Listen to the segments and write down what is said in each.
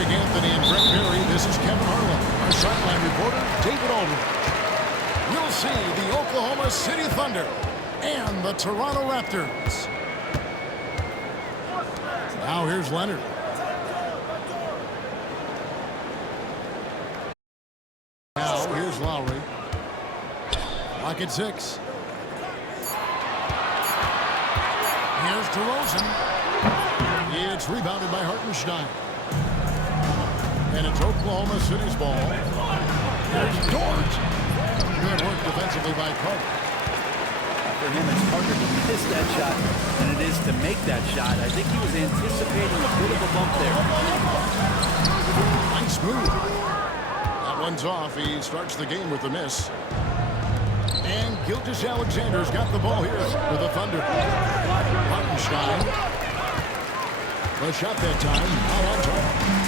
Greg Anthony and Brett Berry, this is Kevin Harlan. Our sideline reporter, David Aldridge. We'll see the Oklahoma City Thunder and the Toronto Raptors. Now here's Leonard. Now here's Lowry. Lock at 6. Here's DeRozan. It's rebounded by Hartenstein. And it's Oklahoma City's ball. Here's Dort. Good work defensively by Carter. For him, it's harder to miss that shot than it is to make that shot. I think he was anticipating a bit of a bump there. Nice move. That one's off. He starts the game with a miss. And Gilgeous-Alexander's got the ball here for the Thunder. Hartenstein. The shot that time. Not on target.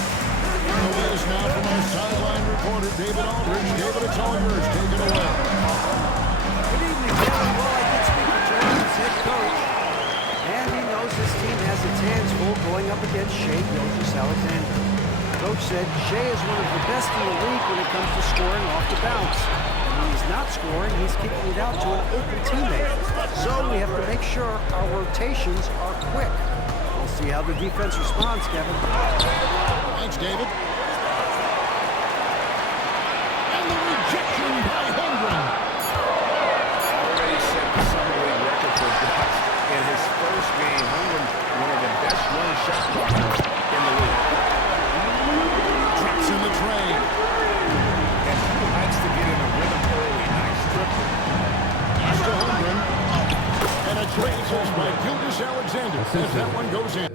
The Wiz now from our sideline reporter, David Aldridge. David, it's all yours. Take it away. Good evening, Kevin. Well, I did speak with Jordan's head coach, and he knows this team has its hands full going up against Shai Gilgeous-Alexander. Coach said Shai is one of the best in the league when it comes to scoring off the bounce. And when he's not scoring, he's kicking it out to an open teammate. So we have to make sure our rotations are quick. We'll see how the defense responds, Kevin. Thanks, David. And the rejection by Holmgren. Already set the summer league record for blocks in his first game. Holmgren, one of the best run shot blockers in the league. Drops in the tray. And he likes to get in a rhythm early. Nice triple. Pass to Holmgren. And a great assist by Gilgeous-Alexander as that one goes in.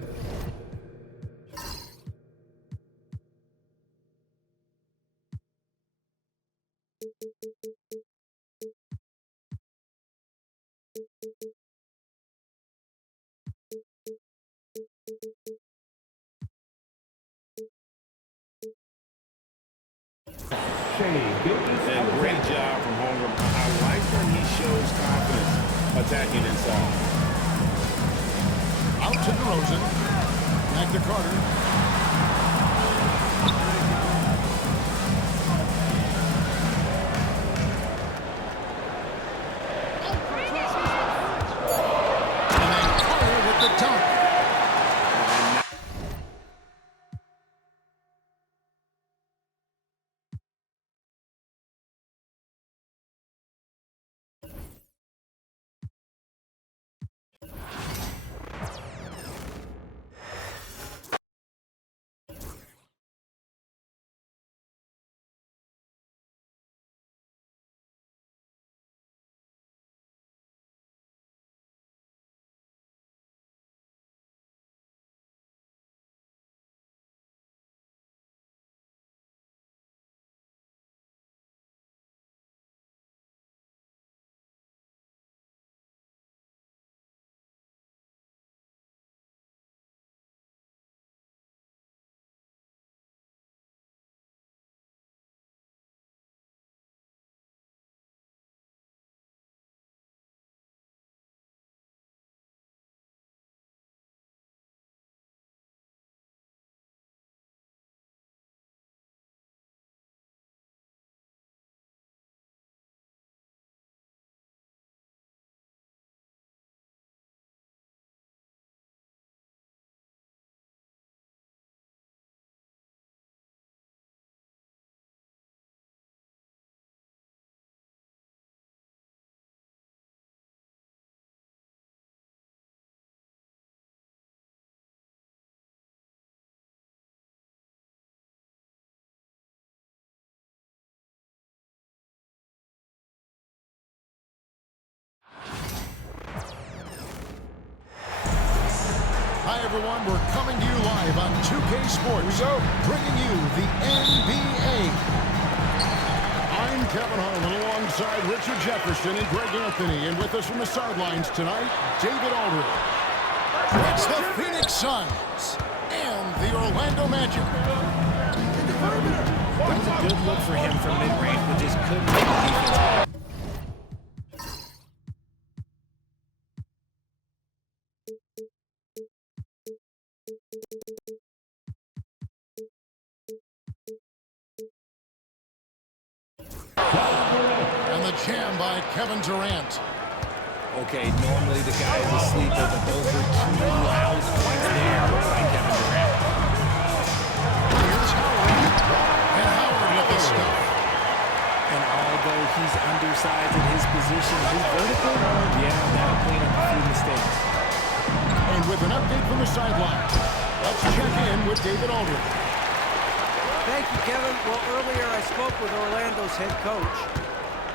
And great job from Holmgren. I like when he shows confidence attacking inside. Out to DeRozan. Back to Carter. And then Carter with the dunk. Hi, everyone. We're coming to you live on 2K Sports, bringing you the NBA. I'm Kevin Harlan alongside Richard Jefferson and Greg Anthony. And with us from the sidelines tonight, David Aldridge. It's the Phoenix Suns and the Orlando Magic. That was a good look for him from mid-range, but just couldn't make the defense. Kevin Durant. Okay, normally the guy is a sleeper, but those were two loud points there by Kevin Durant. Here's Howard. And Howard with the stuff. And although he's undersized in his position, his vertical, yeah, that'll clean up a few mistakes. And with an update from the sideline, let's check in with David Aldridge. Thank you, Kevin. Well, earlier I spoke with Orlando's head coach.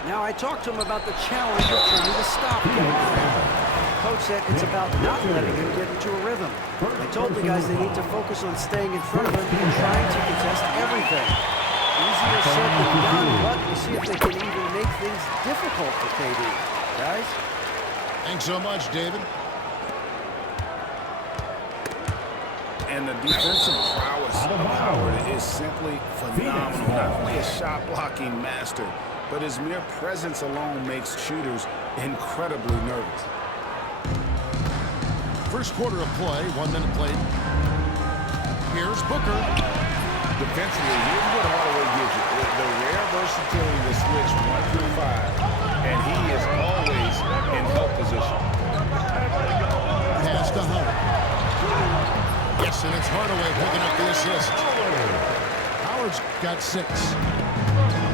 Now, I talked to him about the challenge of trying to stop Kevin Durant. Coach said it's about not letting him get into a rhythm. I told the guys they need to focus on staying in front of him and trying to contest everything. Easier said than done, but we'll see if they can even make things difficult for KD. Guys? Thanks so much, David. And the defensive prowess of Howard is simply phenomenal. Not only a shot-blocking master, but his mere presence alone makes shooters incredibly nervous. First quarter of play, 1 minute played. Here's Booker. Defensively, here's what Hardaway gives you. The rare versatility to switch 1 through 5, and he is always in help position. Pass to Howard. Yes, and it's Hardaway picking up the assist. Howard's got 6.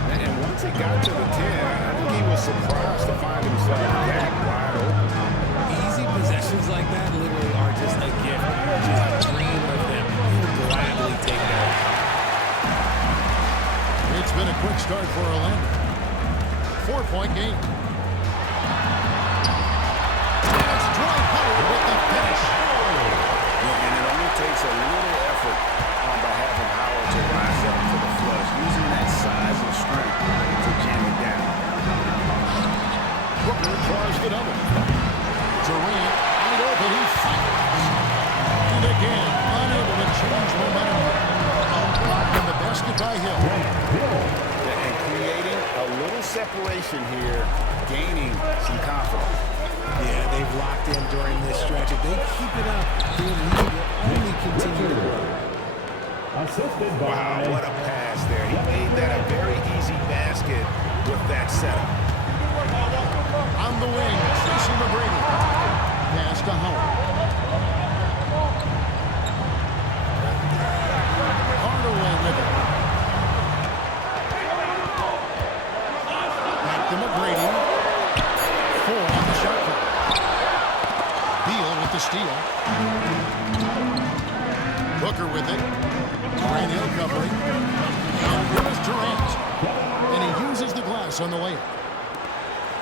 And once he got to the 10, I think he was surprised to find himself that wide open. Easy possessions like that literally are just a gift. Just dream of them. You'll gladly take that. It's been a quick start for Orlando. 4-point game. That's Dwight Howard with the finish. And it only takes a little effort on behalf of Howard to rise up for the flush, using that size and strength to jam it down. Booker tries the double. Durant wide open, he fires. And again, unable to change momentum. And the basket by Hill. And creating a little separation here, gaining some confidence. Yeah, they've locked in during this stretch. If they keep it up, their lead will only continue to grow. Wow, what a pass there. He made that a very easy basket with that setup. On the wing, Tracy Mcgrady. Pass to Howard. Hardaway with it. Back to Mcgrady. 4 on the shot clock. Beal with the steal. Booker with it. Grant Hill covering. And here's Durant. And he uses the glass on the layup.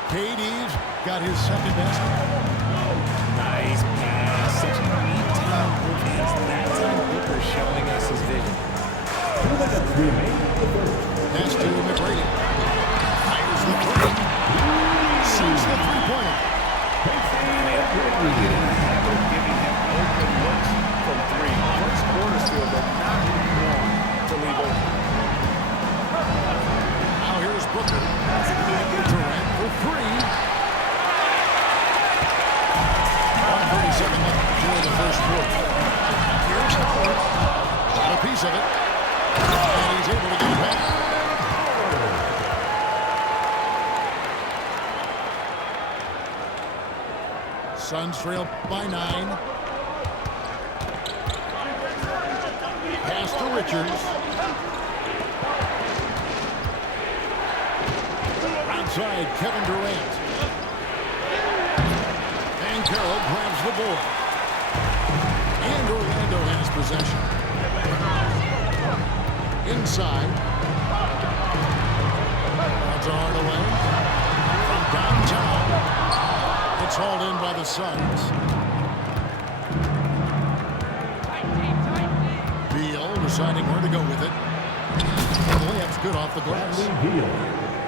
KD's got his second basket. Nice pass. Such a neat time offense. That time Booker showing us his vision. Pass to McGrady. Fires the three. Shoots the three-pointer. They get in the habit of giving him open looks from 3. First quarter still, but not one to leave open. Now here's Booker. Durant for 3. 1:37 left during the first quarter. Here's Howard. Got a piece of it. And he's able to get it back. Suns trail by 9. Pass to Richards. Outside, Kevin Durant. And Carroll grabs the board. And Orlando has possession. Inside. That's Hardaway. From downtown. It's hauled in by the Suns. Beal deciding where to go with it. The layup's good off the glass.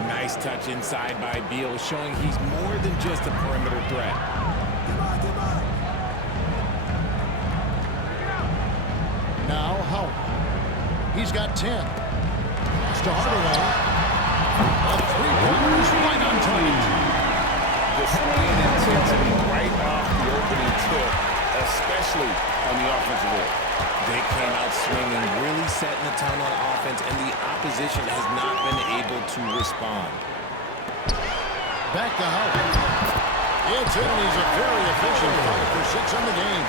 Nice touch inside by Beal, showing he's more than just a perimeter threat. Now Howard. He's got 10. Pass to Hardaway. A three-pointer is right on target. Displaying intensity right off the opening tip, especially on the offensive end. They came out swinging, really setting the tone on offense, and the opposition has not been able to respond. Back to Howard. It's in, and he's a very efficient 5 for 6 on the game.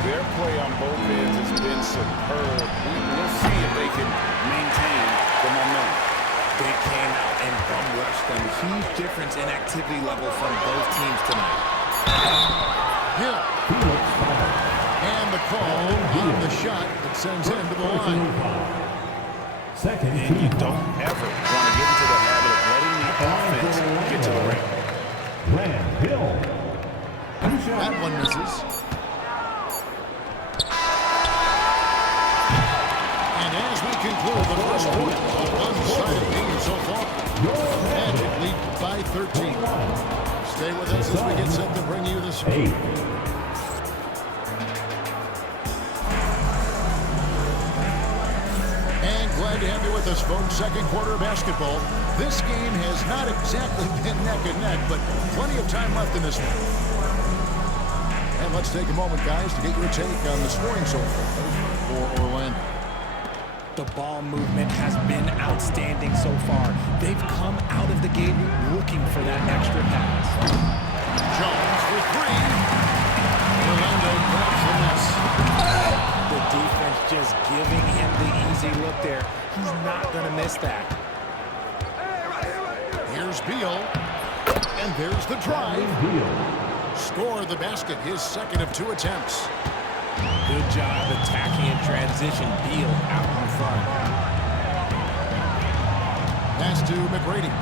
Their play on both ends has been superb. We'll see if they can maintain the momentum. They came out and bum rushed them. Huge difference in activity level from both teams tonight. Hill. And the call on the shot that sends him to the line. And you don't ever want to get into the habit of letting the offense get to the rim. That one misses. And as we conclude the first quarter, a one-sided game so far. Magic lead by 13. Stay with us as we get set to bring you this. Glad to have you with us, folks. Second quarter of basketball. This game has not exactly been neck and neck, but plenty of time left in this one. And let's take a moment, guys, to get your take on the scoring so far for Orlando. The ball movement has been outstanding so far. They've come out of the gate looking for that extra pass. Jones for 3. Orlando grabs the miss. The defense just giving him the easy look there. He's not going to miss that. Here's Beal. And there's the drive. Score the basket, his second of 2 attempts. Good job attacking in transition. Beal out in front. Pass to McGrady.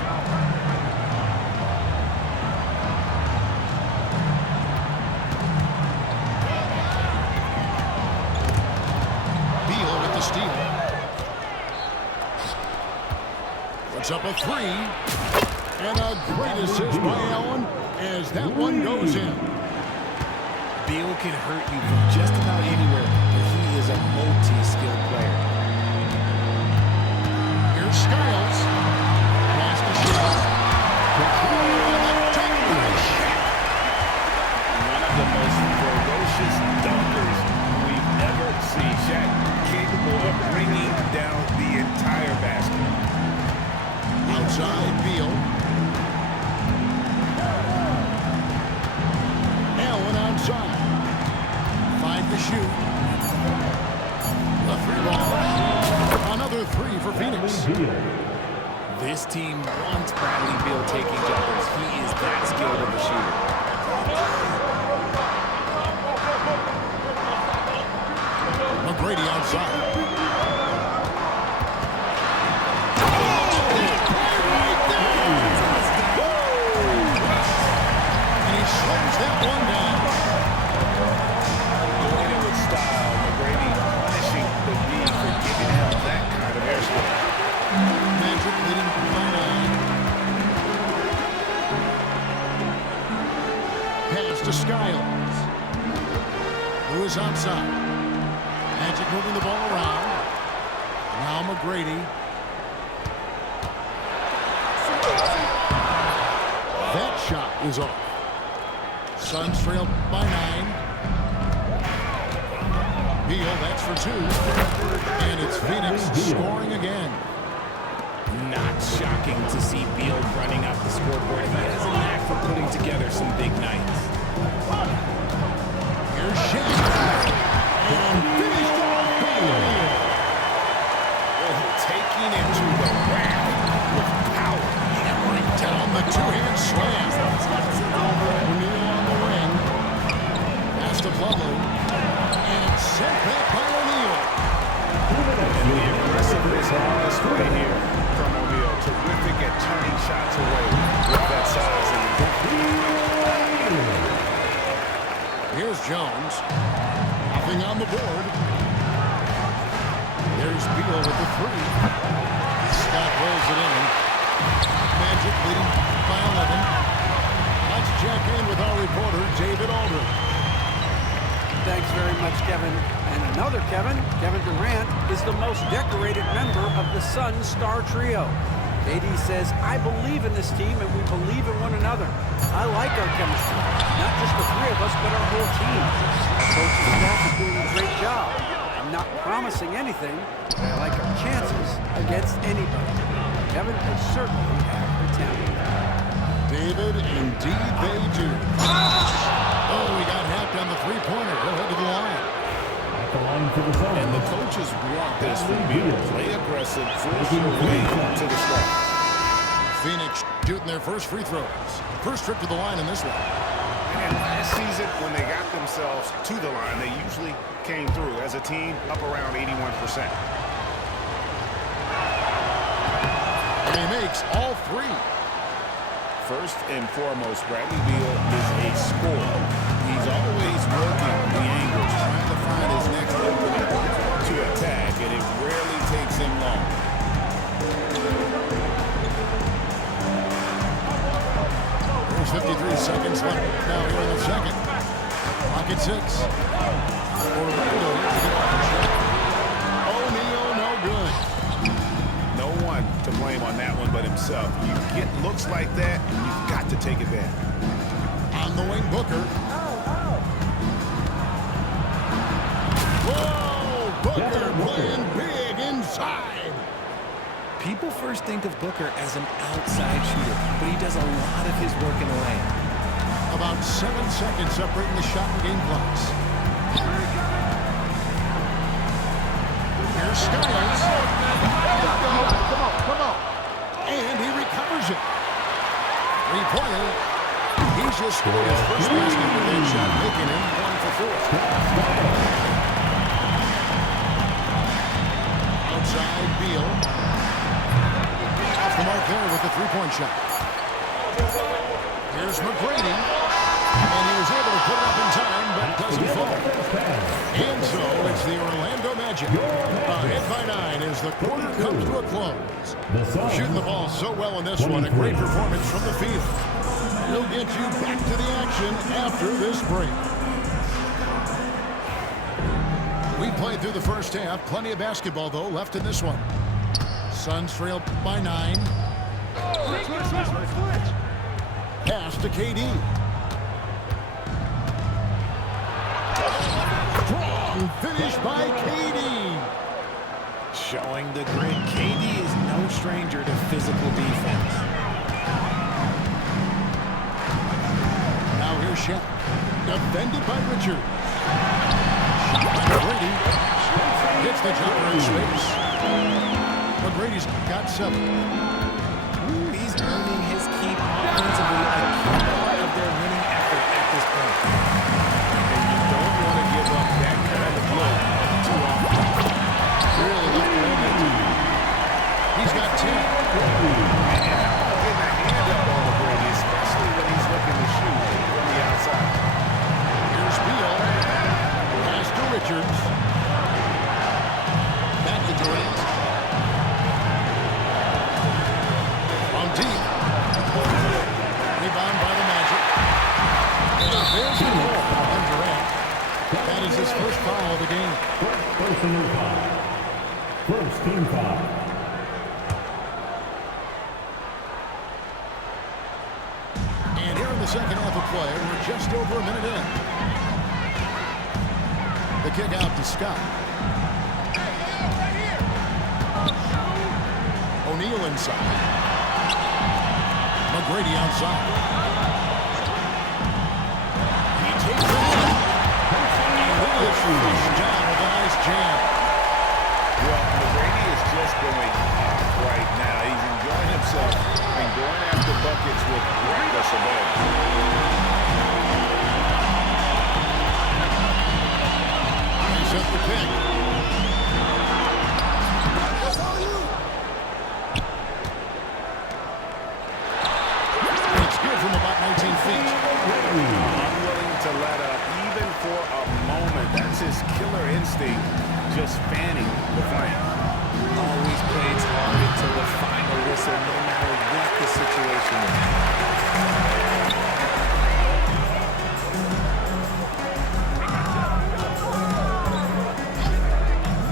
Beal with the steal. Puts up a 3. And a great assist by Allen as that one goes in. Beal can hurt you from just about anywhere, but he is a multi-skilled player. Here's Skiles. Pass to Shaq. One of the most ferocious dunkers we've ever seen. Shaq capable of bringing down the entire basket. Outside Beal. Allen outside. 5 to shoot. The 3 ball. Another 3 for Phoenix. This team wants Bradley Beal taking jumpers. He is that skilled of a shooter. McGrady outside. And he slows that one down. Doing it with style. McGrady punishing the D for giving him that kind of airspace. Magic leading by 9. Pass to Skiles. Who is outside. Magic moving the ball around. Now McGrady. That shot is off. Suns trail by 9. Beal, that's for 2. And it's Phoenix scoring again. Not shocking to see Beal running up the scoreboard. He has a knack for putting together some big nights. Here's Shaq. And finished off Beal. Taking it to the rack with power. Hammering down the 2-hand slam. O'Neal on the wing. Pass to Plumlee. And sent back by O'Neal. And the aggressiveness on display here from O'Neal. Terrific at turning shots away with that size. Here's Jones. Nothing on the board. There's Beal with the 3. Scott rolls it in. Magic leading by 11. Let's check in with our reporter, David Aldridge. Thanks very much, Kevin. And another Kevin, Kevin Durant, is the most decorated member of the Suns star trio. KD says, I believe in this team and we believe in one another. I like our chemistry. Not just the 3 of us, but our whole team. Our coaching staff is doing a great job. I'm not promising anything, but I like our chances against anybody. Kevin will certainly have the talent. David, indeed they do. Oh, he got hacked on the three-pointer. He'll head to the line. And the coaches want this from Beal. Play aggressive, force your way to the spot. Phoenix shooting their first free throws. First trip to the line in this one. And last season, when they got themselves to the line, they usually came through as a team up around 81%. And he makes all three. First and foremost, Bradley Beal is a scorer. He's always working the angles, trying to find his next opening to attack, and it rarely takes him long. There's 53 seconds left now here in the second. Clock at 6. Orlando to get off the shot. O'Neal, no good. No one to blame on that one but himself. You get looks like that, you've got to take it back. On the wing, Booker. Whoa! Booker playing big inside. People first think of Booker as an outside shooter, but he does a lot of his work in the lane. About 7 seconds separating the shot and game clocks. Here's Skiles. Come on. And he recovers it. Three-pointer. He's just scored his first basket with that shot, making him 1 for 4. Outside, Beal. Off the mark there with the three-point shot. Here's McGrady. And he was able to put it up in time, but doesn't fall. And so it's the Orlando Magic. Ahead by 9 as the quarter comes to a close. Shooting the ball so well in this one. A great performance from the field. We'll get you back to the action after this break. We played through the first half. Plenty of basketball, though, left in this one. Suns trail by 9. Pass to KD. Strong finish by KD. Showing the grit, KD is no stranger to physical defense. Now here's Shaq. Defended by Richard. Shot by McGrady. Hits the jumper in space. McGrady's got 7. Ooh, he's earning his keep offensively, a key part of their winning effort at this point. And you don't want to give up that kind of look too often. Really left the moment. He's got 10. And how about getting a hand up on McGrady, especially when he's looking to shoot from the outside. Here's Beal. Pass to Richards. Back to Durant. From deep. Rebound by the Magic. And there's the goal on Durant. That is his first foul of the game. First team foul. And here in the second half of play, we're just over a minute in. The kick out to Scott. O'Neal inside. McGrady outside. He takes it in. And Willis flushed down with a nice jam. Well, McGrady is just going off right now. He's enjoying himself and going after buckets with reckless abandon. He set the pick. It's good from about 19 feet. Unwilling to let up even for a moment. That's his killer instinct, just fanning the flame. Always plays hard until the final whistle, no matter what the situation is.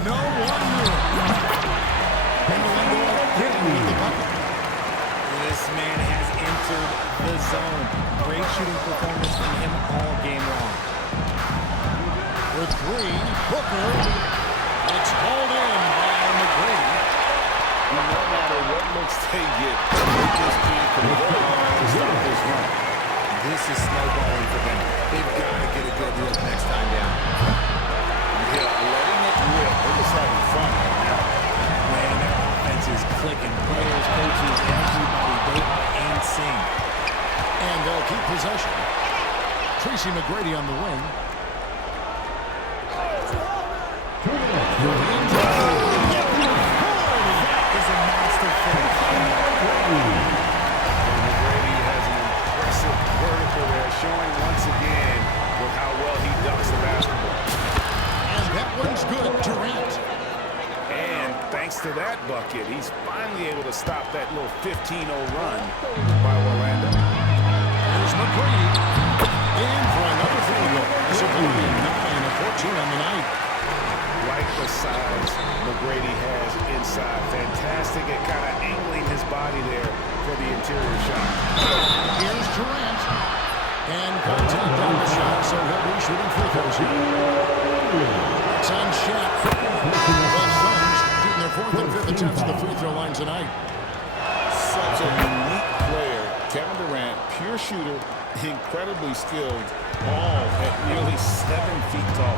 No one knew it. With the bucket. This man has entered the zone. Great shooting performance from him all game long. With 3, Booker. It's hauled in by McGrady. No matter what looks they get, they just can't convert to stop this Tracy Mcgrady on the wing. That is a monster finish. McGrady has an impressive vertical there, showing once again with how well he dunks the basketball. And that one's good. Durant. And thanks to that bucket, he's finally able to stop that little 15-0 run by Orlando. Here's McGrady. In for another field goal. It's a 9 of 14 on the night. Like the size McGrady has inside. Fantastic at kind of angling his body there for the interior shot. Here's Durant. And contact on the shot, so he'll be shooting free throws here. It's on Shaq. The Suns shooting their 4th and 5th attempts at the free throw line tonight. Such a unique player. Kevin Durant, pure shooter, incredibly skilled, all at nearly 7 feet tall.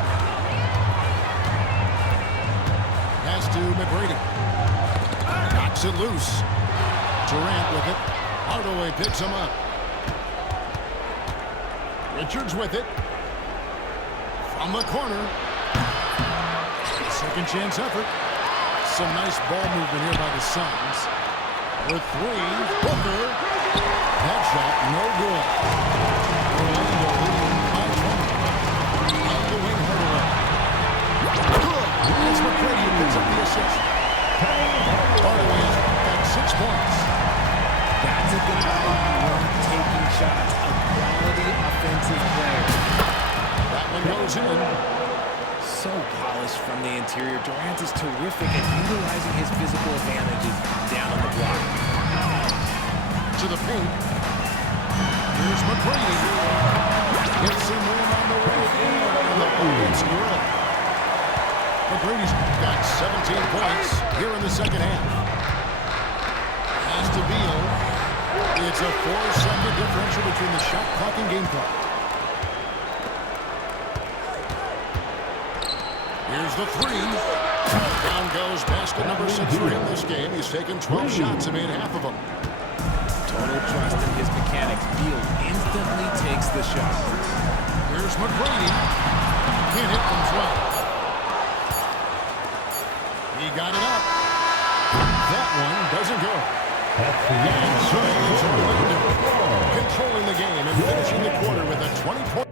Pass to McGrady. Knocks it loose. Durant with it. Hardaway picks him up. Richards with it. From the corner. Second chance effort. Some nice ball movement here by the Suns. With 3, Booker. That shot, no good. Orlando leading by 20. On the wing, Hardaway. Good. It's McGrady who picks up the assist. Hardaway has got 6 points. That's a good ball. Taking shots. A quality offensive player. That one goes in. So polished from the interior. Durant is terrific at utilizing his physical advantages down on the block. To the paint. Here's McGrady. Gets some room on the way in. And the it's good. McGrady's got 17 points here in the second half. Has to Beal. It's a 4-second differential between the shot clock and game clock. Here's the 3. Down goes basket number 6 for him this game. He's taken 12 shots and made half of them. Total trust in his mechanics. Beal instantly takes the shot. Here's McGrady. Can't hit from 12. He got it up. That one doesn't go. And so it's Orlando controlling the game and finishing the quarter with a 20-point.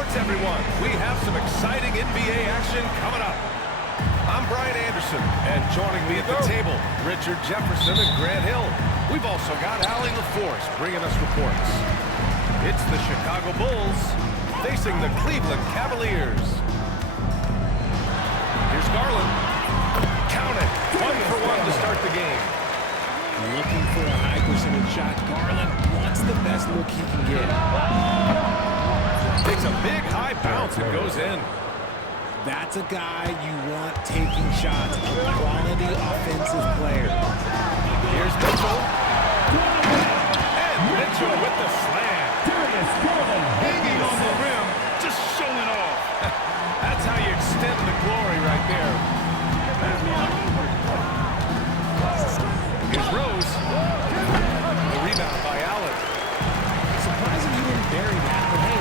sports, everyone. We have some exciting NBA action coming up. I'm Brian Anderson, and joining me at the table, Richard Jefferson and Grant Hill. We've also got Allie LaForce bringing us reports. It's the Chicago Bulls facing the Cleveland Cavaliers. Here's Garland. Count it. 1 for 1 to start the game. Looking for a high percentage shot. Garland wants the best look he can get. Takes a big high bounce and goes in. That's a guy you want taking shots. A quality offensive player. Here's Mitchell. And Mitchell with the slam. Hanging on the rim, just showing off. That's how you extend the glory right there. Here's Rose. The rebound by Allen. Surprising he didn't bury that, but hey,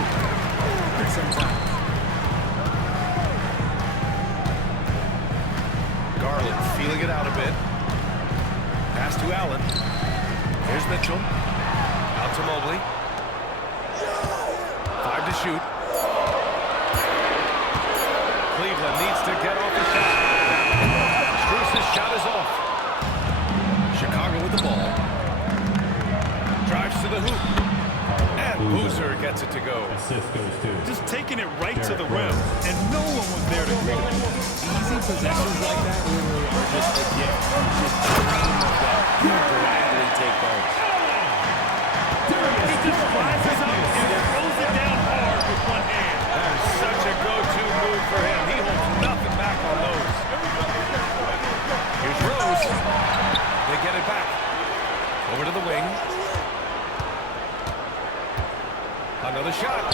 happens sometimes. Garland feeling it out a bit. Pass to Allen. Here's Mitchell. Out to Mobley. 5 to shoot. Cleveland needs to get off the shot. Strus's shot is off. Chicago with the ball. Drives to the hoop. And Boozer gets it to go. Just taking it right to the rim, and no one was there to greet him. Easy possessions like that literally are just a gift. Just dream of that. You gladly take those. He just rises up and throws it down hard with one hand. That is such a go-to move for him. He holds nothing back on those. Here's Rose. They get it back. Over to the wing. Another shot.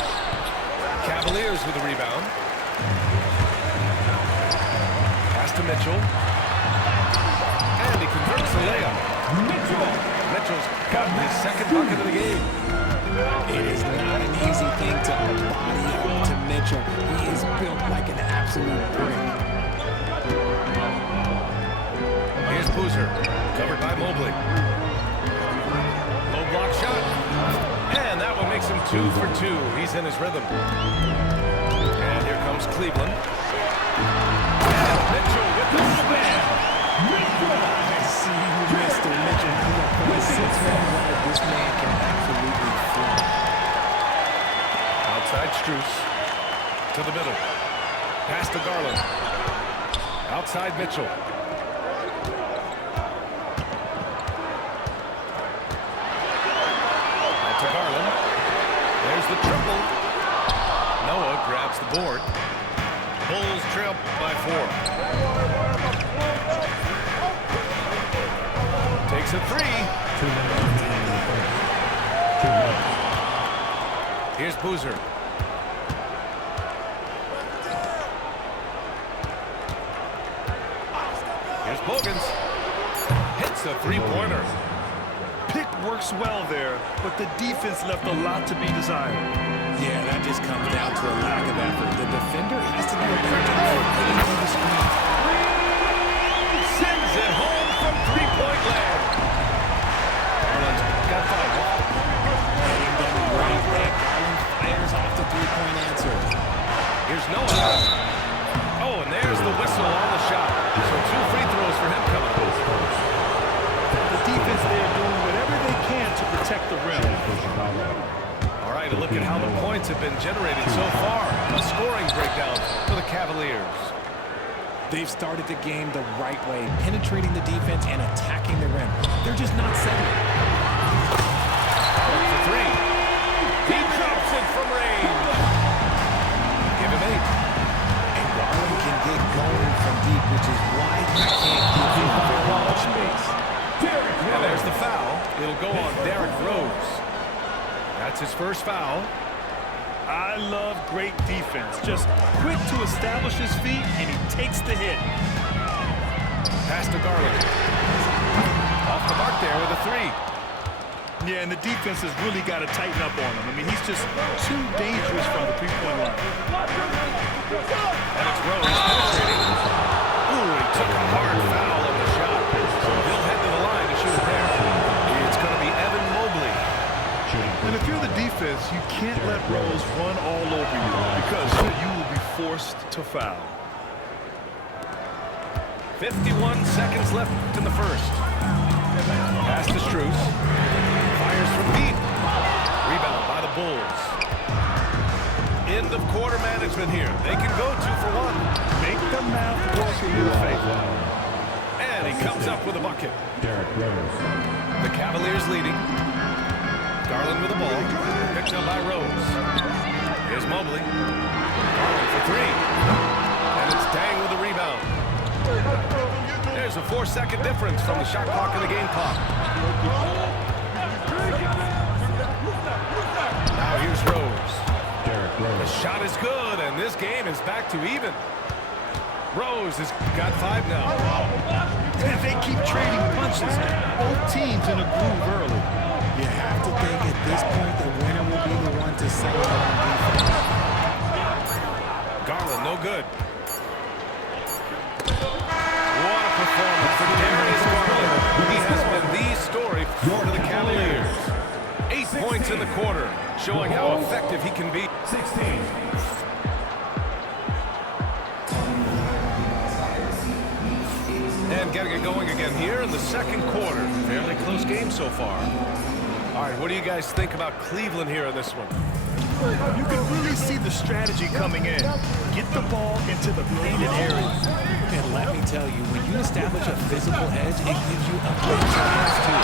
Cavaliers with the rebound. Pass to Mitchell. And he converts the layup. Mitchell's got his second bucket of the game. It is not an easy thing to body up to Mitchell. He is built like an absolute brick. Here's Boozer. Covered by Mobley. Low block shot. And that one makes him 2 for 2. He's in his rhythm. And here comes Cleveland. And Mitchell with the slam. I see you, Mr. Mitchell. From a 6-man wide, this man can absolutely fly. Outside Strus. To the middle. Pass to Garland. Outside Mitchell. Out to Garland. There's the triple. Noah grabs the board. Bulls trail by 4. Takes a 3. Here's Boozer. Here's Bogans. Hits a 3-pointer. Pick works well there, but the defense left a lot to be desired. Yeah, that just comes down to a lack of effort. The defender has to do a better job of getting to the screen. Sends it home from 3-point land. Garland's got 5. Getting them right there. Garland fires off the 3-point answer. Here's Noah. Oh, and there's the whistle on the shot. So 2 free throws for him coming up. The defense there doing whatever they can to protect the rim. All right, a look at how the points have been generated so far. A scoring breakdown for the Cavaliers. They've started the game the right way, penetrating the defense and attacking the rim. They're just not settling. For 3. He drops it from range. Give him 8. And Garland can get going from deep, which is why he can't give him very much space. And there's the foul. It'll go on Derrick Rose. That's his first foul. I love great defense. Just quick to establish his feet, and he takes the hit. Pass to Garland. Off the mark there with a 3. Yeah, and the defense has really got to tighten up on him. I mean, he's just too dangerous from the 3-point line. And it's Rose penetrating. Ooh, he took a hard foul on the shot. So he'll head to the line to shoot it there. It's going to be Evan Mobley. And if you're the defense, You can't let Rose run all over you because you will be forced to foul. 51 seconds left in the first. Pass to Strus. Fires from deep. Rebound by the Bulls. End of quarter management here. They can go 2 for 1. Make the math work in your favor. And he comes up with a bucket. Derrick Rose. The Cavaliers leading. Garland with the ball. Picked up by Rose. Here's Mobley. Garland for 3. And it's Dang with the rebound. There's a 4-second difference from the shot clock and the game clock. Now here's Rose. Derrick Rose. The shot is good, and this game is back to even. Rose has got 5 now. And they keep trading punches. Both teams in a groove early. You have to think at this point the winner will be the one to settle it on defense. Garland, no good. What a performance for Darius Garland. He has been the story for the Cavaliers. 8 points in the quarter, showing how effective he can be. 16. And getting it going again here in the second quarter. Fairly close game so far. All right, what do you guys think about Cleveland here in this one? You can really see the strategy coming in. Get the ball into the painted area. And let me tell you, when you establish a physical edge, it gives you a great chance too.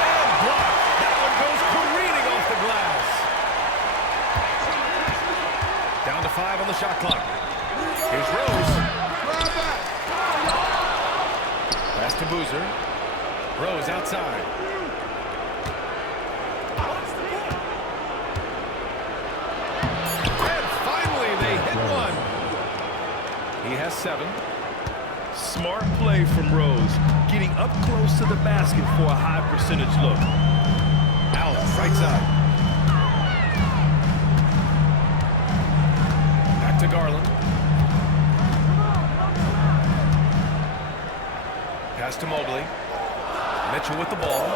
And blocked. That one goes careening off the glass. Down to 5 on the shot clock. Here's Rose. Pass to Boozer. Rose outside. And finally they hit one. He has 7. Smart play from Rose, getting up close to the basket for a high percentage look. Allen, right side. Back to Garland. Pass to Mobley. Mitchell with the ball.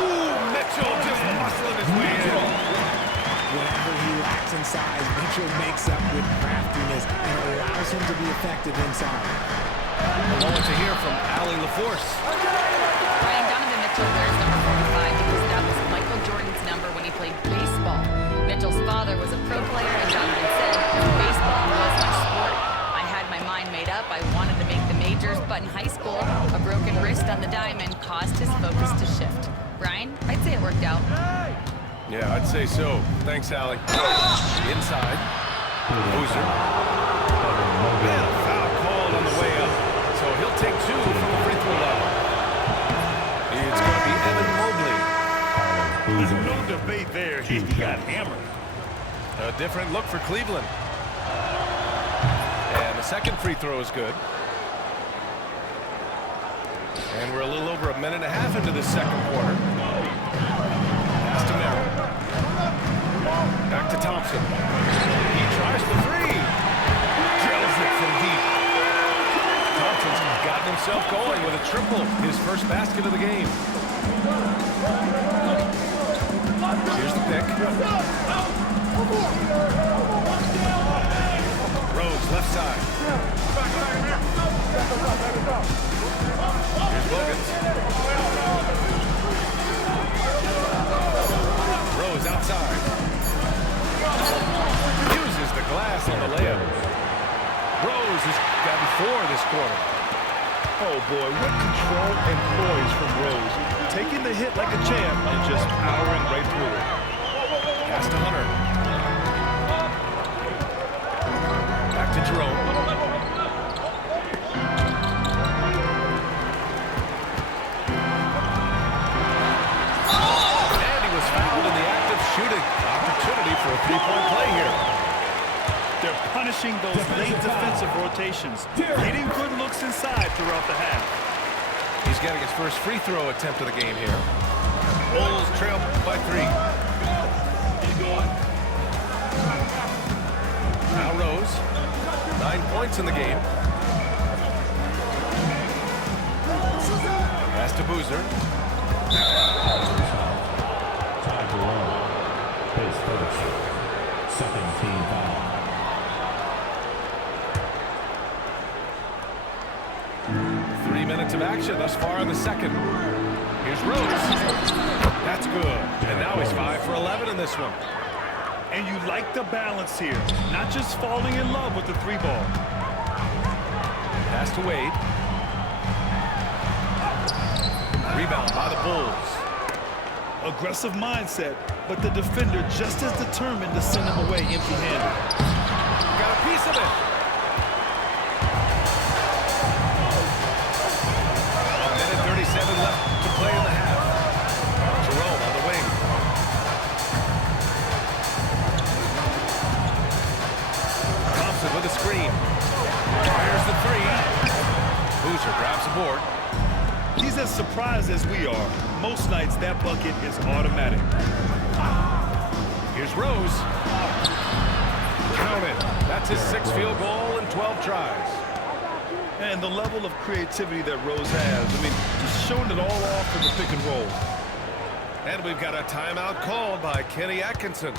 Ooh, Mitchell just muscling his way in. Whenever he lacks in size, Mitchell makes up with craftiness and allows him to be effective inside. A moment to hear from Allie LaForce. Brian, Donovan Mitchell wears number 45 because that was Michael Jordan's number when he played baseball. Mitchell's father was a pro player, and Donovan said, baseball was my sport. I had my mind made up. I wanted to make the majors, but in high school, a broken wrist on the diamond caused his focus to shift. Brian, I'd say it worked out. Yeah, I'd say so. Thanks, Allie. Inside. Boozer. And a foul called on the way up. So he'll take 2 from the free throw line. It's going to be Evan Mobley. There's no debate there. He got hammered. A different look for Cleveland. And the second free throw is good. And we're a little over a minute and a half into this second quarter. Pass to Merrill. Back to Thompson. He tries the 3. Drills it from deep. Thompson's gotten himself going with a triple. His first basket of the game. Here's the pick. Rose left side. Here's Bogans. Rose outside. Uses the glass on the layup. Rose has gotten 4 this quarter. Oh boy, what control and poise from Rose. Taking the hit like a champ and just powering right through it. Pass to Hunter. Back to Jerome. And he was fouled in the act of shooting. Opportunity for a 3-point play here. They're punishing those late defensive rotations, getting good looks inside throughout the half. He's getting his first free throw attempt of the game here. Bulls trail by 3. Now Rose, 9 points in the game. Pass to Boozer. of action thus far in the second. Here's Rose. That's good. And now he's 5 for 11 in this one. And you like the balance here. Not just falling in love with the 3-ball. Pass to Wade. Rebound by the Bulls. Aggressive mindset, but the defender just as determined to send him away empty-handed. Got a piece of it. A minute 37 left to play in the half. Jerome on the wing. Thompson with a screen. Fires the three. Boozer grabs the board. He's as surprised as we are. Most nights, that bucket is automatic. Here's Rose. Count it. That's his 6th field goal in 12 tries. And the level of creativity that Rose has, I mean, just showing it all off in the pick and roll. And we've got a timeout called by Kenny Atkinson.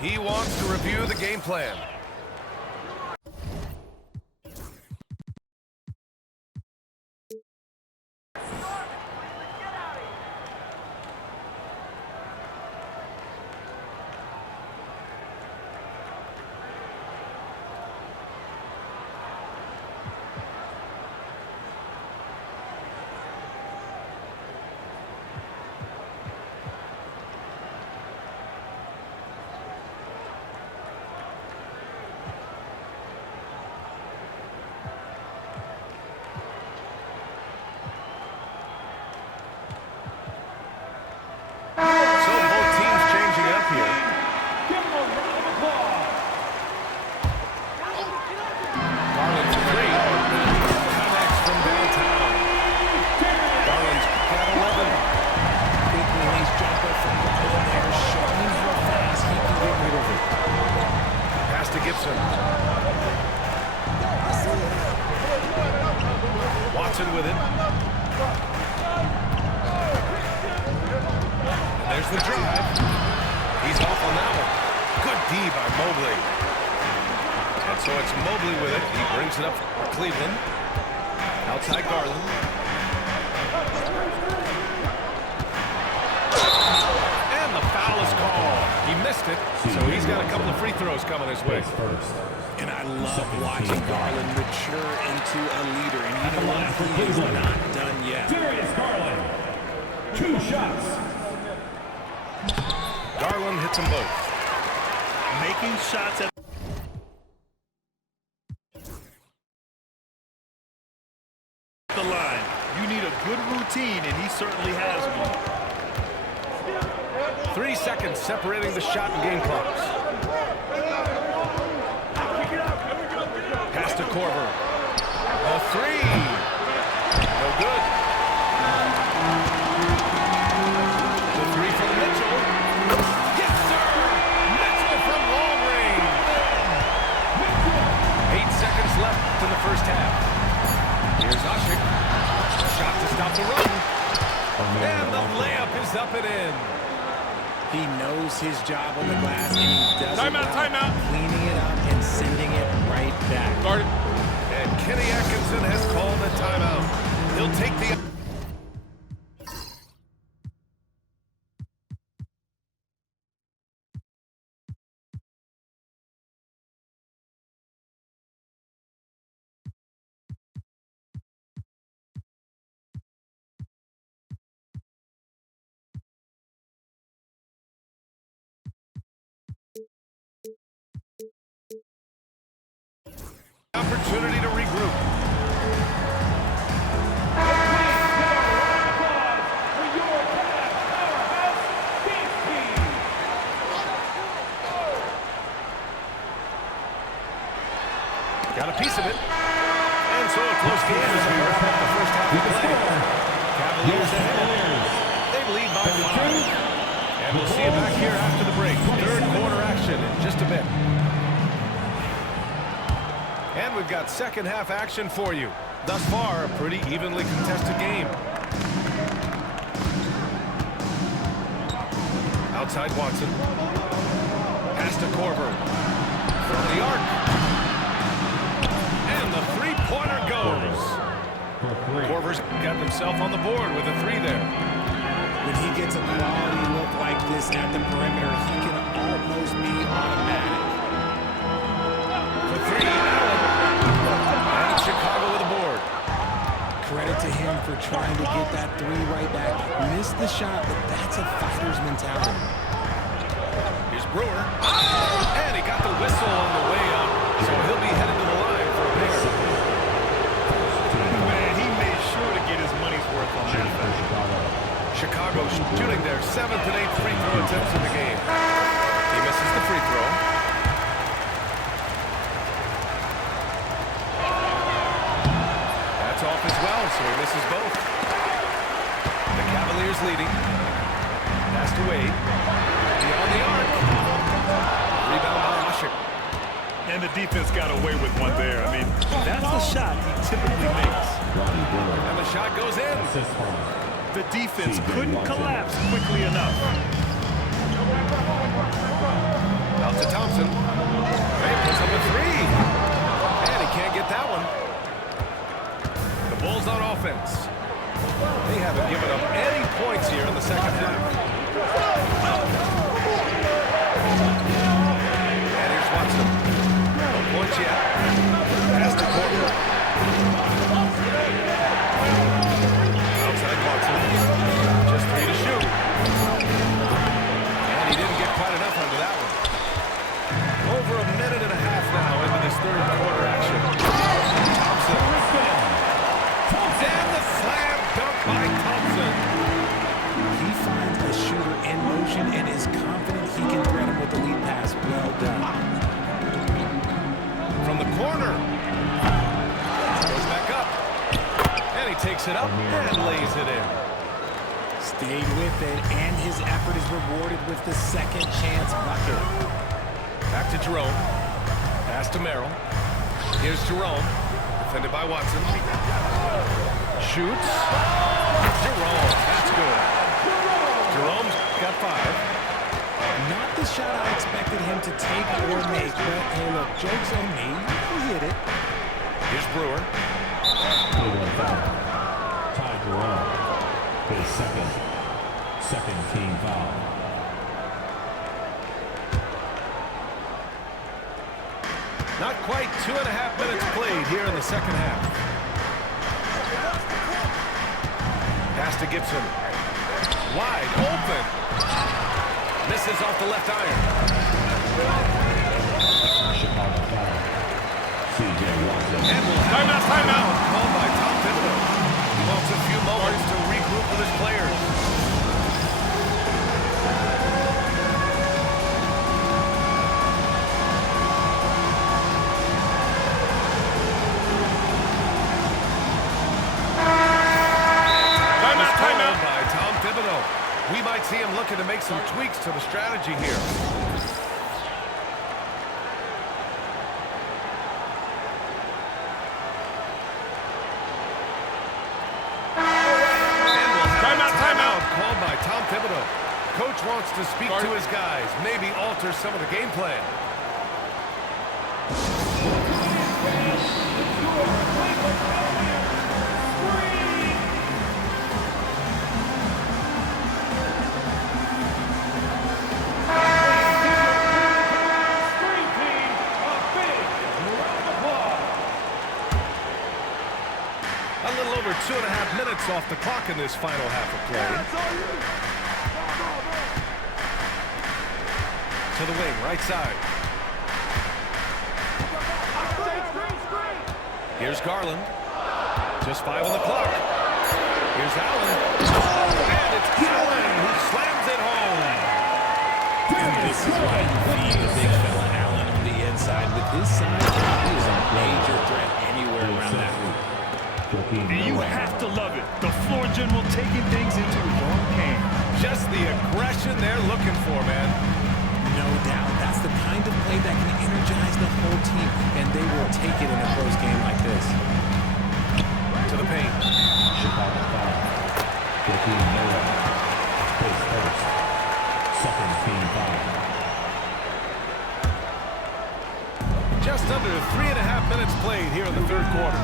He wants to review the game plan. Watson with it. And there's the drive. He's off on that one. Good D by Mobley. And so it's Mobley with it. He brings it up for Cleveland. Outside Garland. And the foul is called. He missed it, so he's got a couple of free throws coming his way. And I love watching Garland mature into a leader. And you know what? He is not done yet. Garland. 2 shots. Garland hits them both. Making shots at the line. You need a good routine, and he certainly has one. 3 seconds separating the shot and game clocks. Pass to Korver. A three. No good. The three from Mitchell. Yes, sir! Mitchell from long range. 8 seconds left in the first half. Here's Ashik. Shot to stop the run. And the layup is up and in. He knows his job on the glass, and he does Timeout. Cleaning it up and sending it right back. Guarded. And Kenny Atkinson has called a timeout. He'll take the... opportunity to regroup. Got a piece of it. And so a close game as we wrap up the first half of the play. Cavaliers ahead. They lead by 5. And we'll see you back here after the break. Third quarter action in just a bit. And we've got second half action for you. Thus far, a pretty evenly contested game. Outside Watson. Pass to Korver. From the arc. And the three-pointer goes. Corver's got himself on the board with a 3 there. When he gets a quality look like this at the perimeter, he can almost be automatic. For 3, Allen. And it's Chicago with a board. Credit to him for trying to get that 3 right back. Missed the shot, but that's a fighter's mentality. Here's Brewer. And he got the whistle on the way up, so he'll be headed to the line for a pair. Man, he made sure to get his money's worth on that. Chicago shooting their 7th and 8th free throw attempts in the game. He misses the free throw. That's off as well, so he misses both. The Cavaliers leading. Pass to Wade. Beyond the arc. Rebound by Usher. And the defense got away with one there. I mean, that's the shot he typically makes. And the shot goes in. The defense couldn't collapse quickly enough. Out to Thompson. He puts up a 3. And he can't get that one. The Bulls on offense. They haven't given up any points here in the second half. And here's Watson. No points yet. Pass to Porter. Outside Watson. Just 3 to shoot. And he didn't get quite enough under that one. Over a minute and a half now into this third quarter action. Thompson. And the slam dunk by Thompson. He finds the shooter in motion and is confident he can thread him with the lead pass. Well done. From the corner. Goes back up. And he takes it up and lays it in. Stayed with it, and his effort is rewarded with the second chance bucket. Back to Jerome. Pass to Merrill. Here's Jerome. Defended by Watson. Shoots. Jerome. That's good. Jerome's got 5. Not the shot I expected him to take or make, but hey, look, joke's on me. He hit it. Here's Brewer. Ty Jerome, his second team foul. Not quite 2.5 minutes played here in the second half. Pass to Gibson. Wide open. Misses off the left iron. Chicago foul. C.J. Watson. And we'll have timeout called by Tom Thibodeau. He wants a few moments to regroup with his players. Timeout by Tom Thibodeau. We might see him looking to make some tweaks to the strategy here. Timeout called by Tom Thibodeau. Coach wants to speak to his guys, maybe alter some of the game plan. A little over 2.5 minutes off the clock in this final half of play. To the wing, right side. Here's Garland. Just 5 on the clock. Here's Allen. And it's Allen who slams it home. And this is why you feed the big fella Allen on the inside. With his size, he is a major threat anywhere around that hoop. You have to love it. The floor general taking things into his own hands. Just the aggression they're looking for, man. No doubt. That's the kind of play that can energize the whole team, and they will take it in a close game like this. To the paint. Chicago foul. Joakim Noah, his second team foul. Just under 3.5 minutes played here in the third quarter.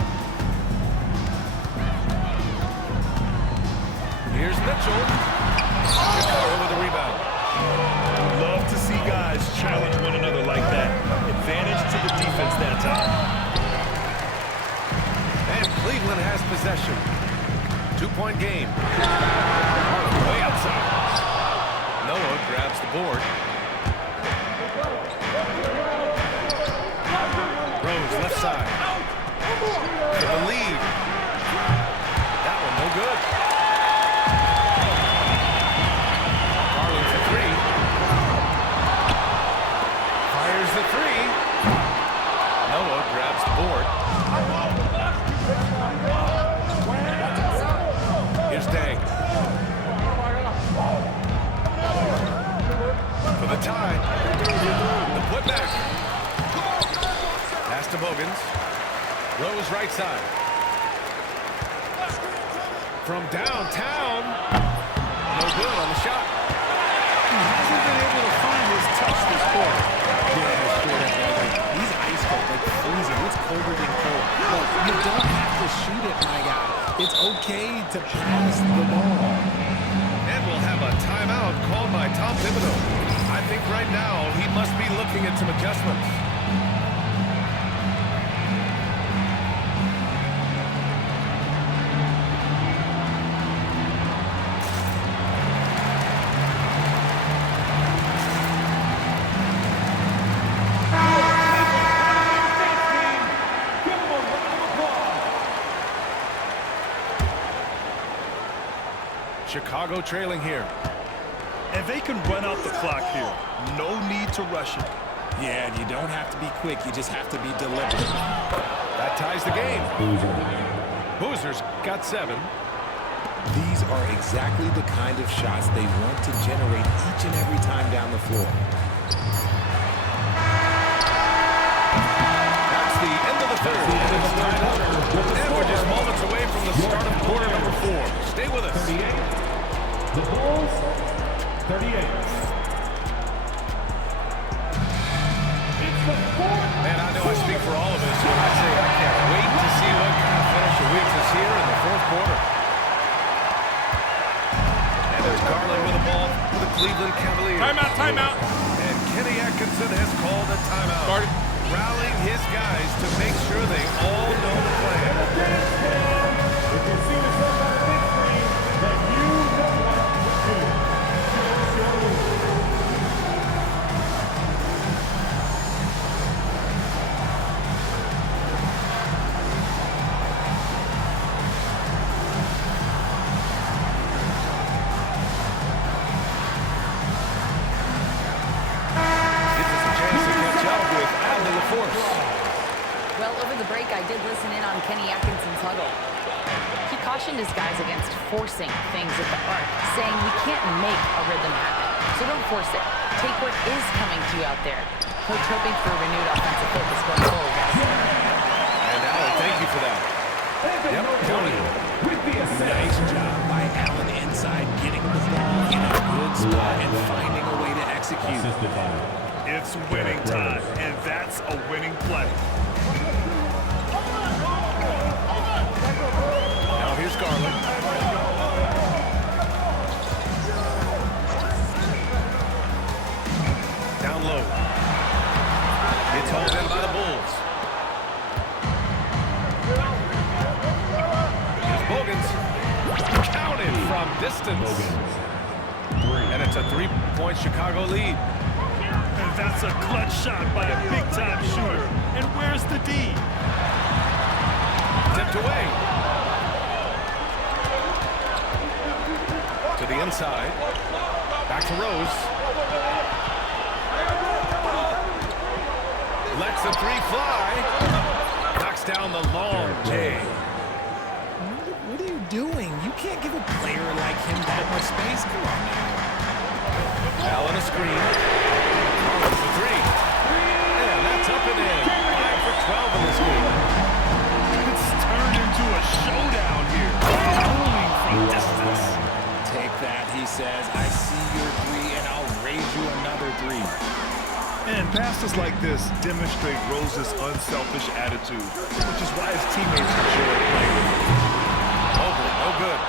Here's Mitchell. Chicago with the rebound. Love to see guys challenge one another like that. Advantage to the defense that time. And Cleveland has possession. 2-point game. Way outside. Noah grabs the board. Rose left side. To the lead. That one no good. Garland for three. Fires the three. Noah grabs the board. Here's Day. For the tie. The putback. Pass to Bogans. Rose right side. From downtown. No good on the shot. He hasn't been able to find his touch this quarter. Yeah, sure. He's ice cold, like freezing. It's colder than cold. Look, you don't have to shoot it, my guy. It's okay to pass the ball. And we'll have a timeout called by Tom Thibodeau. I think right now he must be looking at some adjustments. Chicago trailing here. And they can run out the clock here. No need to rush it. Yeah, and you don't have to be quick. You just have to be deliberate. That ties the game. Boozer's got 7. These are exactly the kind of shots they want to generate each and every time down the floor. That's the end of the third. It's tied up. And we're just moments away from the start of quarter number 4. Stay with us. 38. The Bulls, 38. Man, I know I speak for all of us when I say I can't wait to see what kind of finish awaits us here in the fourth quarter. And there's Garland with the ball for the Cleveland Cavaliers. Timeout. And Kenny Atkinson has called a timeout. Started. Rallying his guys to make sure they all know the plan. If you see yourself on the big screen, then you know what to do. Well, over the break, I did listen in on Kenny Atkinson's huddle. He cautioned his guys against forcing things at the arc, saying we can't make a rhythm happen, so don't force it. Take what is coming to you out there. Coach hoping for a renewed offensive focus going forward, guys. And Allen, thank you for that. Yep, Tony. Nice job by Allen inside, getting the ball in a good spot and finding a way to execute. It's winning time, and that's a winning play. Now here's Garland. Down low. It's hauled in by the Bulls. Here's Bogans. Counted from distance. And it's a 3-point Chicago lead. And that's a clutch shot by a big-time shooter. And where's the D? Tipped away. To the inside. Back to Rose. Lets the 3 fly. Knocks down the long J. What are you doing? You can't give a player like him that much space. Come on now. Allen a screen. Garland for 3. And that's up and in. 5 for 12 in this game. It's turned into a showdown here. Bowling from distance. Take that, he says. I see your 3, and I'll raise you another 3. And passes like this demonstrate Rose's unselfish attitude, which is why his teammates enjoy playing with him. Over, no good.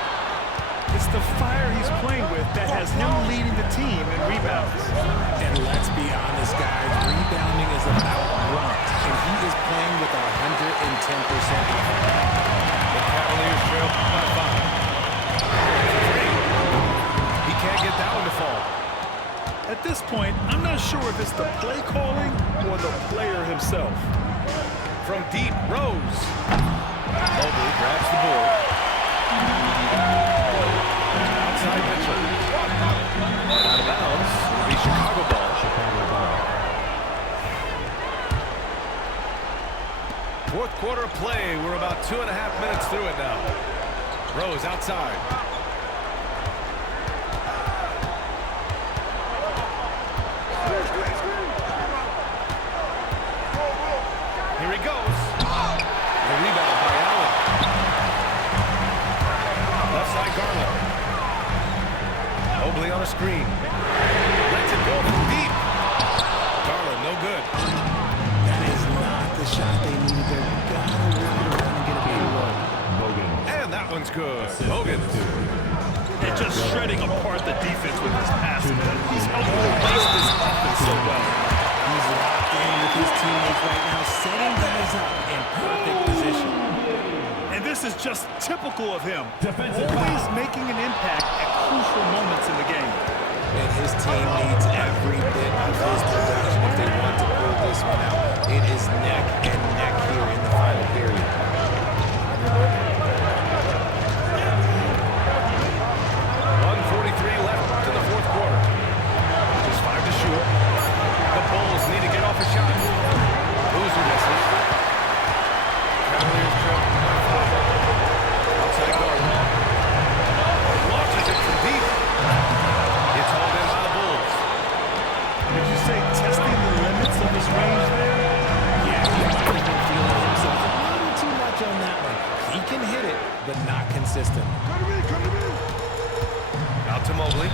It's the fire he's playing with that has him leading the team in rebounds. And let's be honest, guys, rebounding is about grunt, and he is playing with 110%. The Cavaliers trail by 5. He can't get that one to fall. At this point, I'm not sure if it's the play calling or the player himself. From deep, Rose. Mobley grabs the board. Outside Mitchell. Out of bounds. The Chicago ball. Fourth quarter of play. We're about 2.5 minutes through it now. Rose outside. Here he goes. The rebound by Allen. Left side Garnett. Mobley on a screen. Lets it go from deep. Garland, no good. That is not the shot they need. They've got to work it around and get a better look. And that one's good. Hogan. And just shredding apart the defense with his passing. He's helping to base this offense so well. He's locked in with his teammates right now, setting guys up in perfect position. And this is just typical of him. Always making an impact at crucial moments in the game. And his team needs every bit of his production if they want to pull this one out. It is neck and neck here in the final period. 1:43 left in the fourth quarter. Just 5 to shoot. The Bulls need to get off a shot. Boozer misses. Cavaliers trail by 5. Outside Garland. Launches it from deep. It's hauled in by the Bulls. Did you say testing the limits of his range there? Yeah, he might have been feeling himself a little too much on that one. He can hit it, but not consistent. Out to Mobley.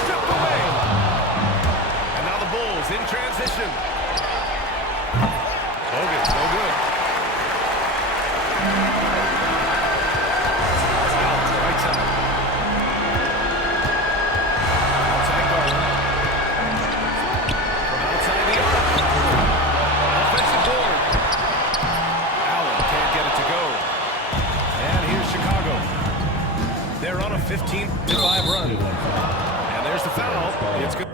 Stripped away. And now the Bulls in transition. Hogan's no good. Right side. Outside Garland. From outside the arc. Offensive board. Allen can't get it to go. And here's Chicago. They're on a 15-5 run. And there's the foul. It's good.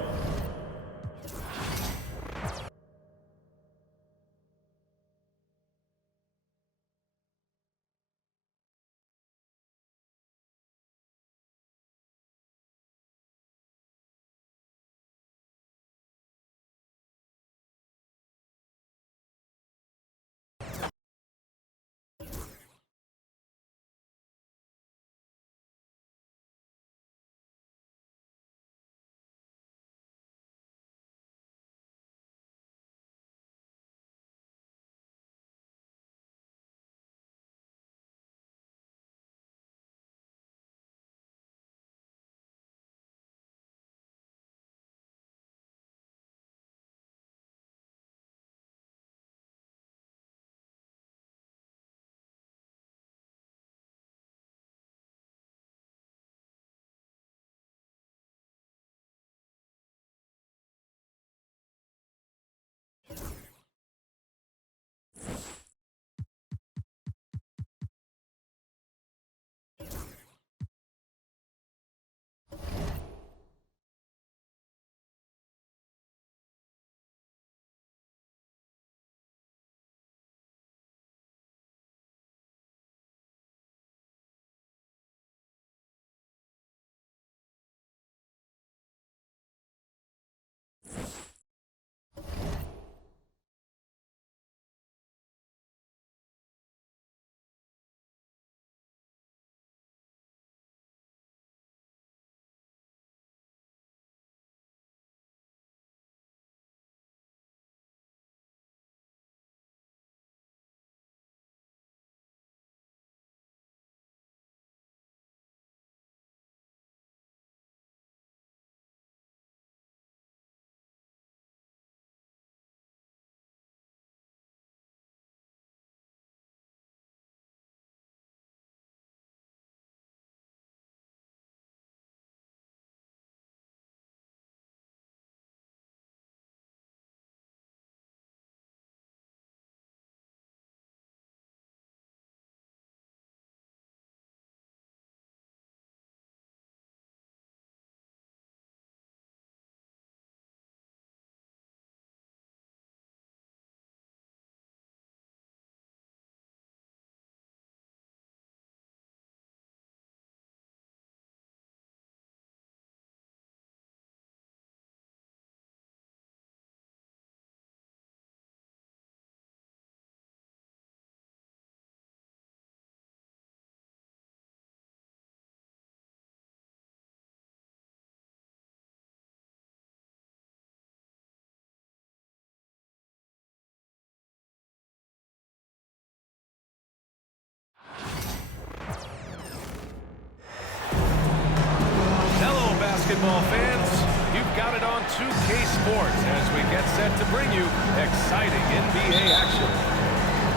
basketball fans, you've got it on 2K Sports as we get set to bring you exciting NBA action.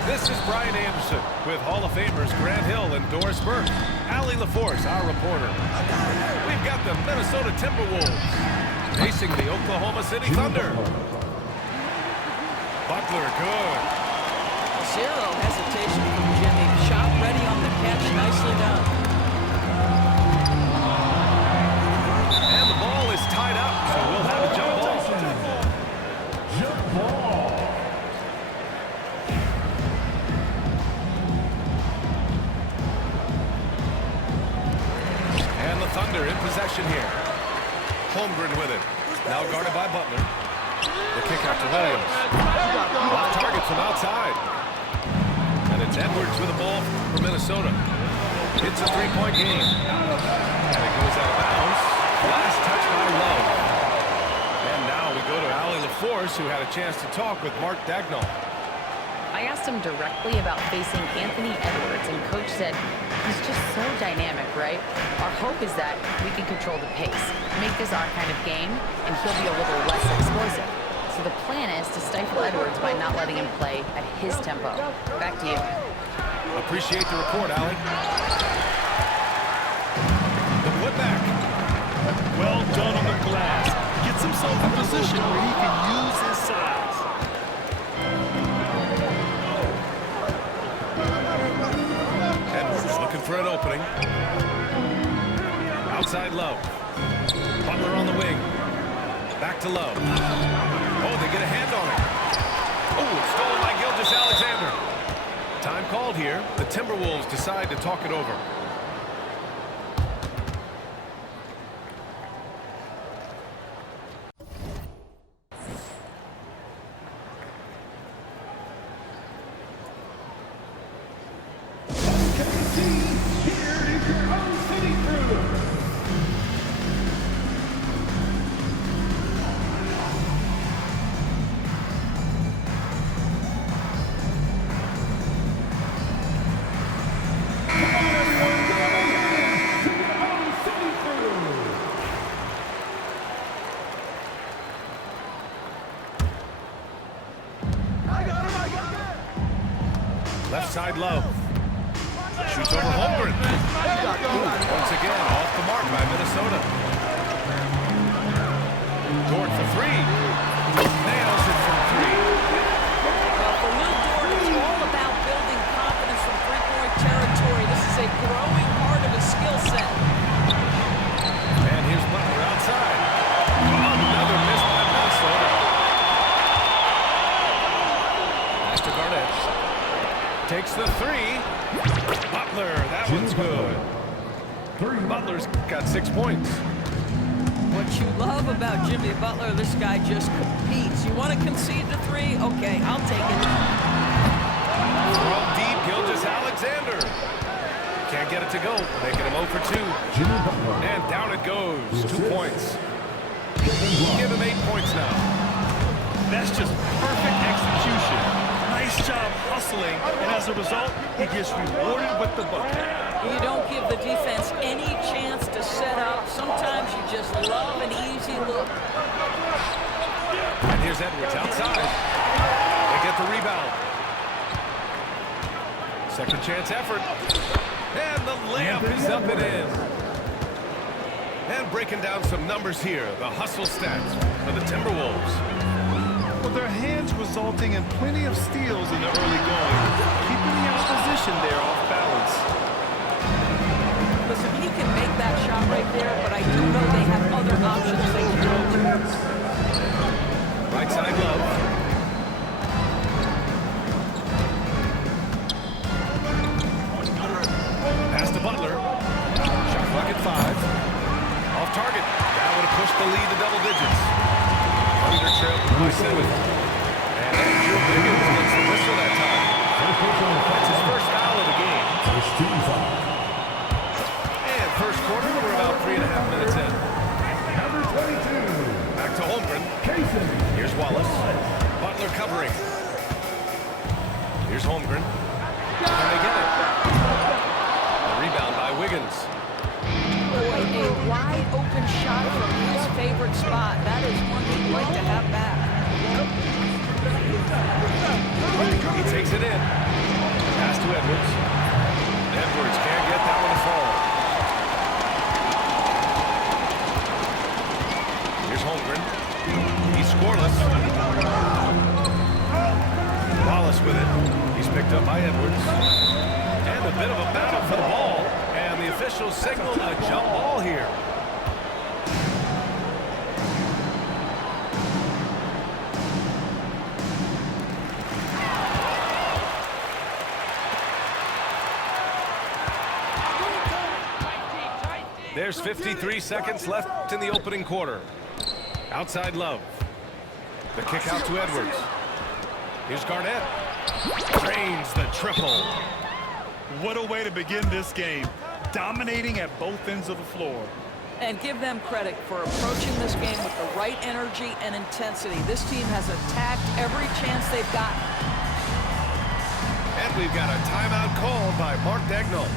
This is Brian Anderson with Hall of Famers Grant Hill and Doris Burke. Allie LaForce, our reporter. We've got the Minnesota Timberwolves facing the Oklahoma City Thunder. Butler, good. Zero hesitation from Jimmy. Shot ready on the catch, nicely done. And the ball is tied up, so we'll have a jump ball. Jump ball. And the Thunder in possession here. Holmgren with it. Now guarded by Butler. The kick out to Williams. Off target from outside. And it's Edwards with the ball for Minnesota. It's a three-point game. And it goes out of bounds. Last touch by Love. And now we go to Allie LaForce, who had a chance to talk with Mark Dagnall. I asked him directly about facing Anthony Edwards, and Coach said he's just so dynamic, right? Our hope is that we can control the pace, make this our kind of game, and he'll be a little less explosive. So the plan is to stifle Edwards by not letting him play at his tempo. Back to you. Appreciate the report, Allie. The putback. Well done on the glass. Gets himself in position where he can use his size. Edwards looking for an opening. Outside Love. Butler on the wing. Back to Love. Oh, they get a hand on it. Oh, it's stolen by Gilgeous-Alexander. Time called here. The Timberwolves decide to talk it over. Left side Love. Shoots over Holmgren. Once again, off the mark by Minnesota. Dort for three. Nails it from three. Well, for Lil Dort, it's all about building confidence from three-point territory. This is a growing part of his skill set. And here's Butler outside. Another miss by Minnesota. Pass to Garnett. Takes the three. Butler, that one's good. Butler's got 6 points. What you love about Jimmy Butler, this guy just competes. You want to concede the three? Okay, I'll take it. Throw deep, Gilgeous-Alexander. Can't get it to go. Making him 0 for 2. And down it goes. 2 points. Give him 8 points now. That's just perfect execution. Nice job hustling, and as a result, he gets rewarded with the bucket. You don't give the defense any chance to set up. Sometimes you just love an easy look. And here's Edwards outside. They get the rebound. Second chance effort. And the layup is up and in. And breaking down some numbers here, the hustle stats for the Timberwolves. With their hands resulting in plenty of steals in the early going, keeping the opposition there off balance. Listen, he can make that shot right there, but I do know they have other options they can go to. Right side Love. Pass to Butler. Shot clock at 5. Off target. That would have pushed the lead to double digits. Thunder trailed by 7. And Andrew Wiggins gets the whistle that time. That's his first foul of the game. And first quarter, we're about 3.5 minutes in. Back to Holmgren. Here's Wallace. Butler covering. Here's Holmgren. And they get it. The rebound by Wiggins. Boy, a wide open shot shot from his favorite spot. That is one he'd like to have back. He takes it in. Pass to Edwards. Edwards can't get that one to fall. Here's Holmgren. He's scoreless. Wallace with it. He's picked up by Edwards. And a bit of a battle for the ball. And the officials signal a jump ball here. There's 53 seconds left in the opening quarter. Outside Love. The kick out to Edwards. Here's Garnett. Drains the triple. What a way to begin this game. Dominating at both ends of the floor. And give them credit for approaching this game with the right energy and intensity. This team has attacked every chance they've gotten. And we've got a timeout called by Mark Dagnall.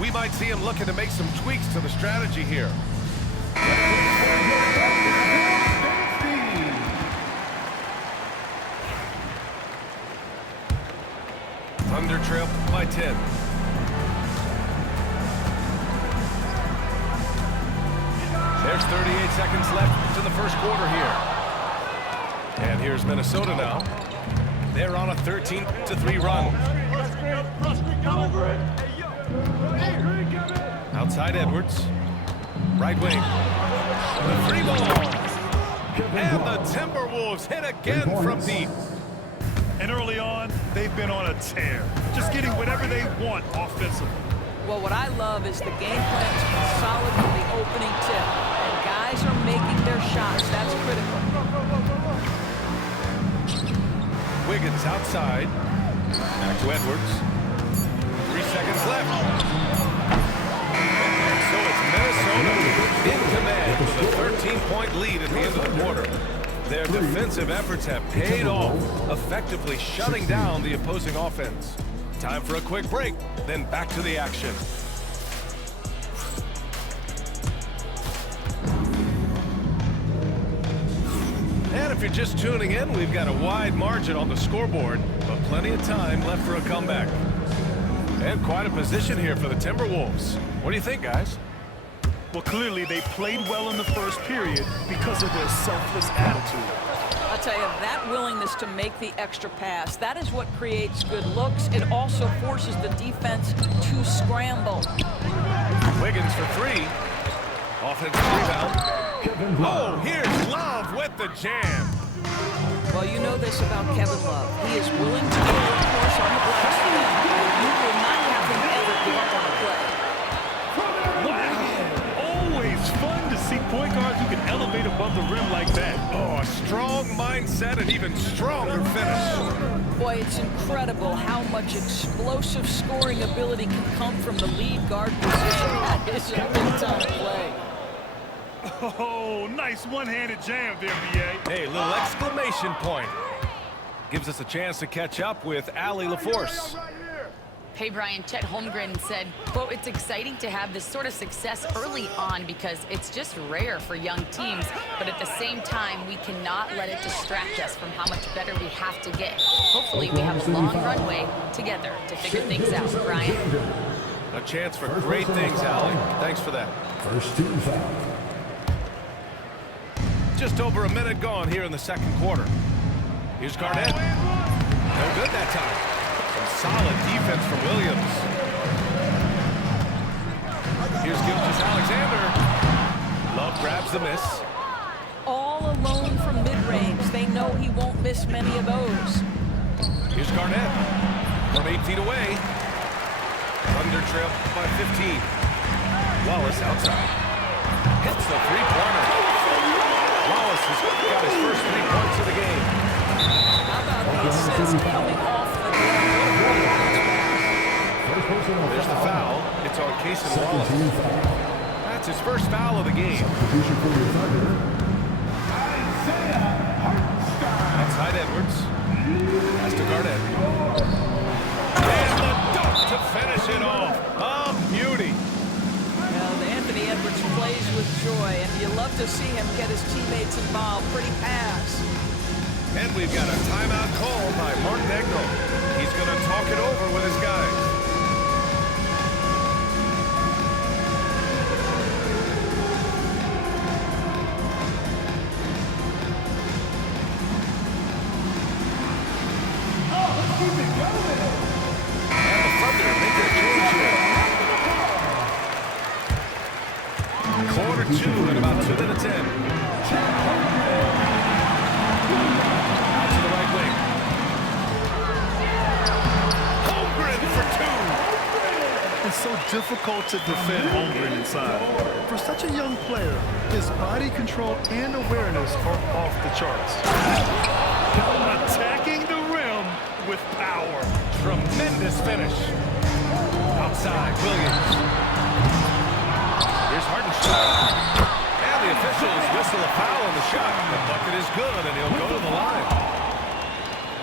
We might see him looking to make some tweaks to the strategy here. Thunder trail by 10. There's 38 seconds left to the first quarter here. And here's Minnesota now. They're on a 13-3 run. Outside Edwards. Right wing. The free ball. And the Timberwolves hit again from deep. And early on, they've been on a tear. Just getting whatever they want offensively. Well, what I love is the game plan's been solid from the opening tip. And guys are making their shots. That's critical. Wiggins outside. Back to Edwards. 3 seconds left. And so it's Minnesota in command with a 13-point lead at the end of the quarter. Their defensive efforts have paid off, effectively shutting down the opposing offense. Time for a quick break, then back to the action. And if you're just tuning in, we've got a wide margin on the scoreboard, but plenty of time left for a comeback. And quite a position here for the Timberwolves. What do you think, guys? Well, clearly they played well in the first period because of their selfless attitude. I'll tell you, that willingness to make the extra pass, that is what creates good looks. It also forces the defense to scramble. Wiggins for 3. Offensive rebound. Oh, here's Love with the jam. Well, you know this about Kevin Love. He is willing to go, of course, on the glass for them. You will not have him ever give up on a play. Always fun to see point guards who can elevate above the rim like that. Oh, a strong mindset and even stronger finish. Boy, it's incredible how much explosive scoring ability can come from the lead guard position. That is a big-time play. Oh, nice one-handed jam there, B.A. Hey, little exclamation point. Gives us a chance to catch up with Allie LaForce. Hey, Brian, Chet Holmgren said, quote, "It's exciting to have this sort of success early on because it's just rare for young teams. But at the same time, we cannot let it distract us from how much better we have to get. Hopefully, we have a long runway together to figure things out." Brian? A chance for great things, Allie. Thanks for that. First team foul. Just over a minute gone here in the second quarter. Here's Garnett. No good that time. Some solid defense from Williams. Here's Gilgeous-Alexander. Love grabs the miss. All alone from mid-range. They know he won't miss many of those. Here's Garnett from 8 feet away. Thunder trail by 15. Wallace outside. Hits the three-pointer. Wallace has got his first 3 points of the game. How about the assist coming off the ground? There's the foul. It's on Cason Wallace. That's his first foul of the game. Outside Edwards. Pass to Garnett. And the dunk to finish it off. A beauty. Well, Anthony Anthony Edwards plays with joy, and you love to see him get his teammates involved. Pretty pass. And we've got a timeout call by Mark Negno. He's going to talk it over with his guys. And the Thunder make a change here. Quarter 2 and about 2 minutes in. Out to the right wing. Holmgren for 2. It's so difficult to defend Holmgren inside. For such a young player, his body control and awareness are off the charts. Attacking the rim with power. Tremendous finish. Outside, Williams. Here's Hardenstein. And the officials whistle a foul on the shot. The bucket is good, and he'll go to the line.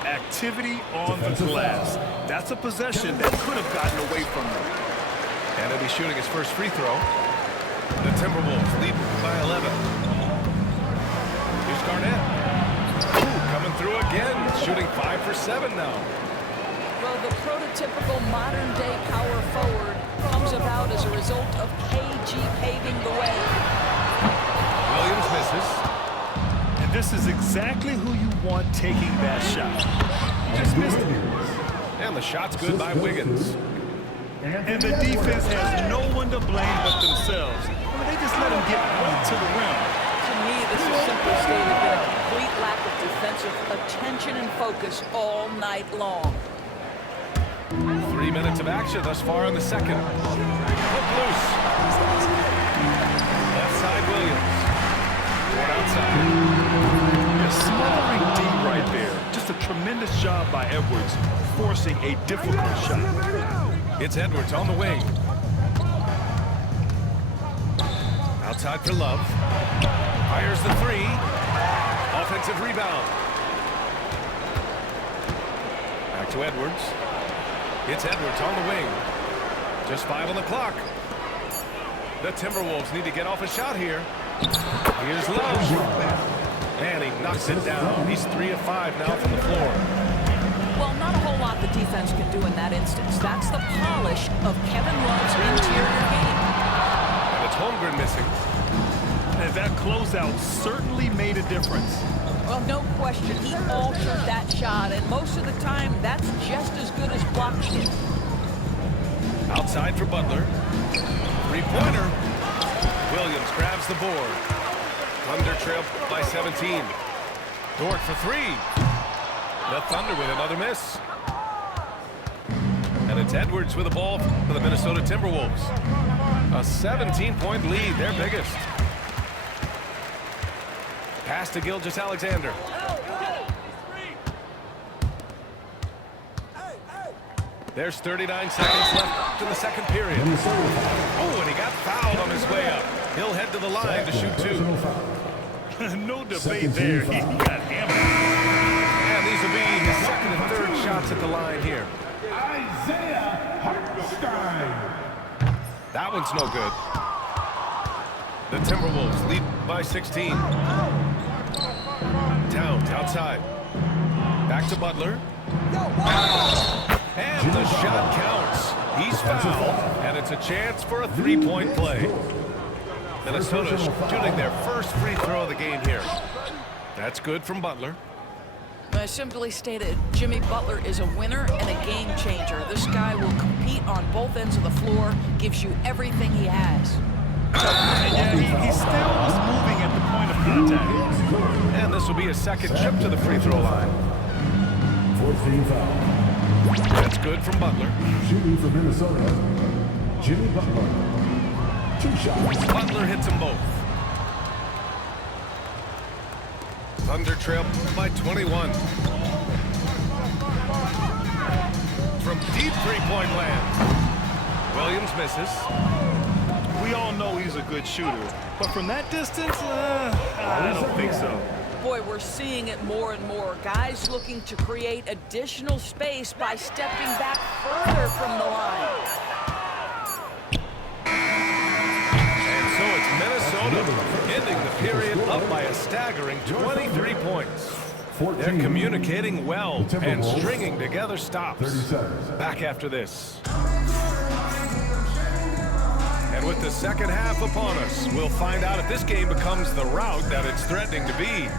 Activity on the glass. That's a possession that could have gotten away from them. And he'll be shooting his first free throw. The Timberwolves lead by 11. Here's Garnett. Coming through again, shooting 5 for 7 now. Well, the prototypical modern-day power forward comes about as a result of KG paving the way. Williams misses. And this is exactly who you want taking that shot. He just missed it. And the shot's good by Wiggins. And the defense has no one to blame but themselves. I mean, they just let him get right to the rim. To me, this is simply stated that a complete lack of defensive attention and focus all night long. 3 minutes of action thus far in the second. Hook loose. Left side, Williams. Going outside. They're smothering D right there. Just a tremendous job by Edwards, forcing a difficult shot. It's Edwards on the wing. Outside for Love. Fires the 3. Offensive rebound. Back to Edwards. It's Edwards on the wing. Just 5 on the clock. The Timberwolves need to get off a shot here. Here's Love. And he knocks it down. He's 3 of 5 now from the floor. Well, not a whole lot the defense can do in that instance. That's the polish of Kevin Love's interior game. And it's Holmgren missing. And that closeout certainly made a difference. Well, no question, he altered that shot, and most of the time, that's just as good as blocking it. Outside for Butler. Three-pointer. Williams grabs the board. Thunder trail by 17. Dort for 3. The Thunder with another miss. And it's Edwards with the ball for the Minnesota Timberwolves. A 17-point lead, their biggest. Pass to Gilgeous-Alexander. There's 39 seconds left to the second period. Oh, and he got fouled on his way up. He'll head to the line to shoot 2. No debate there. He got hammered. And these will be his second and third shots at the line here. That one's no good. The Timberwolves lead by 16. Towns outside. Back to Butler. And the shot counts. He's fouled, and it's a chance for a three-point play. Minnesota shooting their first free throw of the game here. That's good from Butler. I simply stated, Jimmy Butler is a winner and a game changer. This guy will compete on both ends of the floor, gives you everything he has. Yeah, he still was moving at the point of contact. And this will be a second trip to the free throw line. 14 foul. That's good from Butler. Shooting for Minnesota, Jimmy Butler. 2 shots. Butler hits them both. Thunder trail by 21. From deep three-point land. Williams misses. We all know he's a good shooter, but from that distance, I don't think so. Boy, we're seeing it more and more. Guys looking to create additional space by stepping back further from the line. And period up by a staggering 23 points. They're communicating well and stringing together stops. Back after this. And with the second half upon us, we'll find out if this game becomes the rout that it's threatening to be.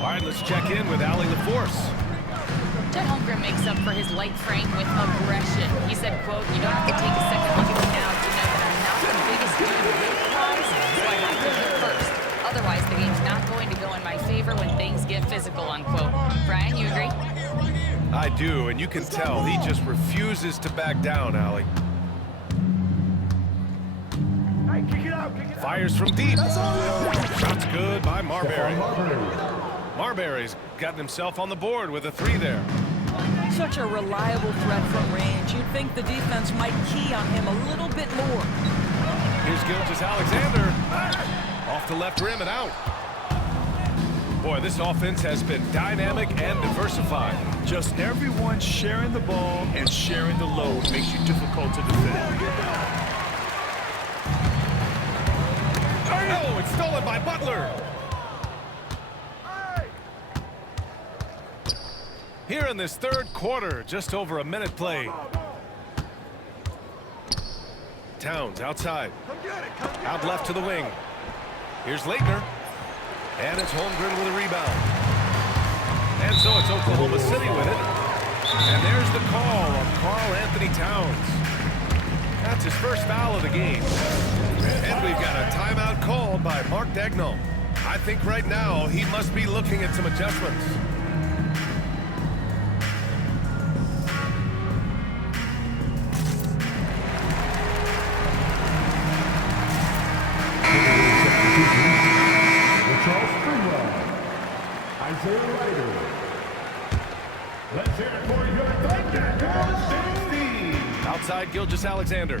All right, let's check in with Allie LaForce. Chet Holmgren makes up for his light frame with aggression. He said, quote, "You don't have to take a second look at me now to know that I'm not the biggest dude weight-wise, so I have to hit first. Otherwise, the game's not going to go in my favor when things get physical," unquote. Brian, you agree? I do, and you can tell he just refuses to back down, Allie. Fires from deep. Shot's good by Marbury. Marbury's gotten himself on the board with a 3 there. Such a reliable threat from range. You'd think the defense might key on him a little bit more. Here's Gilgeous-Alexander. Off the left rim and out. Boy, this offense has been dynamic and diversified. Just everyone sharing the ball and sharing the load makes you difficult to defend. Oh, it's stolen by Butler. Here in this third quarter, just over a minute played. Towns outside. Out left to the wing. Here's Leitner. And it's Holmgren with a rebound. And so it's Oklahoma City with it. And there's the call on Karl Anthony Towns. That's his first foul of the game. And we've got a timeout called by Mark Daigneault. I think right now he must be looking at some adjustments. Outside Gilgeous-Alexander.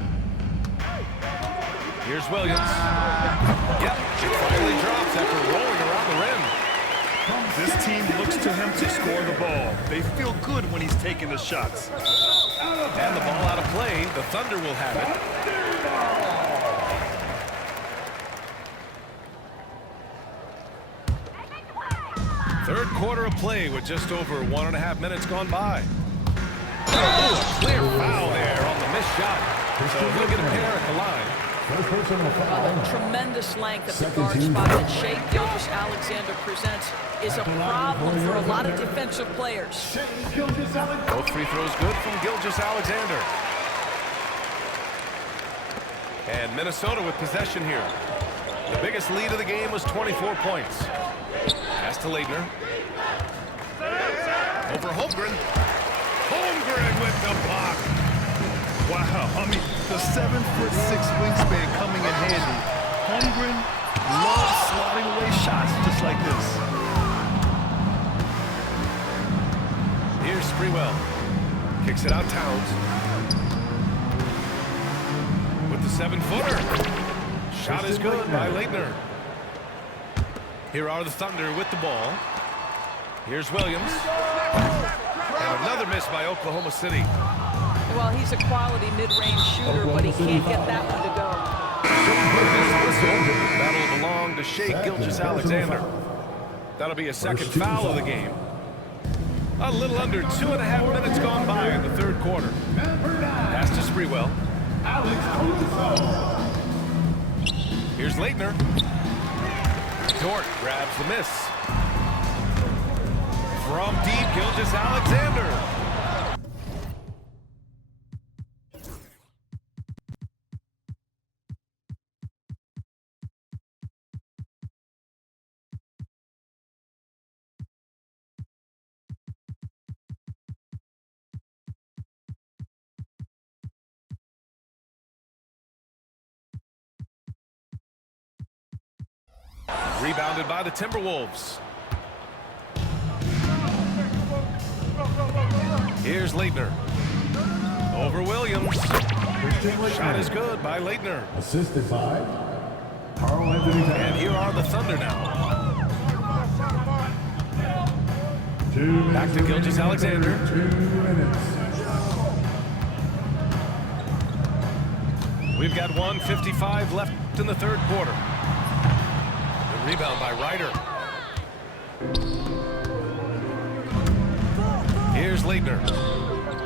Here's Williams. Yep, it finally drops after rolling around the rim. This team looks to him to score the ball. They feel good when he's taking the shots. And the ball out of play. The Thunder will have it. Third quarter of play with just over 1.5 minutes gone by. Oh, a clear foul there on the missed shot. So he'll get a pair at the line. The tremendous length of the guard spot that Shai Gilgeous-Alexander presents is a problem for a lot of defensive players. Both free throws good from Gilgeous-Alexander. And Minnesota with possession here. The biggest lead of the game was 24 points. Pass to Leitner. Over Holmgren. Holmgren with the block. Wow, I mean, the 7'6" wingspan coming in handy. Holmgren loves sliding away shots just like this. Here's Sprewell. Kicks it out Towns. With the 7-footer. Shot is good by Leitner. Here are the Thunder with the ball. Here's Williams. And another miss by Oklahoma City. Well, he's a quality mid-range shooter, but he can't get that one to go. That'll belong to Shai Gilgeous-Alexander. That'll be a second foul of the game. A little under 2.5 minutes gone by in the third quarter. Pass to Sprewell. Here's Leitner. Dort grabs the miss. From deep, Gilgeous-Alexander. Rebounded by the Timberwolves. Here's Leitner. Over Williams. Shot is good by Leitner. Assisted by Karl Anthony Towns. And here are the Thunder now. Back to Gilgeous-Alexander. 2 minutes. We've got 1:55 left in the third quarter. The rebound by Ryder. Here's Leitner.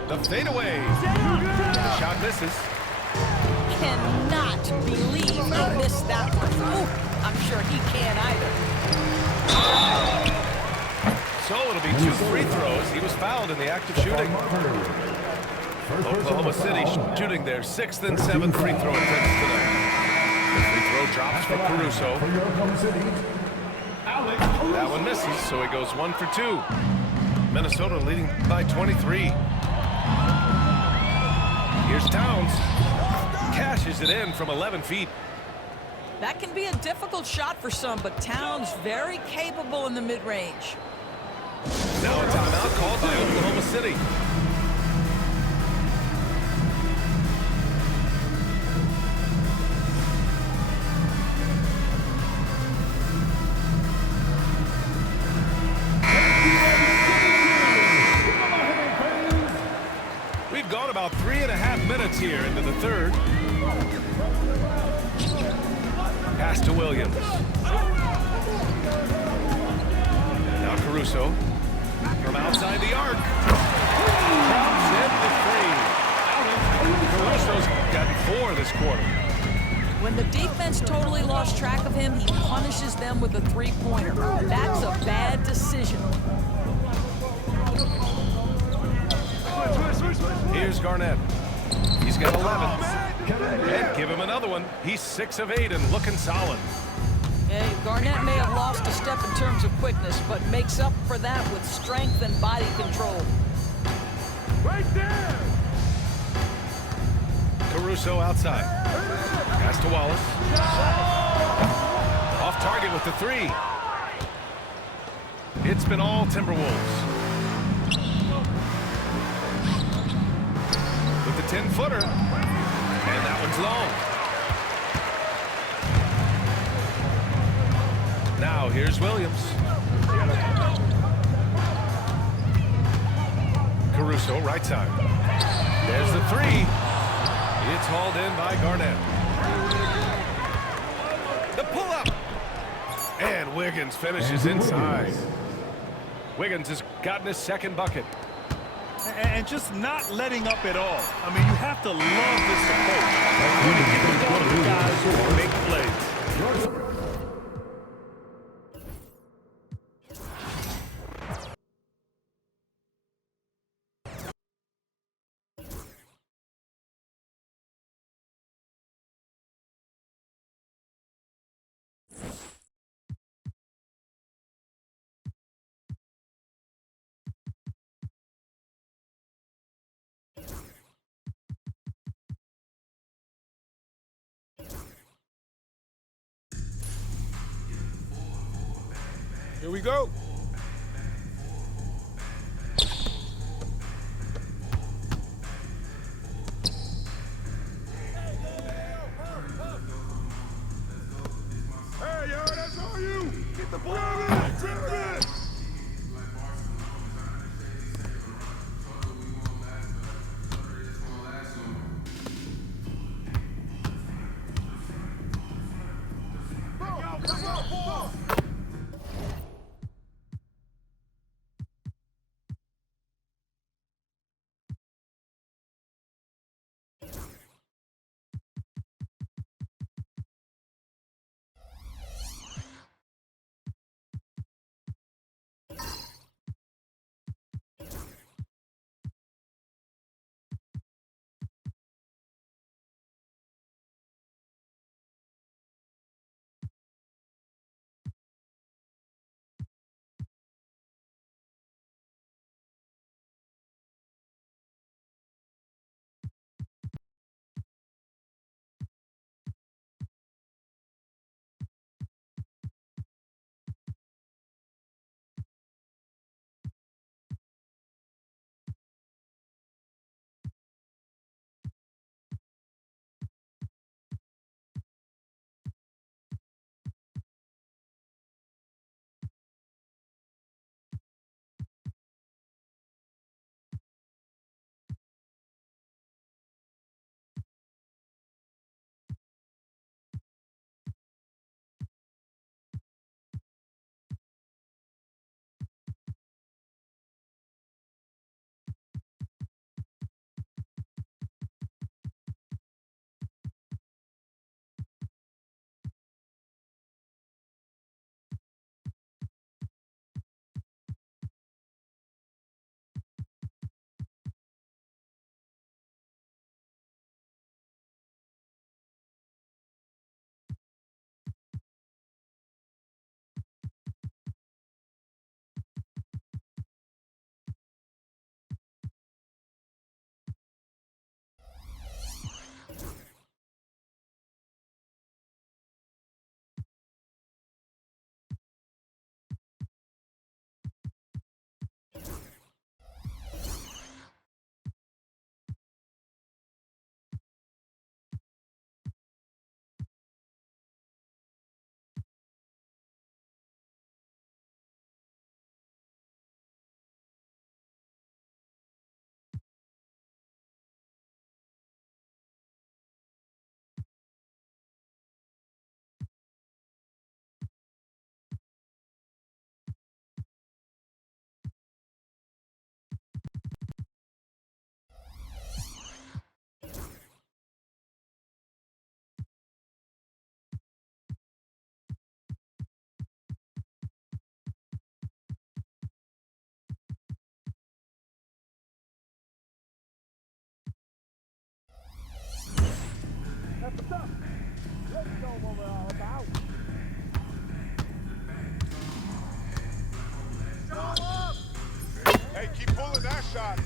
The fadeaway. The shot misses. Cannot believe he missed that one. Ooh, I'm sure he can't either. So it'll be 2 free throws. He was fouled in the act of shooting. Oklahoma City shooting their 6th and 7th free throw attempts tonight. The free throw drops for Caruso. That one misses, so he goes 1 for 2. Minnesota leading by 23. Here's Towns. Cashes it in from 11 feet. That can be a difficult shot for some, but Towns very capable in the mid-range. Now a timeout called by Oklahoma City. We've gone about 3.5 minutes here into the third. Pass to Williams. Now Caruso from outside the arc. Drops in the 3. Caruso's gotten 4 this quarter. When the defense totally lost track of him, he punishes them with a three-pointer. That's a bad decision. Here's Garnett. He's got 11. And give him another one. He's 6 of 8 and looking solid. Hey, Garnett may have lost a step in terms of quickness, but makes up for that with strength and body control. Right there! Caruso outside. Pass to Wallace. Off target with the 3. It's been all Timberwolves. With the 10-footer. And that one's long. Now here's Williams. Caruso right side. There's the 3. It's hauled in by Garnett. The pull-up. And Wiggins finishes inside. Wiggins has gotten his 2nd bucket. And just not letting up at all. I mean, you have to love this approach. You're going to give the ball to the guys who will make plays. Here we go. Hey, yo, that's all you. Get the ball in. Grab it. shot.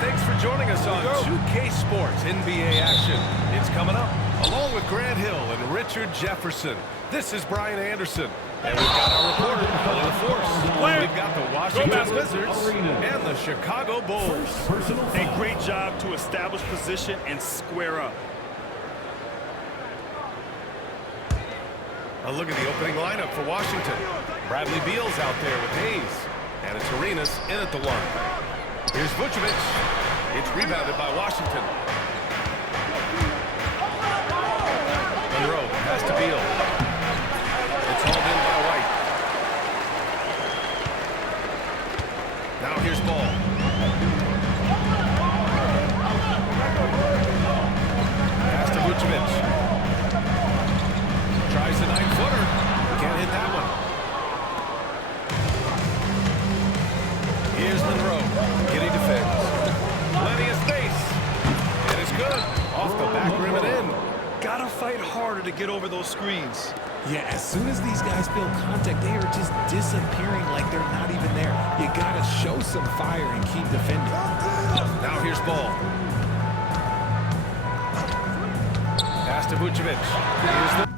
Thanks for joining us on 2K Sports NBA action. It's coming up, along with Grant Hill and Richard Jefferson. This is Brian Anderson, and we've got our reporter, Billy LaForce. We've got the Washington Wizards and the Chicago Bulls. A great job to establish position and square up. A look at the opening lineup for Washington. Bradley Beal's out there with Hayes, and it's Arenas in at the one. Here's Vucevic. It's rebounded by Washington. Monroe pass to Beal. It's hauled in by White. Now here's Ball. Pass to Vucevic. Tries the 9-footer. Can't hit that one. Here's Monroe. Getting defense. Plenty of space. And it's good. Off the back rim and in. Gotta fight harder to get over those screens. Yeah, as soon as these guys feel contact, they are just disappearing like they're not even there. You gotta show some fire and keep defending. Now here's Ball. Pass to Vucevic. Here's the...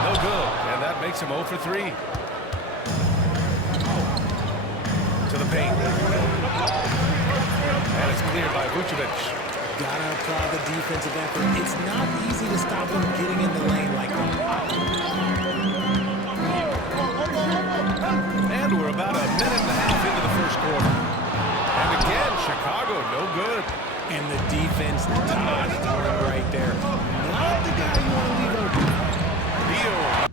No good, and that makes him 0 for 3. To the paint. And it's cleared by Vucevic. Gotta applaud the defensive effort. It's not easy to stop them getting in the lane like that. And we're about a minute and a half into the first quarter. And again, Chicago, no good. And the defense dodged right there. Not the guy you want to leave open. Beal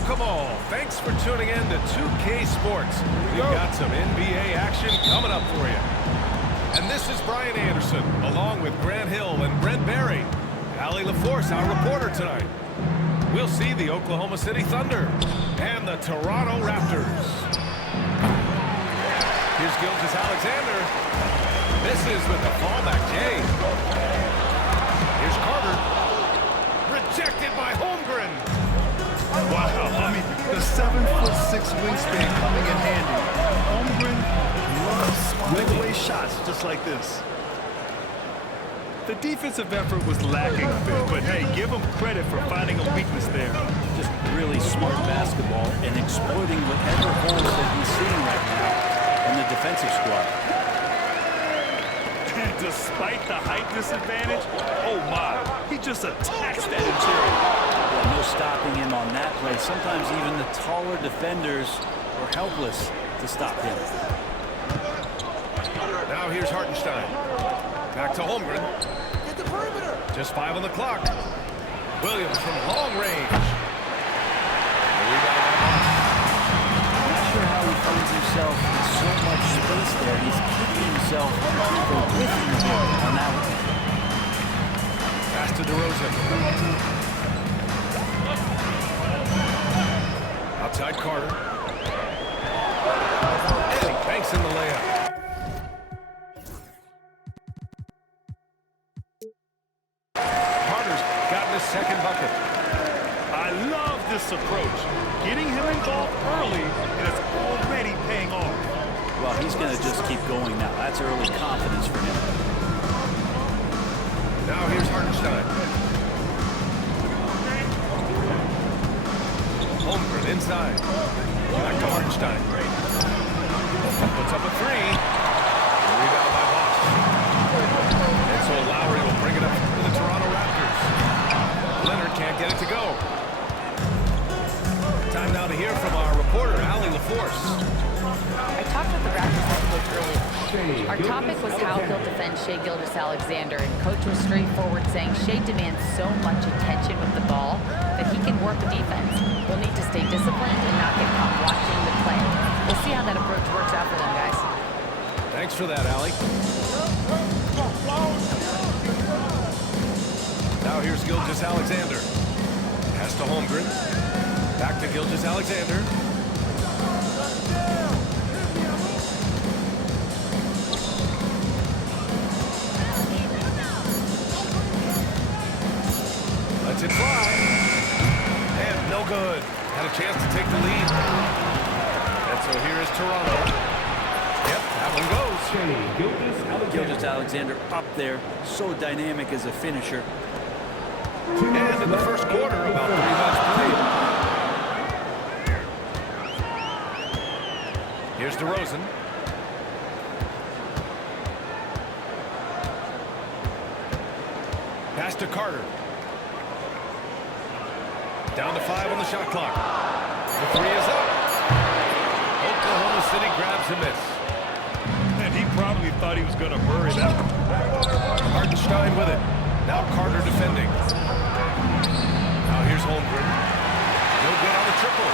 Welcome all. Thanks for tuning in to 2K Sports. We've got some NBA action coming up for you. And this is Brian Anderson, along with Grant Hill and Brent Barry. Allie LaForce, our reporter tonight. We'll see the Oklahoma City Thunder and the Toronto Raptors. Here's Gilgeous-Alexander. Misses with the fallback Jay. Here's Carter. Rejected by Holmgren. Wow, I mean, the 7'6" wingspan coming in handy. Holmgren loves swatting away shots just like this. The defensive effort was lacking a bit, but hey, give him credit for finding a weakness there. Just really smart basketball and exploiting whatever holes that he's seeing right now in the defensive squad. And despite the height disadvantage, oh my, he just attacks that interior. Yeah, no stopping him on that play. Sometimes even the taller defenders were helpless to stop him. Now here's Hartenstein. Back to Holmgren. Hit the perimeter. Just 5 on the clock. Williams from long range. The rebound by Moss. Not sure how he finds himself in so much space there. He's kicking himself for whiffing him on that one. Pass to DeRozan. Outside Carter. And he banks in the layup. Carter's gotten his second bucket. I love this approach. Getting him involved early, and it's already paying off. Well, he's going to just keep going now. That's early confidence for him. Now here's Hartenstein. Holmgren inside. Back to Hartenstein. Puts up a three. Rebound by Moss. And so Lowry will bring it up for the Toronto Raptors. Leonard can't get it to go. Time now to hear from our reporter, Allie LaForce. I talked with the Raptors head coach earlier. Our topic was how he'll defend Shai Gilgeous-Alexander, and coach was straightforward, saying Shai demands so much attention with the ball that he can work the defense. We'll need to stay disciplined and not get caught watching the play. We'll see how that approach works out for them, guys. Thanks for that, Allie. Now here's Gilgeous-Alexander. Pass to Holmgren. Back to Gilgeous-Alexander. Lets it fly. And no good. Had a chance to take the lead. And so here is Toronto. Yep, that one goes. Gilgeous-Alexander up there, so dynamic as a finisher. And in the first quarter, about 3 minutes played. Here's DeRozan. Pass to Carter. Down to 5 on the shot clock. The three is up. Oklahoma City grabs a miss. And he probably thought he was going to bury that one. Hartenstein with it. Now Carter defending. Now here's Holmgren. No good on the triple.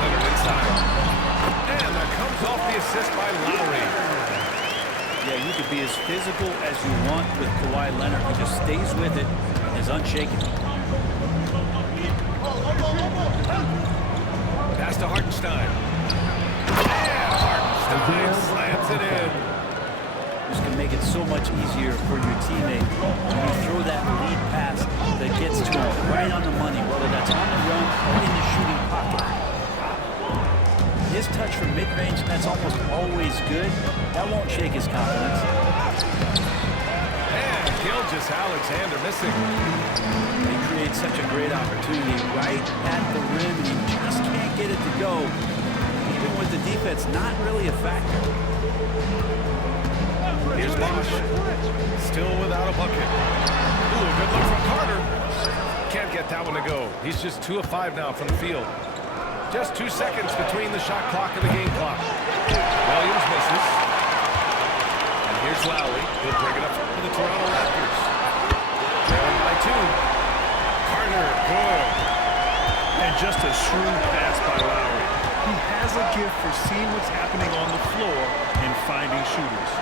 Leonard inside. And that comes off the assist by Lowry. Yeah, you could be as physical as you want with Kawhi Leonard. He just stays with it and is unshaken. Pass to Hartenstein. And Hartenstein slams it in. Just can make it so much easier for your teammate when you throw that lead pass that gets to him right on the money, whether that's on the run or in the shooting pocket. His touch from mid-range, that's almost always good. That won't shake his confidence. And Gilgeous-Alexander missing. He creates such a great opportunity right at the rim, and he just can't get it to go. Even with the defense not really a factor. Here's Bosch. Still without a bucket. Ooh, good look from Carter. Can't get that one to go. He's just 2 of 5 now from the field. Just 2 seconds between the shot clock and the game clock. Williams misses. And here's Lowry. He'll bring it up for the Toronto Raptors. Trailing by 2. true pass by Lowry. He has a gift for seeing what's happening on the floor and finding shooters.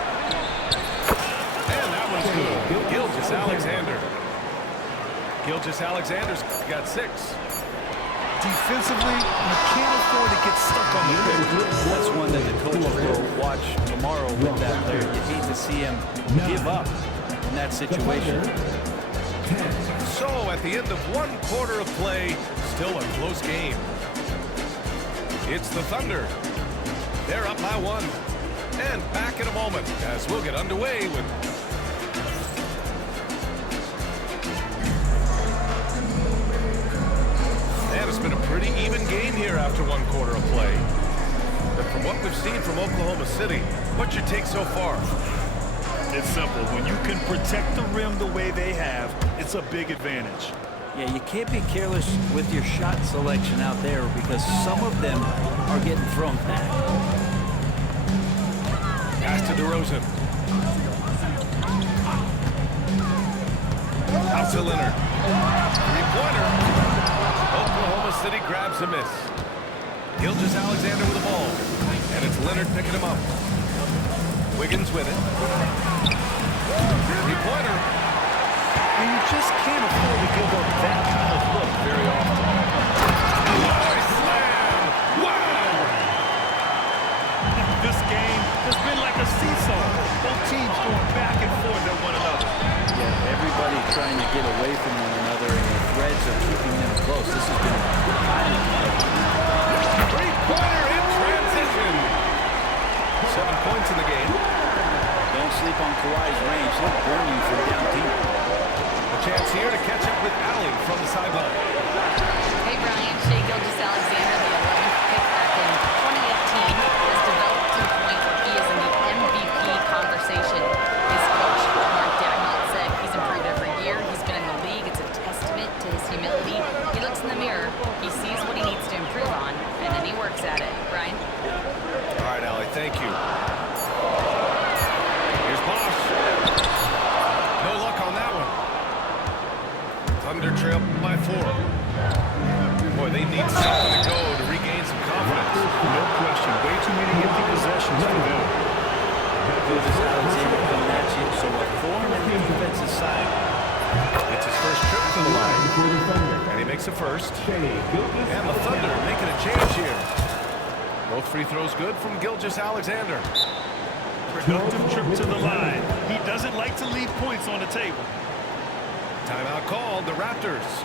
And that one's good. Gilgeous-Alexander. Gilgeous-Alexander's got 6. Defensively, you can't afford to get stuck on the bench. That's one that the coaches will watch tomorrow with that player. You hate to see him give up in that situation. So at the end of 1 quarter of play, still a close game. It's the Thunder. They're up by 1. And back in a moment as we'll get underway with... And it's been a pretty even game here after 1 quarter of play. But from what we've seen from Oklahoma City, what's your take so far? It's simple. When you can protect the rim the way they have, it's a big advantage. Yeah, you can't be careless with your shot selection out there because some of them are getting thrown back. Pass to DeRozan. Out to Leonard. 3-pointer. Oklahoma City grabs a miss. Gilgeous-Alexander with the ball. And it's Leonard picking him up. Wiggins with it. 3-pointer. And you just can't afford to give up that kind of look very often. Nice slam! Wow! This game has been like a seesaw. Both teams going back and forth at one another. Yeah, everybody trying to get away from one another, and the threads are keeping them close. This has been highly competitive. 3-pointer in transition. 7 points in the game. Don't sleep on Kawhi's range. He'll burn you from down deep. A chance here to catch up with Allie from the sideline. Hey, Brian. Shai Gilgeous-Alexander, the 11th pick back in 2018, has developed to the point where he is in the MVP conversation. His coach, Mark Dagnall, said he's improved every year. He's been in the league. It's a testament to his humility. He looks in the mirror. He sees what he needs to improve on, and then he works at it. Brian? All right, Allie, thank you. Here's Bosch. No luck on that one. Thunder trail by 4. Boy, they need something to go to regain some confidence. No question. Way too many empty possessions for them. Gilgeous-Alexander coming at you, so a thorn in the defensive side. It's his first trip to the line. And he makes a first. And the Thunder making a change here. Both free throws good from Gilgeous-Alexander. Productive trip to the line. He doesn't like to leave points on the table. Timeout called, the Raptors.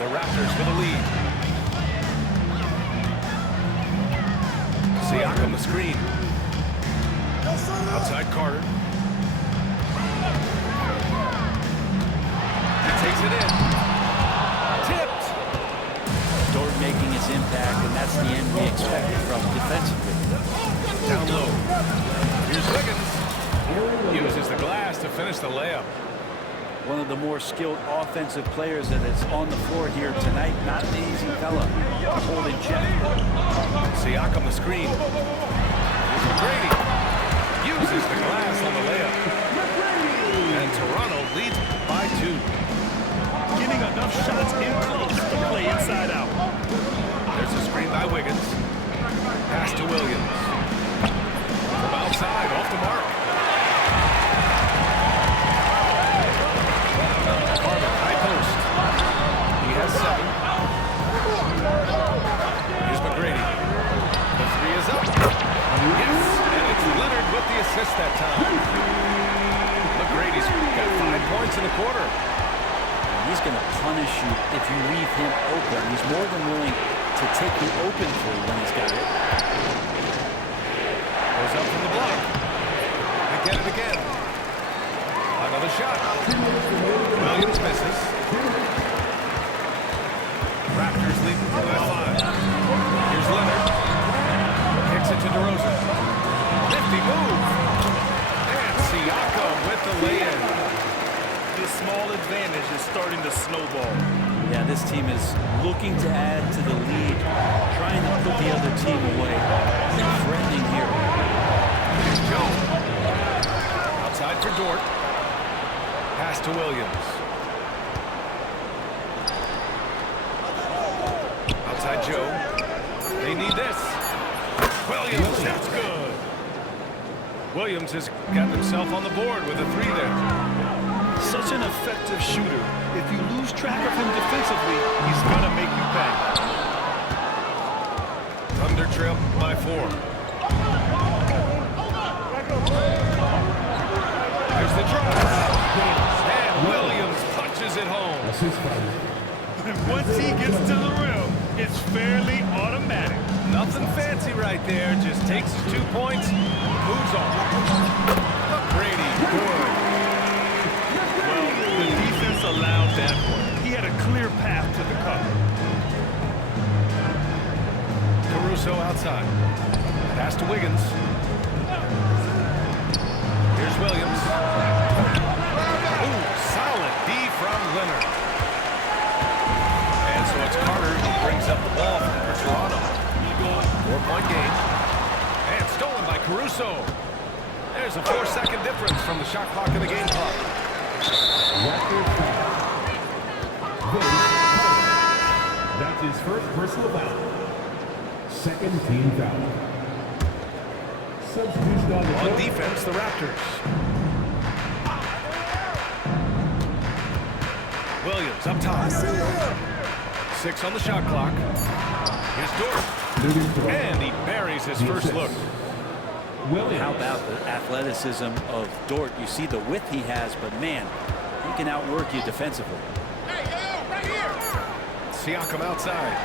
The Raptors with a lead. Siakam the screen. Outside Carter. He takes it in. Tipped. Dort making his impact, and that's the end we expected from him defensively. Down low. Here's Wiggins. Uses the glass to finish the layup. One of the more skilled offensive players that is on the floor here tonight. Not an easy fella to hold in check. Siakam the screen. Here's McGrady. Uses the glass on the layup. And Toronto leads by 2. Getting enough shots in close to play inside out. There's a screen by Wiggins. Pass to Williams. From outside, off the mark. Carter, high post. He has 7. Here's McGrady. The 3 is up. Yes, and it's Leonard with the assist that time. McGrady's got 5 points in the quarter. he's going to punish you if you leave him open. He's more than willing to take the open three when he's got it. Goes up from the block. They get it again. Another shot. Williams misses. Raptors lead by 5. Here's Leonard. Kicks it to DeRozan. Nifty move. And Siakam with the lay-in. This small advantage is starting to snowball. Yeah, this team is looking to add to the lead, trying to put the other team away. They're threatening here. Here's Joe. Outside for Dort. Pass to Williams. Outside Joe. They need this. Williams, that's good. Williams has got himself on the board with a 3 there. Such an effective shooter. If you lose track of him defensively, he's going to make you pay. Thunder trail by 4. There's the drive. And Williams punches it home. Once he gets to the rim, it's fairly automatic. Nothing fancy right there. Just takes his 2 points, moves on. Brady, good. Well, the defense allowed that one. He had a clear path to the cover. Caruso outside. Pass to Wiggins. Here's Williams. Ooh, solid D from Leonard. And so it's Carter who brings up the ball for Toronto. 4-point game. And stolen by Caruso. There's a 4-second difference from the shot clock and the game clock. That's his first personal foul. Second team foul. Substitution on the On court. defense, the Raptors. Williams up top. 6 on the shot clock. Here's Dort. And he buries his first look. How about the athleticism of Dort? You see the width he has, but man, he can outwork you defensively. Siakam outside.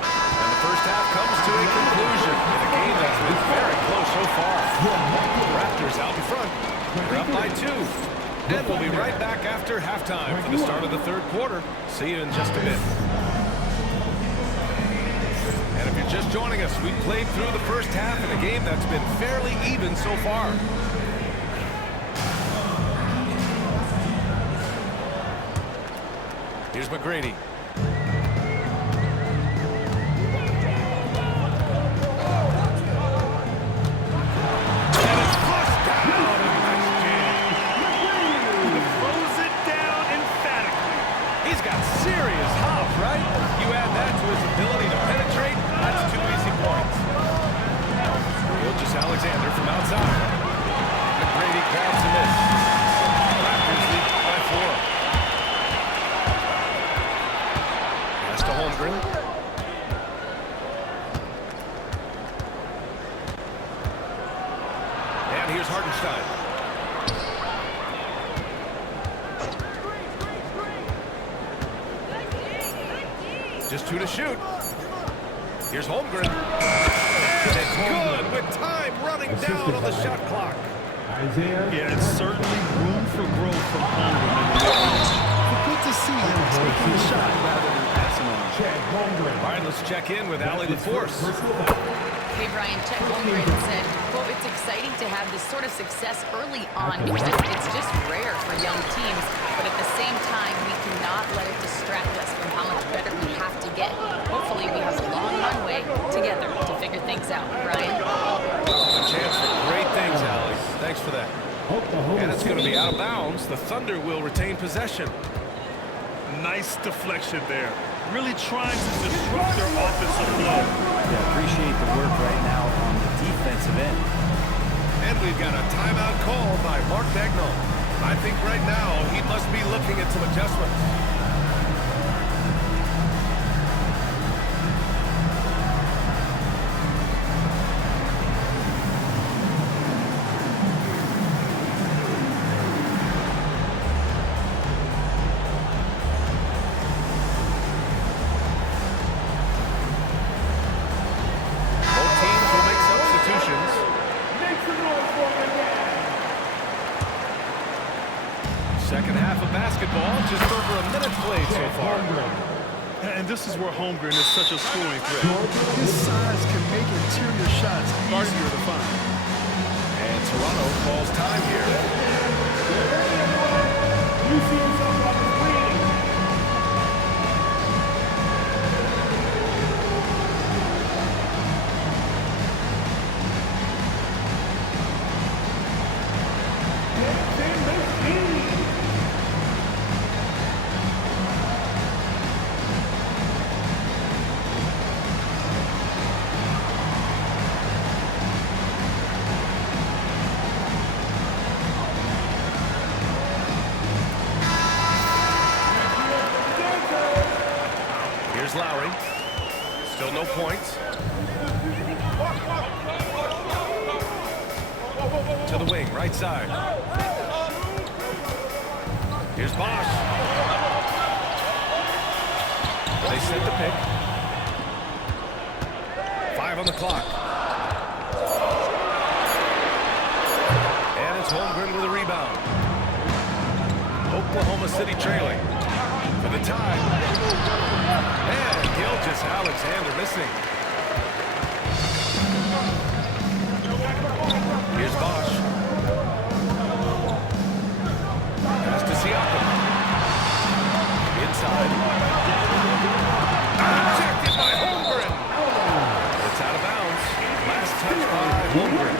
And the first half comes to a conclusion in a game that's been very close so far. Raptors out in front. They're up by 2. And we'll be right back after halftime for the start of the third quarter. See you in just a bit. And if you're just joining us, we played through the first half in a game that's been fairly even so far. Here's McGrady. Serious hops, right? You add that to his ability to penetrate, that's 2 easy points. Alexander from outside. McGrady grabs the miss. Raptors lead by 4. Pass to Holmgren. And here's Hartenstein. Just 2 to shoot. Here's Holmgren. And it's good with time running down on the shot clock. Yeah, it's certainly room for growth from Holmgren. But good to see him taking the shot rather than passing on. All right, let's check in with Allie LaForce. Hey, Brian, Chet Holmgren said, quote, it's exciting to have this sort of success early on because it's just rare for young teams, but at the same time, we cannot let it distract us from how much better we have to get. Hopefully, we have a long runway together to figure things out. Brian? A chance for great things, Allie. Thanks for that. And it's going to be out of bounds. The Thunder will retain possession. Nice deflection there. Really trying to disrupt their offensive flow. Yeah, appreciate the work right now on the defensive end. And we've got a timeout call by Mark Dagnall. I think right now he must be looking at some adjustments. this is where Holmgren is such a scoring threat. His size can make interior shots easier to find. And Toronto calls time here. You see yourself on the screen. Here's Lowry. Still no points. To the wing, right side. Here's Bosch. They set the pick. 5 on the clock. And it's Holmgren with a rebound. Oklahoma City trailing for the tie. And Gilgeous-Alexander missing. Here's Bosch. Pass to Siakam. Inside. Rejected by Holmgren. It's out of bounds. Last touch by Holmgren.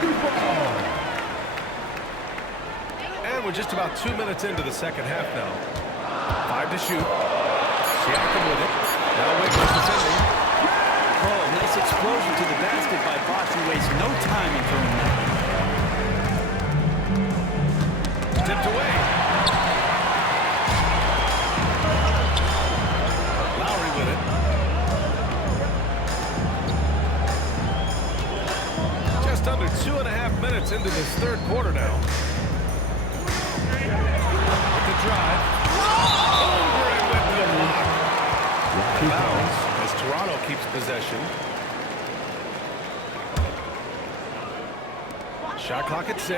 And we're just about 2 minutes into the second half now. 5 to shoot. Siakam with it. Now Wiggins defending. Oh, nice explosion to the basket by Bosch, who wastes no time in throwing that. Tipped away. Lowry with it. Just under 2.5 minutes into this third quarter now. With the drive. Holmgren with the block. Bounds as Toronto keeps possession. Shot clock at 6.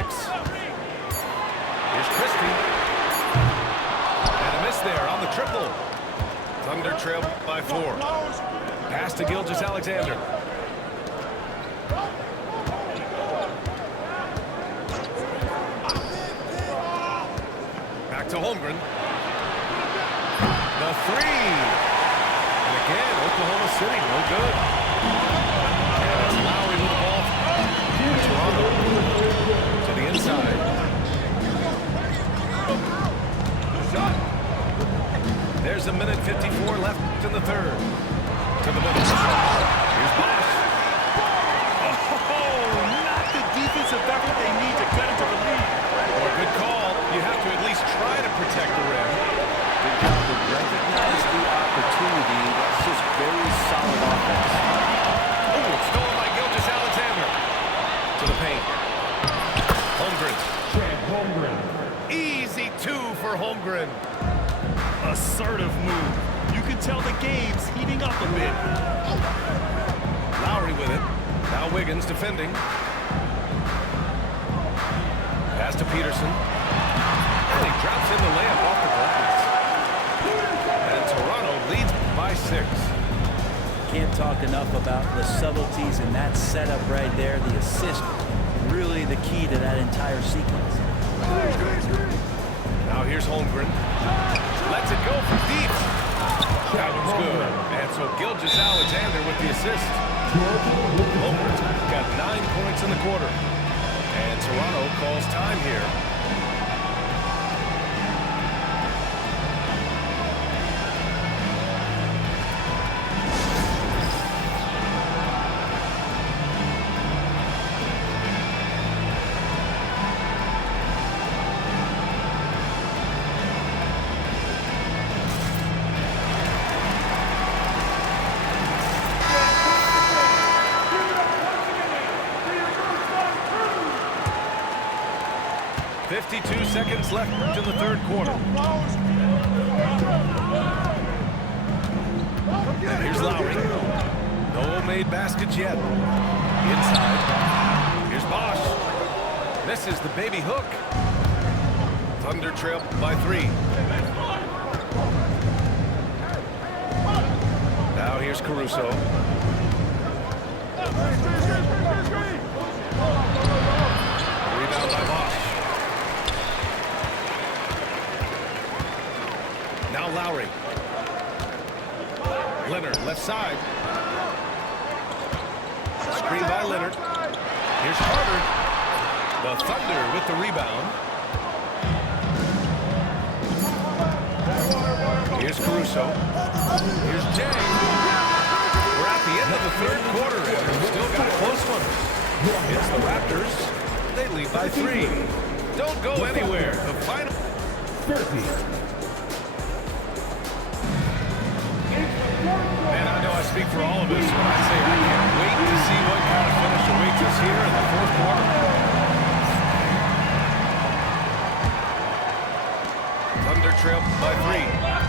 Here's Christie. And a miss there on the triple. Thunder trail by 4. Pass to Gilgeous-Alexander. Back to Holmgren. The 3. And again, Oklahoma City, no good. And it's Lowry with the ball. Toronto to the inside. There's a minute 54 left in the third. To the middle. Here's Bosch. Oh, not the defensive effort they need to cut into the lead. Or a good call. You have to at least try to protect the rim. Good job to recognize the opportunity. That's just very solid offense. Oh, stolen by Gilgeous-Alexander. To the paint. Holmgren. Holmgren. Easy 2 for Holmgren. Assertive move. You can tell the game's heating up a bit. Lowry with it. Now Wiggins defending. Pass to Peterson. And he drops in the layup off the glass. And Toronto leads by 6. Can't talk enough about the subtleties in that setup right there. The assist, really the key to that entire sequence. Now here's Holmgren. Lets it go from deep. That one's good. And so Gilgeous-Alexander with the assist. Holmgren's got 9 points in the quarter. And Toronto calls time here. Seconds left in the third quarter. And here's Lowry. No made baskets yet. Inside. Here's Bosch. Misses the baby hook. Thunder trail by 3. here's Caruso. Rebound by Bosch. Now Lowry. Leonard, left side. Screen by Leonard. Here's Carter. The Thunder with the rebound. Here's Caruso. Here's Jay. We're at the end of the third quarter, and we've still got a close one. It's the Raptors. They lead by 3. Don't go anywhere. The final 30. And I know I speak for all of us when I say I can't wait to see what kind of finish awaits us here in the fourth quarter. Thunder trail by 3.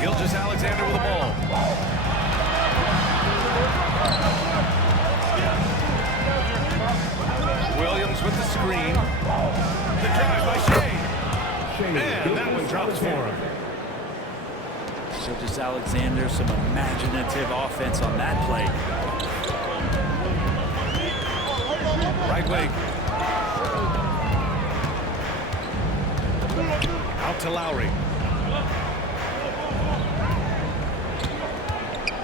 Gilgeous-Alexander with the ball. Williams with the screen. The drive by Shea. And that one drops for him. Gilgeous-Alexander, some imaginative offense on that play. Right wing. Out to Lowry.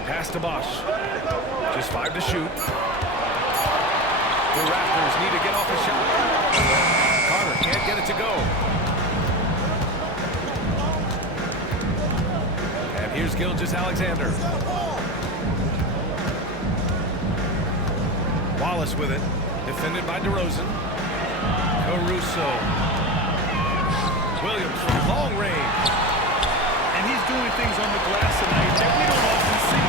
Pass to Bosch. Just 5 to shoot. The Raptors need to get off a shot. Carter can't get it to go. And here's Gilgeous-Alexander. Wallace with it. Defended by DeRozan. Caruso. Williams from long range. And he's doing things on the glass tonight that we don't often see.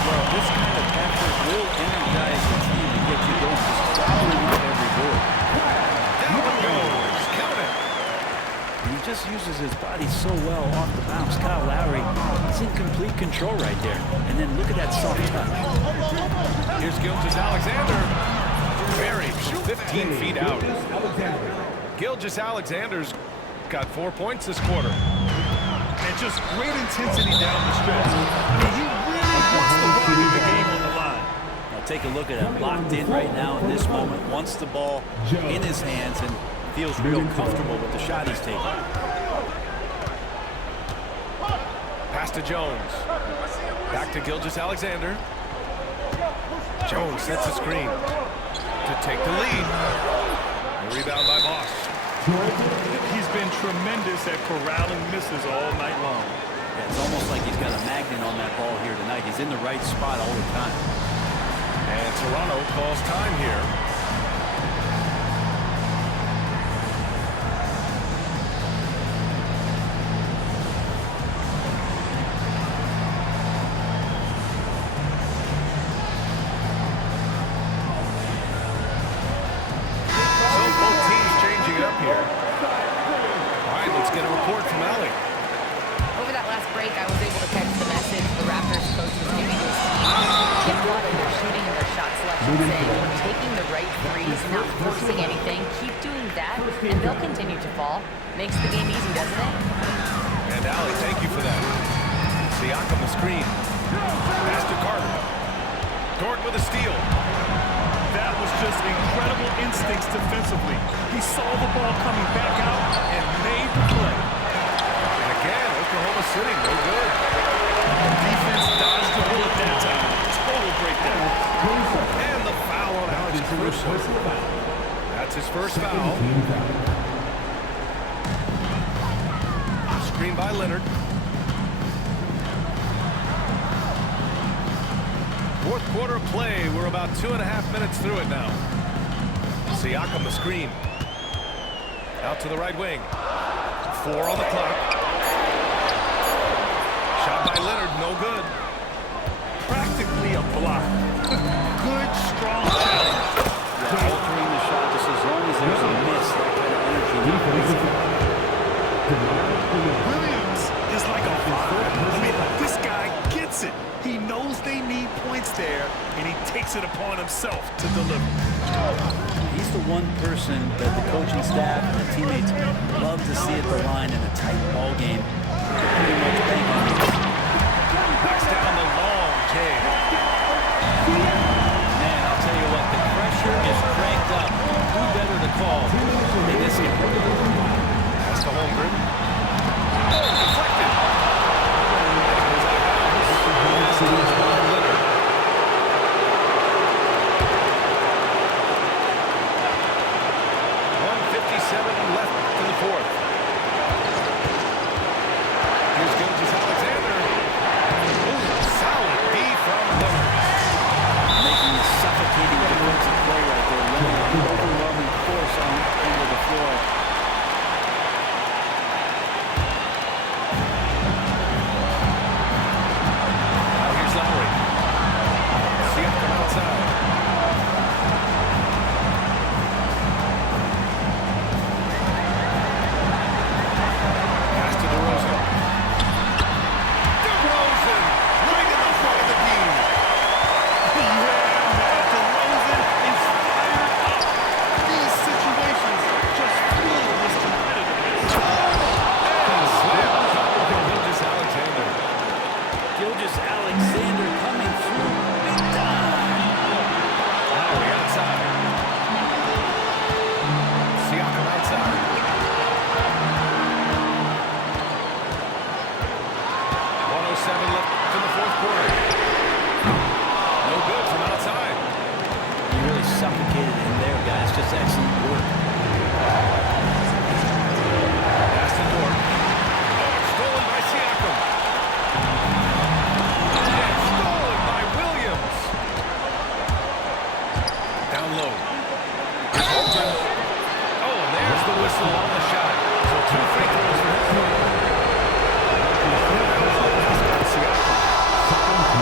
Well, this kind of effort will energize the team and get you going, just following up every board. Down it goes. Count it. He just uses his body so well off the bounce. Kyle Lowry, he's in complete control right there. And then look at that soft touch. Here's Gilgeous-Alexander. Buried from 15 feet out. Gilgeous-Alexander's got 4 points this quarter. And just great intensity down the stretch. I mean, he really wants the ball in the game on the line. Now take a look at him, locked in right now in this moment. Wants the ball in his hands and feels real comfortable with the shot he's taking. Pass to Jones. Back to Gilgeous-Alexander. Jones sets a screen to take the lead. A rebound by Bosch. He's been tremendous at corralling misses all night long. Yeah, it's almost like he's got a magnet on that ball here tonight. He's in the right spot all the time. And Toronto calls time here. And they'll continue to fall. Makes the game easy, doesn't it? And Allie, thank you for that. Siakam the screen. Pass to Carter. Gordon with a steal. That was just incredible instincts defensively. He saw the ball coming back out and made the play. And again, Oklahoma City, no good. Defense dodged the bullet that time. Total breakdown. And the foul on Alex Caruso. That's his first foul. Screen by Leonard. Fourth quarter of play. We're about 2.5 minutes through it now. Siakam the screen. Out to the right wing. 4 on the clock. Shot by Leonard, no good. Practically a block. Good, strong challenge. Altering the shot just as long as there's a miss, that kind of energy. Williams is like a father. I mean, this guy gets it. He knows they need points there, and he takes it upon himself to deliver. He's the one person that the coaching staff and the teammates love to see at the line in a tight ball game. pretty much bank on this. Knocks down the long J. Man, I'll tell you what, the pressure is cranked up. Who better to call than this guy? Pass to Holmgren. Oh, deflected. That goes out of bounds. Pass to Leonard. 1:57 left in the fourth. Here's Gilgeous-Alexander. Ooh, solid D from Leonard. Making a suffocating defensive play right there. Running an overwhelming force on that end of the floor. Now here's Lowry. Siakam outside. Pass to DeRozan. DeRozan! Right in the front of the beam. DeRozan is fired up. These situations just feel this competitiveness. Gilgeous-Alexander. Gilgeous-Alexander coming through big time. Lowry outside. Siakam outside. 1:07 left in the fourth quarter. No good from outside. He really suffocated him there, guys. Just excellent work. Pass to Dort. Oh, it's stolen by Siakam. And stolen by Williams. Down low. Here's Holmgren. Oh, and there's the whistle on the shot. So 2 free throws for him. Siakam.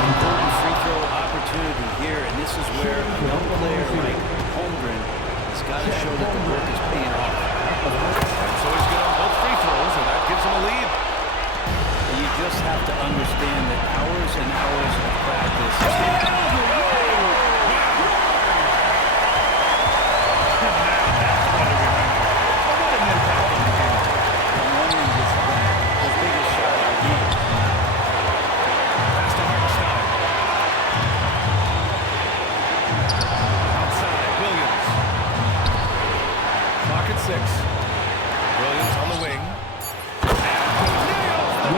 Important free throw opportunity here, and this is where a young player like Holmgren has got to show that the work is paying off. And so he's good on both free throws, and that gives him a lead. And you just have to understand that hours and hours of practice. His biggest shot of the game. Pass to Hartenstein. Outside, Williams. Clock at 6. Williams on the wing. And nails the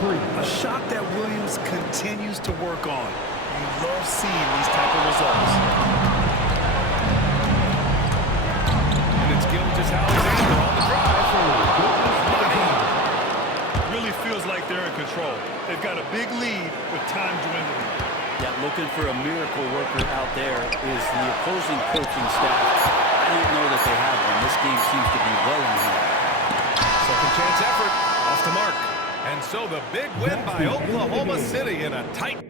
three. A shot that Williams continues to work on. You love seeing these type of results. And it's Gilgeous-Alexander on the drive. Money. Really feels like they're in control. They've got a big lead with time dwindling. Yeah, looking for a miracle worker out there is the opposing coaching staff. I don't know that they have one. This game seems to be well in hand. Second chance effort. Off the mark. And so the big win by Oklahoma City in a tight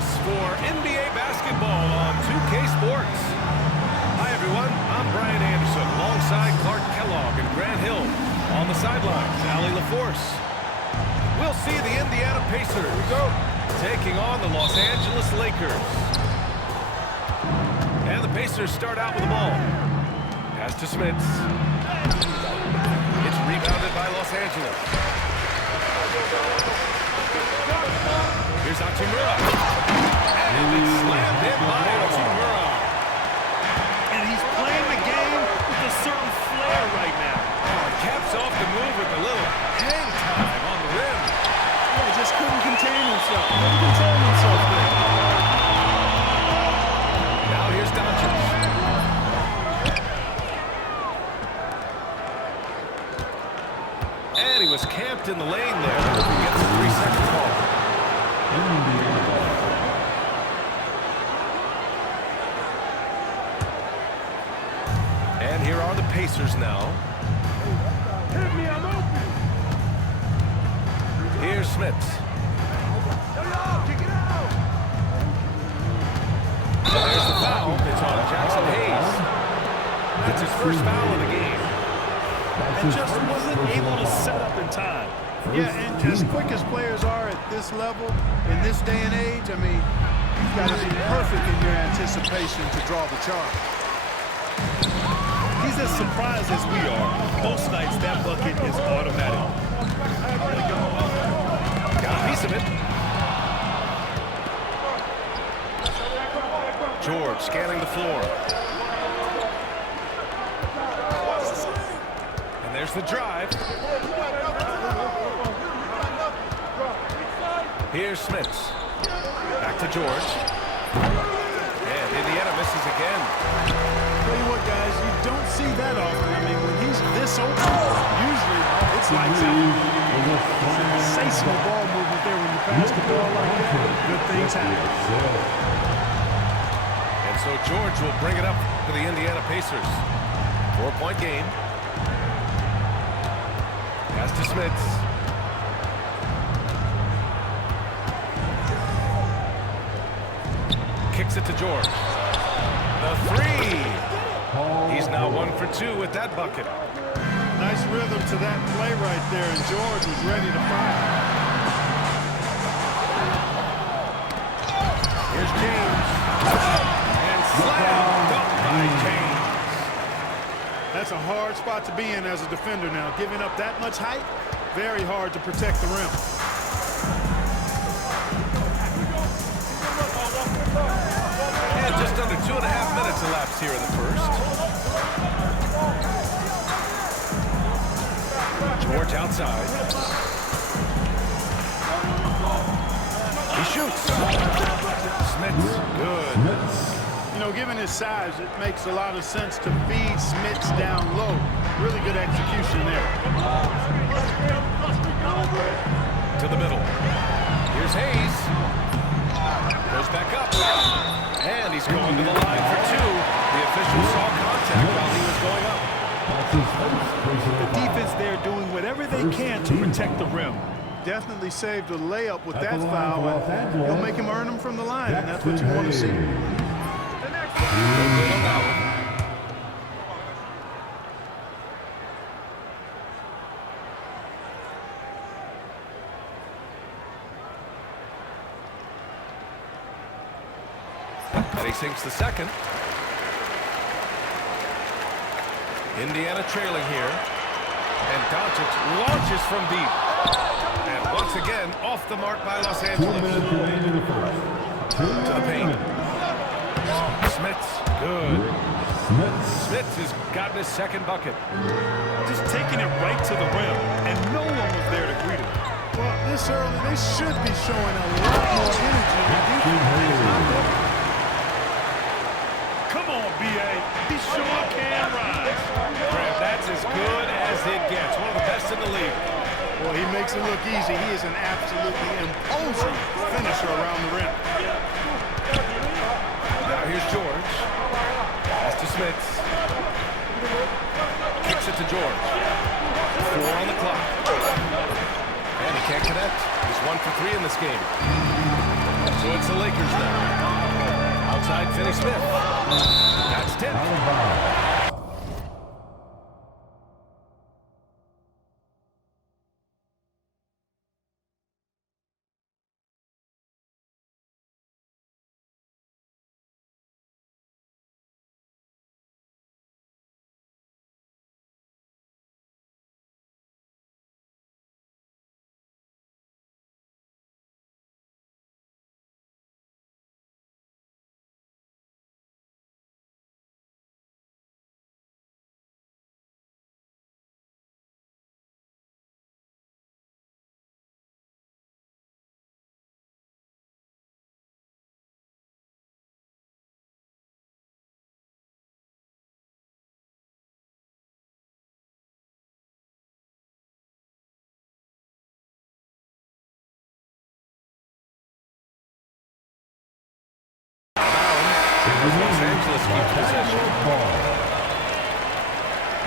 this for NBA basketball on 2K Sports. Hi, everyone. I'm Brian Anderson alongside Clark Kellogg and Grant Hill. On the sidelines, Allie LaForce. We'll see the Indiana Pacers taking on the Los Angeles Lakers. And the Pacers start out with the ball. Pass to Smits. It's rebounded by Los Angeles. Here's Hachimura. And it's slammed in by Hachimura. And he's playing the game with a certain flair right now. Caps off the move with a little hang time on the rim. Yeah, he just couldn't contain himself. Couldn't control himself there. Now here's Doncic. And he was camped in the lane there. He gets a 3-second call. And here are the Pacers now. Hit me, I'm open. Here's Smits. Kick it out. There's the foul. It's on Jackson Hayes. That's his first foul of the game. And just wasn't able to set up in time. Yeah, and as quick as players are at this level, in this day and age, I mean, you've got to be perfect in your anticipation to draw the charge. He's as surprised as we are. Most nights, that bucket is automatic. Got a piece of it. George scanning the floor. And there's the drive. Here's Smits. Back to George. And Indiana misses again. Tell you what, guys, you don't see that often. I mean, when he's this open, usually it's lights out. Sensational ball movement there when you pass the ball like that. Good things happen. And so George will bring it up for the Indiana Pacers. 4-point game. Pass to Smits. Kicks it to George. The three. He's now 1 for 2 with that bucket. Nice rhythm to that play right there, and George was ready to fire. Here's James. And slam dunk by James. That's a hard spot to be in as a defender now. Giving up that much height, very hard to protect the rim. And just under 2.5 minutes elapsed here in the first. George outside. He shoots. Smits, good. You know, given his size, it makes a lot of sense to feed Smits down low. Really good execution there. To the middle. Here's Hayes. Goes back up. And he's going to the line for 2. The official saw contact while he was going up. The defense there doing whatever they can to protect the rim. Definitely saved a layup with that foul. And he'll make him earn them from the line, and that's what you want to see. And he sinks the second. Indiana trailing here. And Doncic launches from deep. And once again, off the mark by Los Angeles. To the paint. Smits, good. Smits has gotten his second bucket. Just taking it right to the rim, and no one was there to greet him. Well, this early, they should be showing a lot more energy. Come on, B.A. He sure can rise. Grant, that's as good as it gets. One of the best in the league. Well, he makes it look easy. He is an absolutely imposing finisher around the rim. Now here's George. Pass to Smits. Kicks it to George. 4 on the clock. And he can't connect. He's 1 for 3 in this game. So it's the Lakers now. Outside Finney Smith. That's 10. Los Angeles keeps possession.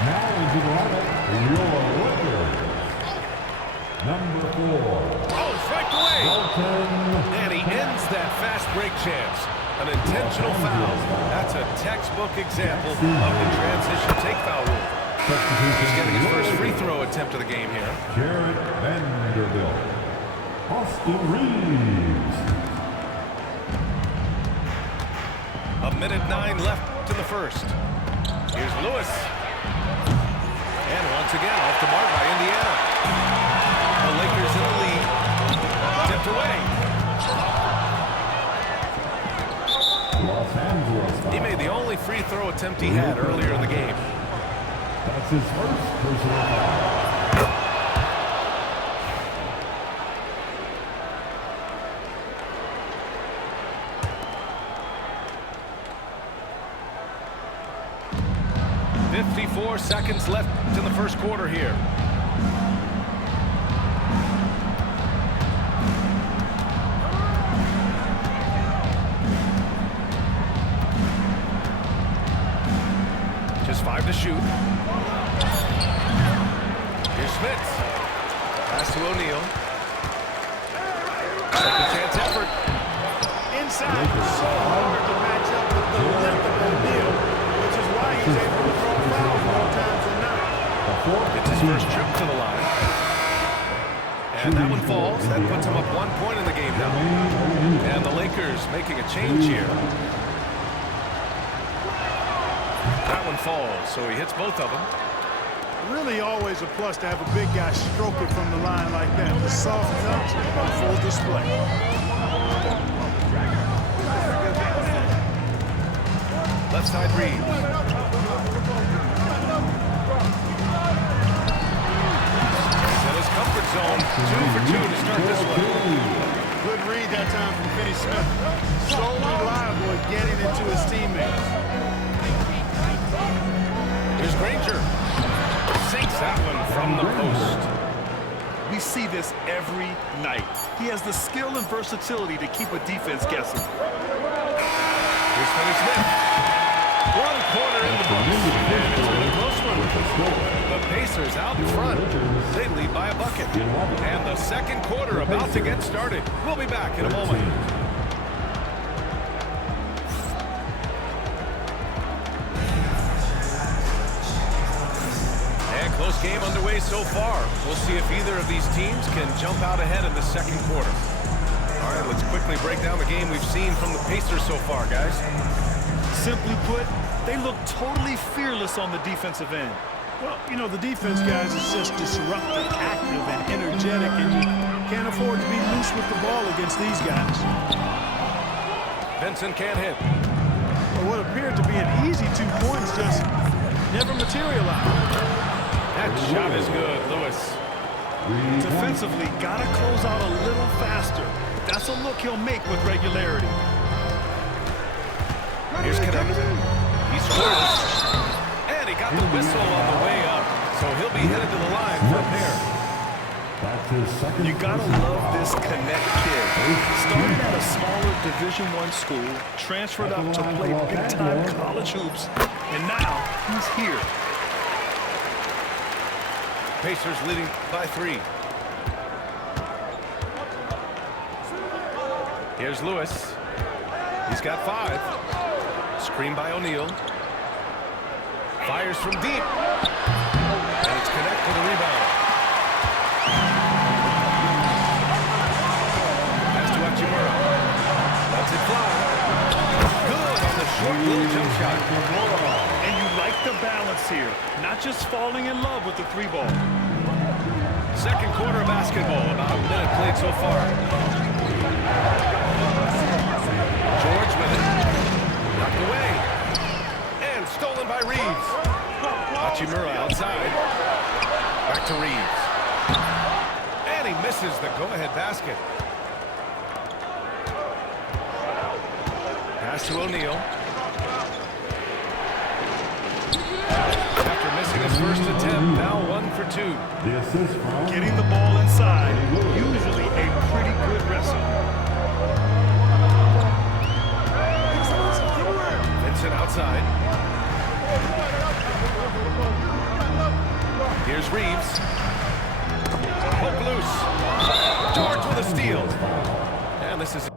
Now into the lineup, your Lakers. Number 4. Oh, striked away. And he ends that fast break chance. An intentional foul. That's a textbook example of the transition take foul rule. He's getting his first free throw attempt of the game here. Jarrett Vanderbilt. Austin Reeves. A minute 9 left in the first. Here's Lewis. And once again, off the mark by Indiana. The Lakers in the lead. Tipped away. Los Angeles. He made the only free throw attempt he had earlier in the game. That's his first personal foul. Seconds left in the first quarter here. Just 5 to shoot. Here's Smith. Pass to O'Neal. Second chance effort. Inside, so hard to match up with the length of O'Neal, which is why he's able to throw fouls more times than not. It's his first trip to the line. And that one falls. That puts him up 1 point in the game now. And the Lakers making a change here. That one falls, so he hits both of them. Really always a plus to have a big guy stroke it from the line like that. The soft touch on full display. Left side Reeves. He's in his comfort zone. 2 for 2 to start this one. Good read that time from Finney Smith. So reliable at getting into his teammates. Here's Granger. Sinks that one from the post. We see this every night. He has the skill and versatility to keep a defense guessing. Here's Finney Smith. 1 quarter in the books, and it's been a close one. The Pacers out in front. They lead by a bucket. And the second quarter about to get started. We'll be back in a moment. And close game underway so far. We'll see if either of these teams can jump out ahead in the second quarter. All right, let's quickly break down the game we've seen from the Pacers so far, guys. Simply put, they look totally fearless on the defensive end. Well, you know, the defense, guys, is just disruptive, active, and energetic, and you can't afford to be loose with the ball against these guys. Vincent can't hit. Well, what appeared to be an easy 2 points just never materialized. That shot is good, Lewis. Defensively, gotta close out a little faster. That's a look he'll make with regularity. Here's Garnett. He scores. And he got the whistle on the way up. So he'll be headed to the line from there. You gotta love this Connect kid. Started at a smaller Division I school, transferred up to play big-time college hoops, and now he's here. Pacers leading by 3. Here's Lewis. He's got 5. Screen by O'Neal. Fires from deep. And it's Garnett for the rebound. Pass to Hachimura. Lets it fly. Good on the short little jump shot. And you like the balance here. Not just falling in love with the 3-ball. Second quarter of basketball. About a minute played so far. George with it. Knocked away. And stolen by Reeves. Hachimura outside. Back to Reeves. And he misses the go-ahead basket. Pass to O'Neal. After missing his first attempt, now 1 for 2. Getting the ball inside, usually a pretty good wrestle. Vincent outside. Here's Reeves. Hook loose. George with a steal. And this is...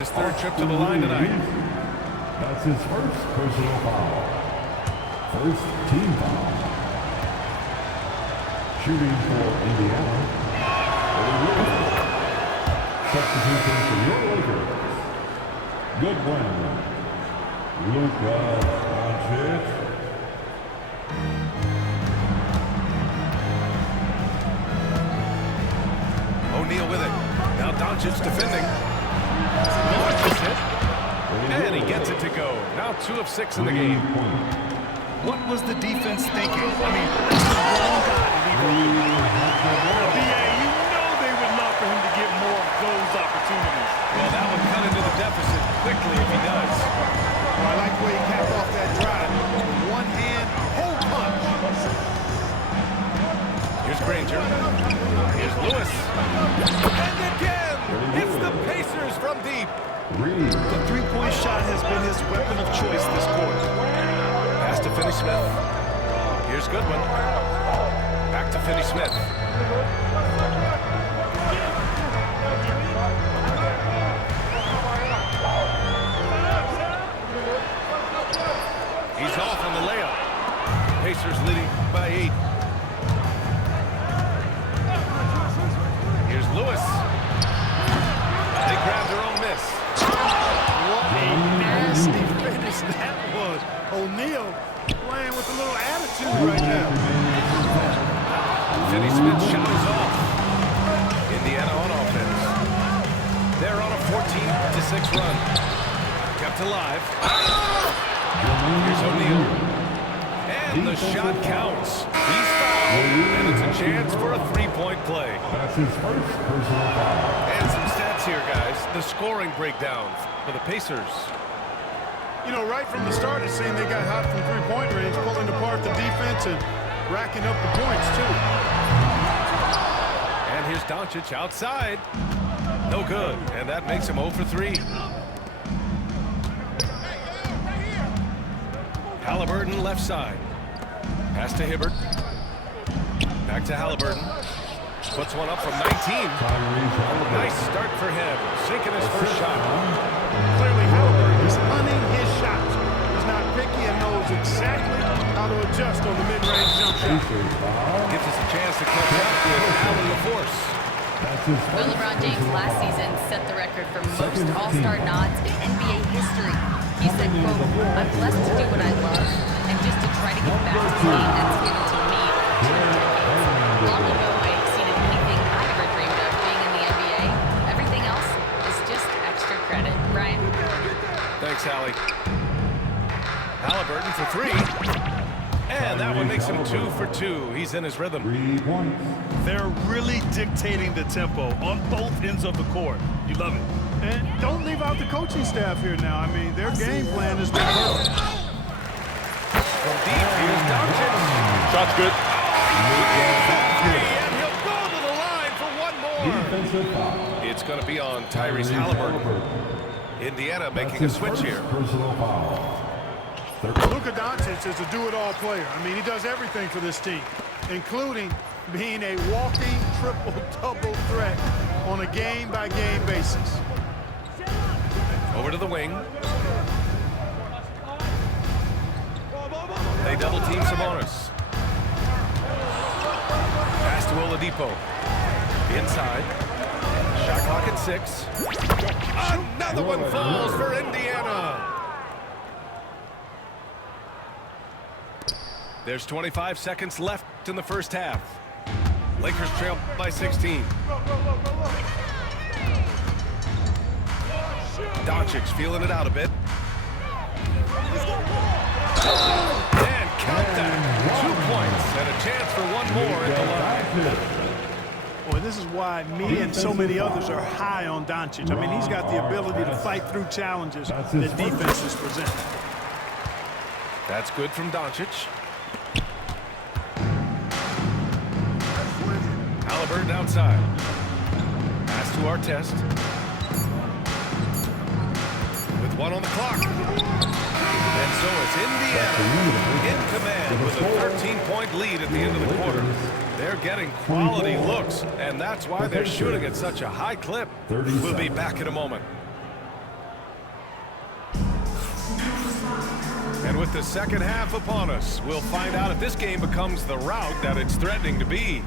his third trip to the line tonight. That's his first personal foul. First team foul. Shooting for Indiana. Substitution for your Lakers. Good one. Luka Doncic. O'Neal with it. Now Doncic defending. Launches it. And he gets it to go. Now 2 of 6 in the game. What was the defense thinking? I mean, that's the wrong guy to leave open. BA, you know they would love for him to get more of those opportunities. Well, that would cut into the deficit quickly if he does. Well, I like the way he capped off that drive. One hand, whole punch. Here's Granger. Here's Lewis. And again, it's the Pacers from deep. The three-point shot has been his weapon of choice this quarter. Pass to Finney-Smith. Here's Goodwin. Back to Finney-Smith. He's off on the layup. Pacers leading by 8. Here's Lewis. They grabbed their own miss. What a nasty finish that was. O'Neal playing with a little attitude right now. Finney-Smith's shot is off. Indiana on offense. They're on a 14-6 run. Kept alive. Here's O'Neal. And the shot counts. He's fouled. And it's a chance for a 3-point play. That's his first personal foul. And some stats here, guys. The scoring breakdown for the Pacers. You know, right from the start, it seemed they got hot from three-point range, pulling apart the defense and racking up the points, too. And here's Doncic outside. No good. And that makes him 0 for 3. Halliburton left side. Pass to Hibbert. Back to Halliburton. Puts one up from 19. Nice start for him. Sinking his first shot. Clearly, Halliburton is hunting his shots. He's not picky and knows exactly how to adjust on the mid-range jump shot. Gives us a chance to catch up with Allen LaForce. Well, LeBron James last season set the record for most All-Star nods in NBA history. He said, quote, "I'm blessed to do what I love and just to try to get back to the game that's given to me for 2 decades. Long ago, I exceeded anything I ever dreamed of being in the NBA. Everything else is just extra credit." Brian? Thanks, Allie. Halliburton for three. And that one makes him 2 for 2. He's in his rhythm. 3 points. They're really dictating the tempo on both ends of the court. You love it. And don't leave out the coaching staff here now. I mean, their game plan has been perfect. From deep, here's Doncic. Shot's good. And he'll go to the line for one more. Defensive foul. It's going to be on Tyrese Halliburton. Indiana making a switch here. Personal foul. Luka Doncic is a do-it-all player. I mean, he does everything for this team, including being a walking triple-double threat on a game-by-game basis. Over to the wing. They double-team Sabonis. Pass to Oladipo. Inside. Shot clock at 6. Another one falls for Indiana. There's 25 seconds left in the first half. Lakers trail by 16. Doncic feeling it out a bit. And count that. 2 points and a chance for one more at the line. Boy, this is why me and so many others are high on Doncic. I mean, he's got the ability to fight through challenges that defenses present. That's good from Doncic. Halliburton outside. Pass to Artest. With 1 on the clock. And so it's Indiana in command with a 13-point lead at the end of the quarter. They're getting quality looks, and that's why they're shooting at such a high clip. We'll be back in a moment. And with the second half upon us, we'll find out if this game becomes the rout that it's threatening to be.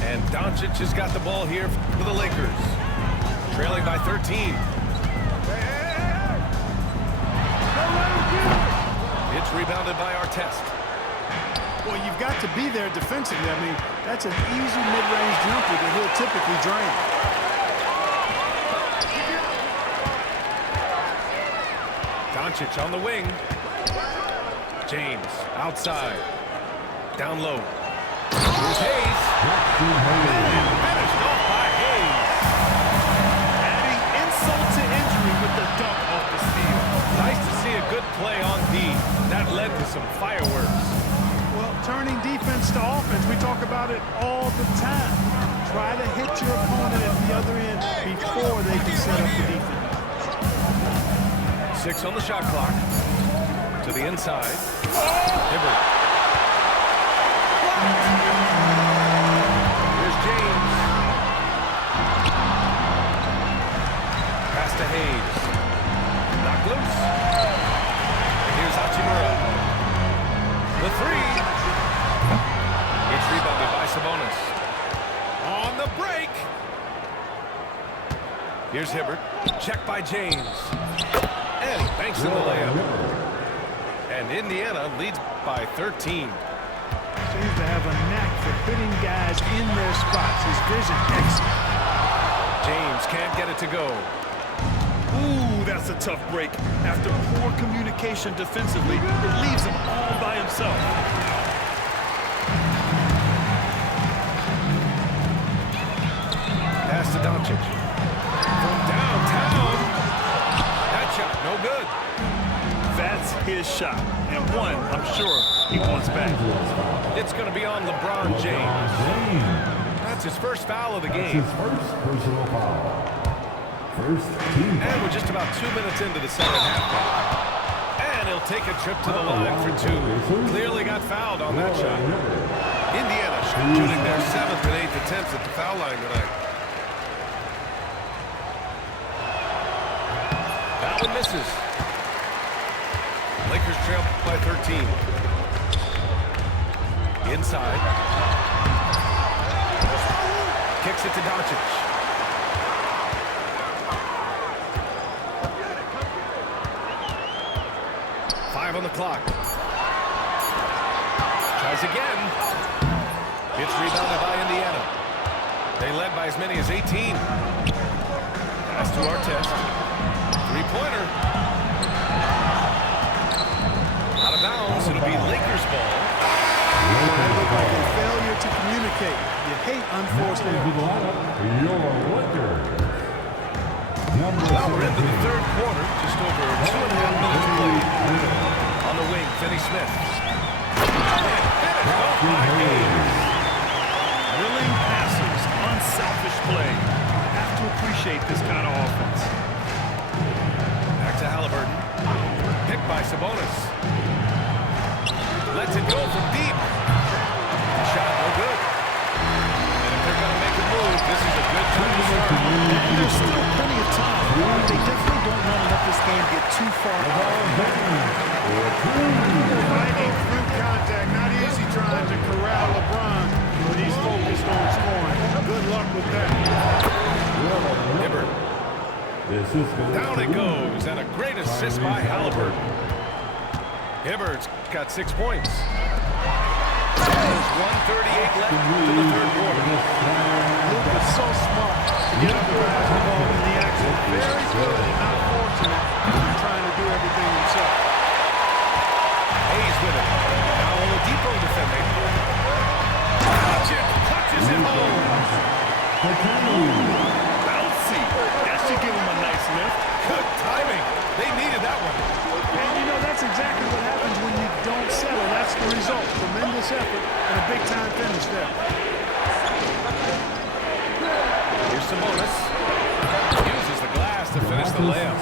And Doncic has got the ball here for the Lakers. Trailing by 13. It's rebounded by Artest. Well, you've got to be there defensively. I mean, that's an easy mid-range jumper that he'll typically drain. Doncic on the wing. James outside. Down low. Here's Hayes. And finished off by Hayes. Adding insult to injury with the dunk off the steal. Nice to see a good play on D. That led to some fireworks. Well, turning defense to offense, we talk about it all the time. Try to hit your opponent at the other end before they can set up the defense. 6 on the shot clock. To the inside. Hibbert. Here's James. Pass to Hayes. Knocked loose. Here's Hachimura. The 3. It's rebounded by Sabonis. On the break. Here's Hibbert. Check by James. And he banks in the layup. And Indiana leads by 13. Seems to have a knack for hitting guys in their spots. His vision excellent. James can't get it to go. Ooh, that's a tough break. After poor communication defensively, it leaves him all by himself. Pass to Doncic. From downtown. That shot, no good. That's his shot, and one I'm sure he wants back. It's going to be on LeBron James. That's his first foul of the game. His first personal foul. First team. And we're just about 2 minutes into the second half. And he'll take a trip to the line for 2. Clearly got fouled on that shot. Indiana shooting their 7th and 8th attempts at the foul line tonight. That one misses. Lakers trail by 13. Inside. Kicks it to Doncic. On the clock. Tries again. It's rebounded by Indiana. They led by as many as 18. Pass to Artest. Three-pointer. Out of bounds. It'll be Lakers ball. That looked like a failure to communicate. You hate unforced errors. Well, we're into the third quarter. Just over 2.5 minutes played. On the wing, Finney Smith. Willing passes, unselfish play. Have to appreciate this kind of offense. Back to Halliburton. Picked by Sabonis. Lets it go from deep. Shot no good. And if they're going to make a move, this is a good time to start. And there's still plenty of time. They definitely don't want to let this game get too far out. Fighting through contact. Not easy trying to corral LeBron, but he's focused on scoring. Good luck with that. Hibbert. Down it goes, and a great assist by Halliburton. Hibbert's got 6 points. There's 1:38 left to the third quarter. Luke is so smart to get up the basketball in the action. Very good and not fortunate in trying to do everything himself. Hayes with it. Now Oladipo defending. Clutches it home. Bouncy. That should give him a nice lift. Good timing. They needed that one. And you know, that's exactly what happens when you don't settle. That's the result. Tremendous effort and a big-time finish there. Here's Sabonis. Uses the glass to finish the layup.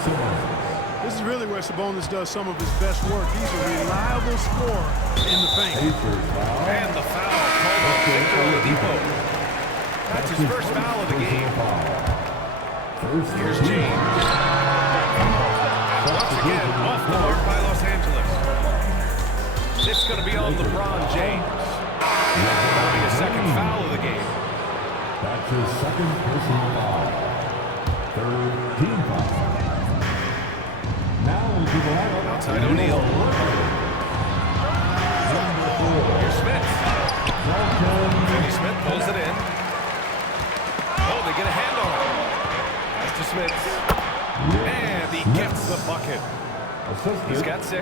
This is really where Sabonis does some of his best work. He's a reliable scorer in the paint. And the foul called on Victor Oladipo. That's his first foul of the game. Here's James. And once again, off the mark by Los Angeles. It's going to be on LeBron James. That'll be his second foul of the game. That's his second personal foul. Third team foul. Now into the lineup. Outside O'Neal. Here's Smith. Finney Smith pulls it in. Oh, they get a hand on it. Pass to Smith. And he gets the bucket. He's got 6. You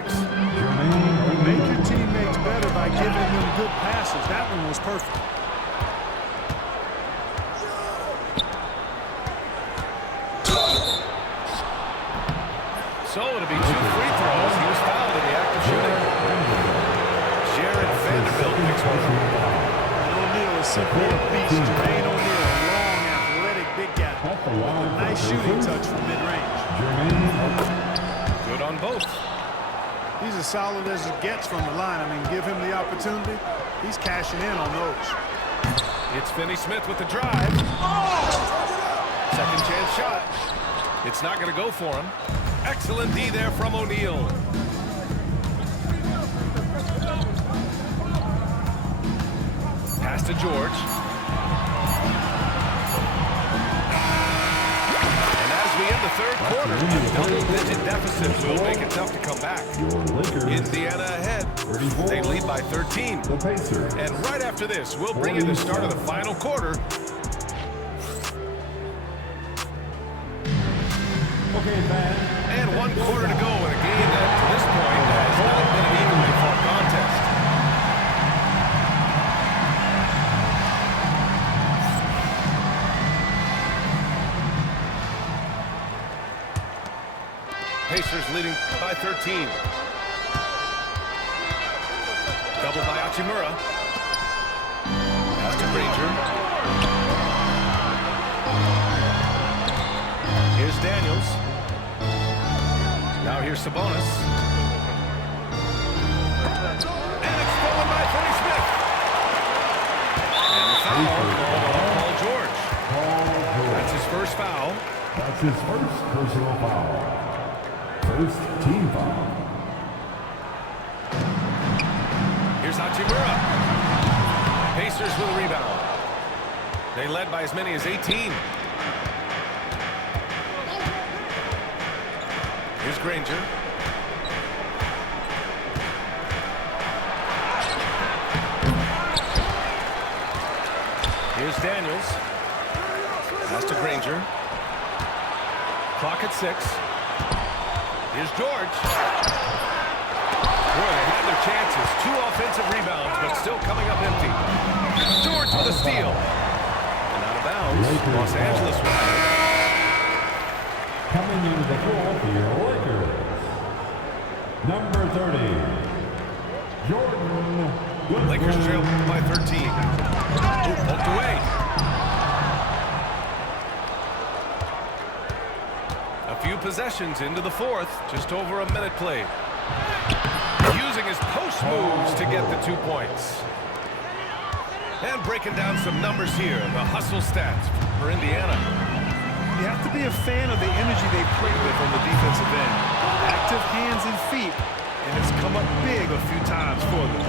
make your teammates better by giving them good passes. That one was perfect. So it'll be 2 free throws. He was fouled in the act of shooting. Jared Vanderbilt picks one up. O'Neal is simply a beast. Jermaine O'Neal, a long, athletic big guy. A nice shooting touch from mid-range. Good on both. He's as solid as it gets from the line. I mean, give him the opportunity. He's cashing in on those. It's Finney Smith with the drive. Second chance shot. It's not going to go for him. Excellent D there from O'Neal. Pass to George. And as we end the third quarter, a double-digit deficit will make it tough to come back. Indiana ahead. They lead by 13. And right after this, we'll bring you the start of the final quarter. And 1 quarter to go in a game that, to this point, has not been an evenly fought contest. Pacers leading by 13. Double by Hachimura. Pass to Granger. Here's Daniels. Now here's Sabonis. And it's stolen by Finney Smith. And the foul called on George. That's his first foul. That's his first personal foul. First team foul. Here's Hachimura. Pacers with a rebound. They led by as many as 18. Here's Granger. Here's Daniels. Pass to Granger. Clock at 6. Here's George. Boy, they had their chances. 2 offensive rebounds, but still coming up empty. George with a steal. And out of bounds, Los Angeles will have it. Coming into the floor for your Lakers, number 30, Jordan. Lakers trail by 13. Poked away. A few possessions into the 4th. Just over a minute played. Using his post moves to get the 2 points. And breaking down some numbers here. The hustle stats for Indiana. You have to be a fan of the energy they play with on the defensive end. Active hands and feet, and it's come up big a few times for them.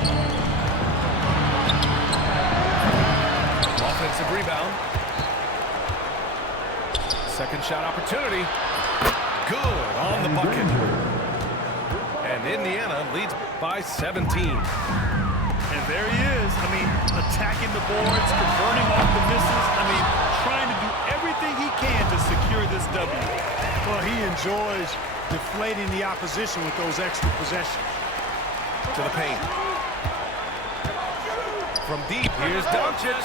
Offensive rebound. Second shot opportunity. Good on the bucket. And Indiana leads by 17. And there he is. I mean, attacking the boards, converting off the misses. I mean, trying to do everything he can to secure this W. Well, he enjoys deflating the opposition with those extra possessions. To the paint. From deep, here's Doncic.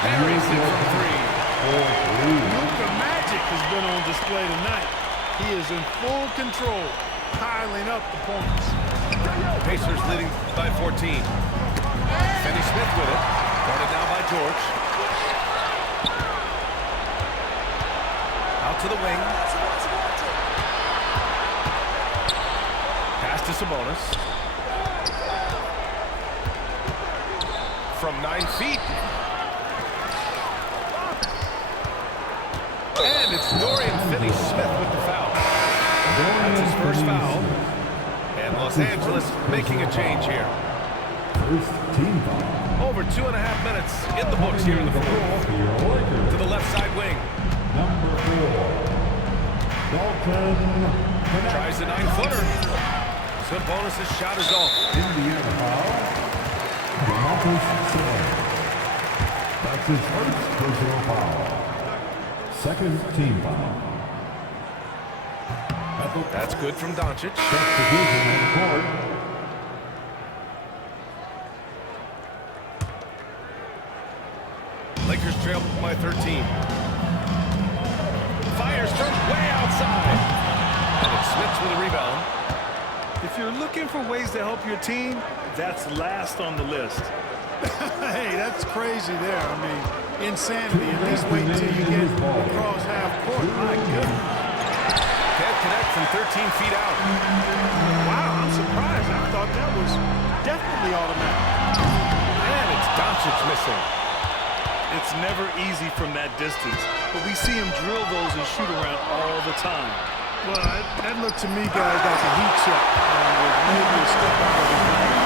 Buries it from 3. Luka Magic has been on display tonight. He is in full control, piling up the points. Pacers leading by 14. Finney-Smith with it. Guarded now by George. Out to the wing. Pass to Sabonis. From 9 feet. And it's Dorian Finney-Smith with the foul. That's his first foul. And Los Angeles making a change here. First team foul. Over 2.5 minutes in the books here in the 4th. To the left side wing. Number 4, Dalton. Tries the 9-footer. Sabonis' shot is off. Indiana foul. DeMarcus Cousins. That's his first personal foul. Second team foul. That's good from Doncic. Substitution on the court. Lakers trail by 13. Fires from way outside. And it's Smith with a rebound. If you're looking for ways to help your team, that's last on the list. Hey, that's crazy there. I mean, insanity. At least wait until you get across half court. My goodness. Can't connect from 13 feet out. Wow, I'm surprised. I thought that was definitely automatic. And it's Doncic missing. It's never easy from that distance, but we see him drill those and shoot around all the time. Well, that looked to me, guys, like a heat check. Maybe a step out of the game.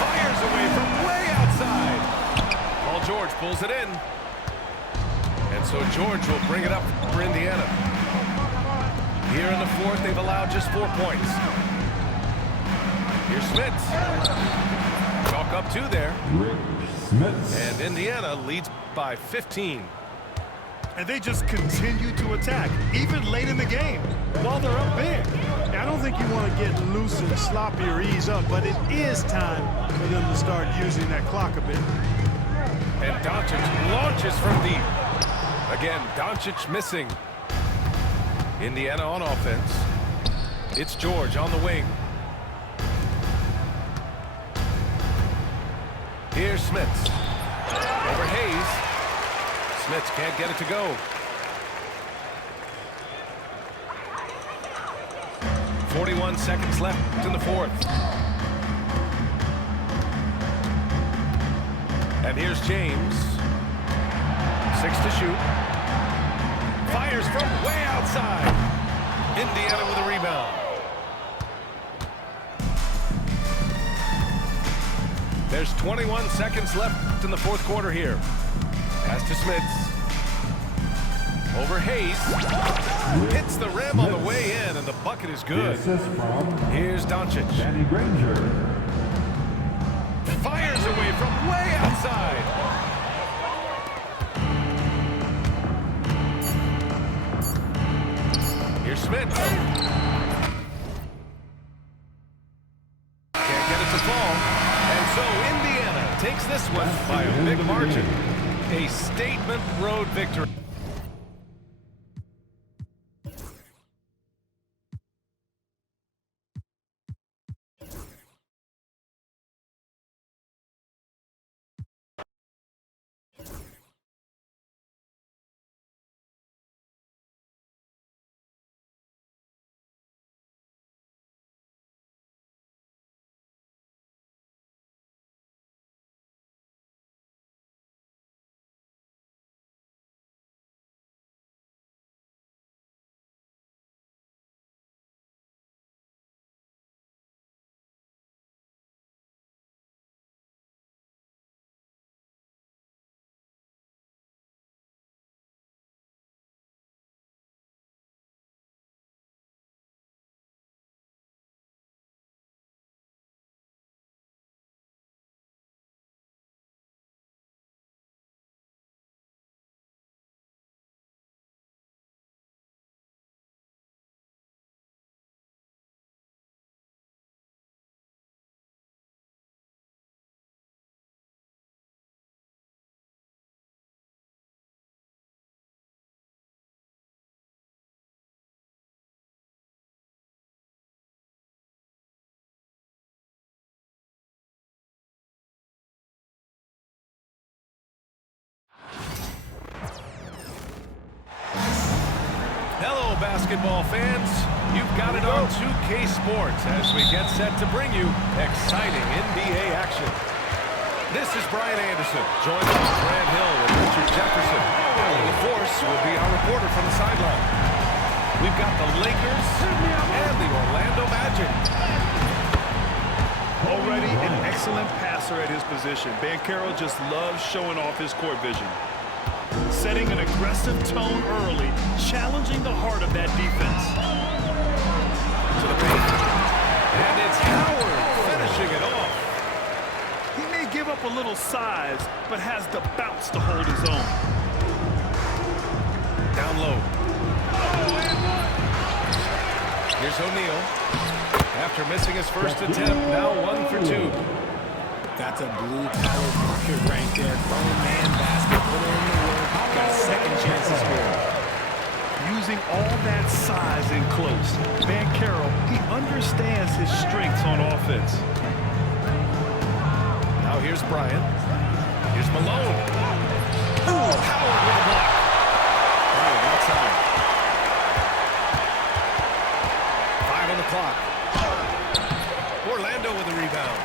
Fires away from way outside. Paul George pulls it in. And so George will bring it up for Indiana. Here in the 4th, they've allowed just 4 points. Here's Smith. Chalk up 2 there. And Indiana leads by 15. And they just continue to attack, even late in the game, while they're up big. I don't think you want to get loose and sloppy or ease up, but it is time for them to start using that clock a bit. And Doncic launches from deep. Again, Doncic missing. Indiana on offense. It's George on the wing. Here's Smith. Over Hayes. Smith can't get it to go. 41 seconds left in the 4th. And here's James. 6 to shoot. Fires from way outside. Indiana with a rebound. There's 21 seconds left in the 4th quarter here. Pass to Smith. Over Hayes. Hits the rim on the way in, and the bucket is good. Here's Doncic. Danny Granger. Fires away from way outside. So Indiana takes this one by a big margin. A statement road victory. Hello, basketball fans. You've got it on 2K Sports as we get set to bring you exciting NBA action. This is Brian Anderson, joined by Grant Hill and Richard Jefferson. Alan LaForce will be our reporter from the sideline. We've got the Lakers and the Orlando Magic. Already an excellent passer at his position. Banchero just loves showing off his court vision. Setting an aggressive tone early, challenging the heart of that defense. To the paint. And it's Howard finishing it off. He may give up a little size, but has the bounce to hold his own. Down low. Here's O'Neal. After missing his first attempt, now 1 for 2. That's a blue-collar marker right there. Grown man basket. Put in the work. Got a second chance to score. Using all that size in close, Banchero, he understands his strengths on offense. Now here's Bryant. Here's Malone. Ooh, Howard with a block. Bryant outside. 5 on the clock. Orlando with a rebound.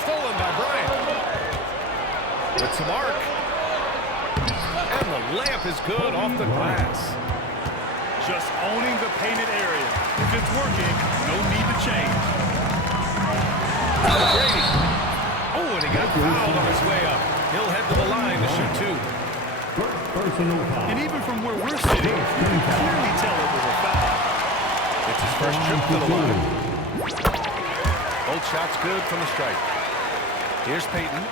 Stolen by Bryant. With some arc. And the layup is good off the glass. Just owning the painted area. If it's working, no need to change. Mcgrady. Oh, and he got fouled on his way up. He'll head to the line to shoot 2. And even from where we're sitting, you can clearly tell it was a foul. It's his first trip to the line. Both shots good from the stripe. Here's Payton.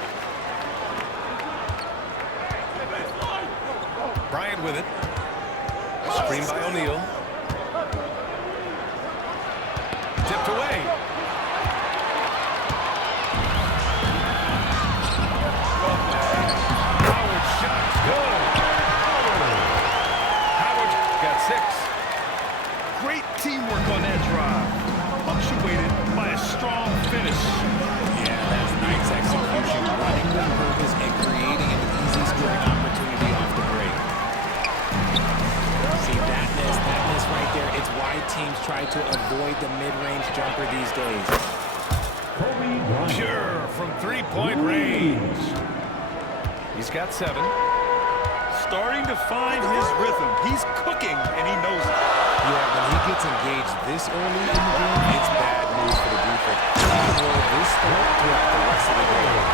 Bryant with it. Screen by O'Neal. Tipped away. Howard's shot's good. Howard got 6. Great teamwork on that drive. Punctuated by a strong finish. Yeah, that's nice execution. Running with purpose and creating an easy scoring opportunity off the break. See, that miss right there, it's why teams try to avoid the mid-range jumper these days. Pure from 3-point range. He's got 7. Starting to find his rhythm. He's cooking, and he knows it. Yeah, when he gets engaged this early in the game, it's bad news for the defense. He can roll this start throughout the rest of the game.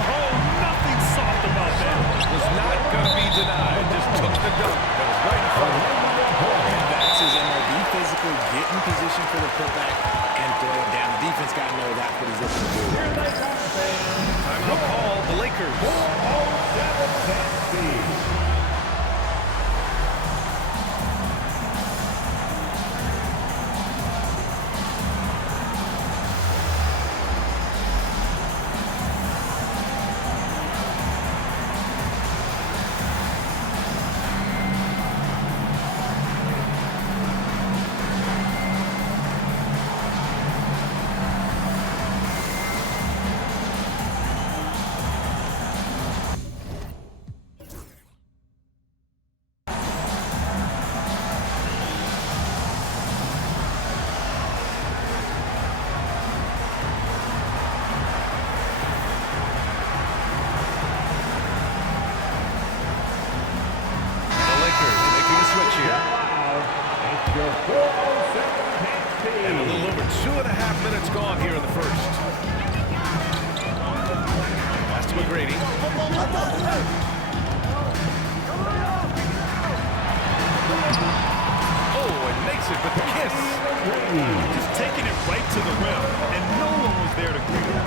Oh, nothing soft about that. Was not going to be denied. Just took the dunk that was right in front of him. And that's his MLB physical, get in position for the putback and throw it down. The defense got to know that's what he's looking to do. Timeout call, the Lakers. And a little over 2.5 minutes gone here in the first. Pass to McGrady. Oh, and makes it with the kiss. Just taking it right to the rim, and no one was there to greet him.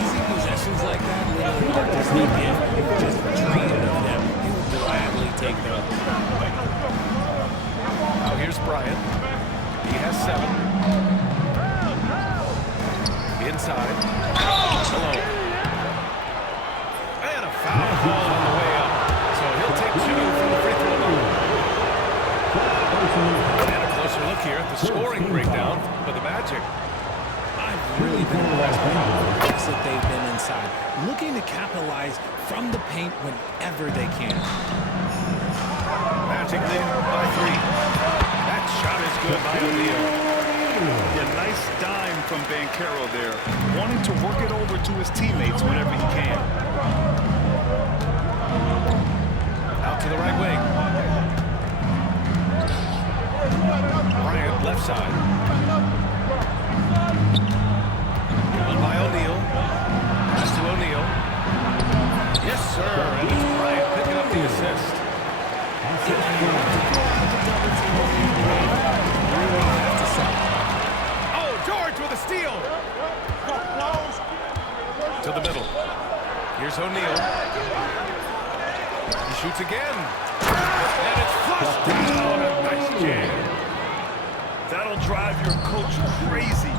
Easy possessions like that, little markers he give, just dream of them. He'll gladly take them. Now here's Bryant. He has 7. Inside. Malone. And a foul call on the way up. So he'll take 2 from the free throw line. And a closer look here at the scoring breakdown for the Magic. I've really been impressed with how aggressive they've been inside, looking to capitalize from the paint whenever they can. Magic leading by 3. That shot is good by O'Neal. Yeah, nice dime from Banchero there, wanting to work it over to his teammates whenever he can. Out to the right wing. Bryant, left side. Given by O'Neal. Pass to O'Neal. Yes, sir. And it's Bryant picking up the assist. Oh, George with a steal. To the middle. Here's O'Neal. He shoots again. And it's flushed down. A nice jam. That'll drive your coach crazy,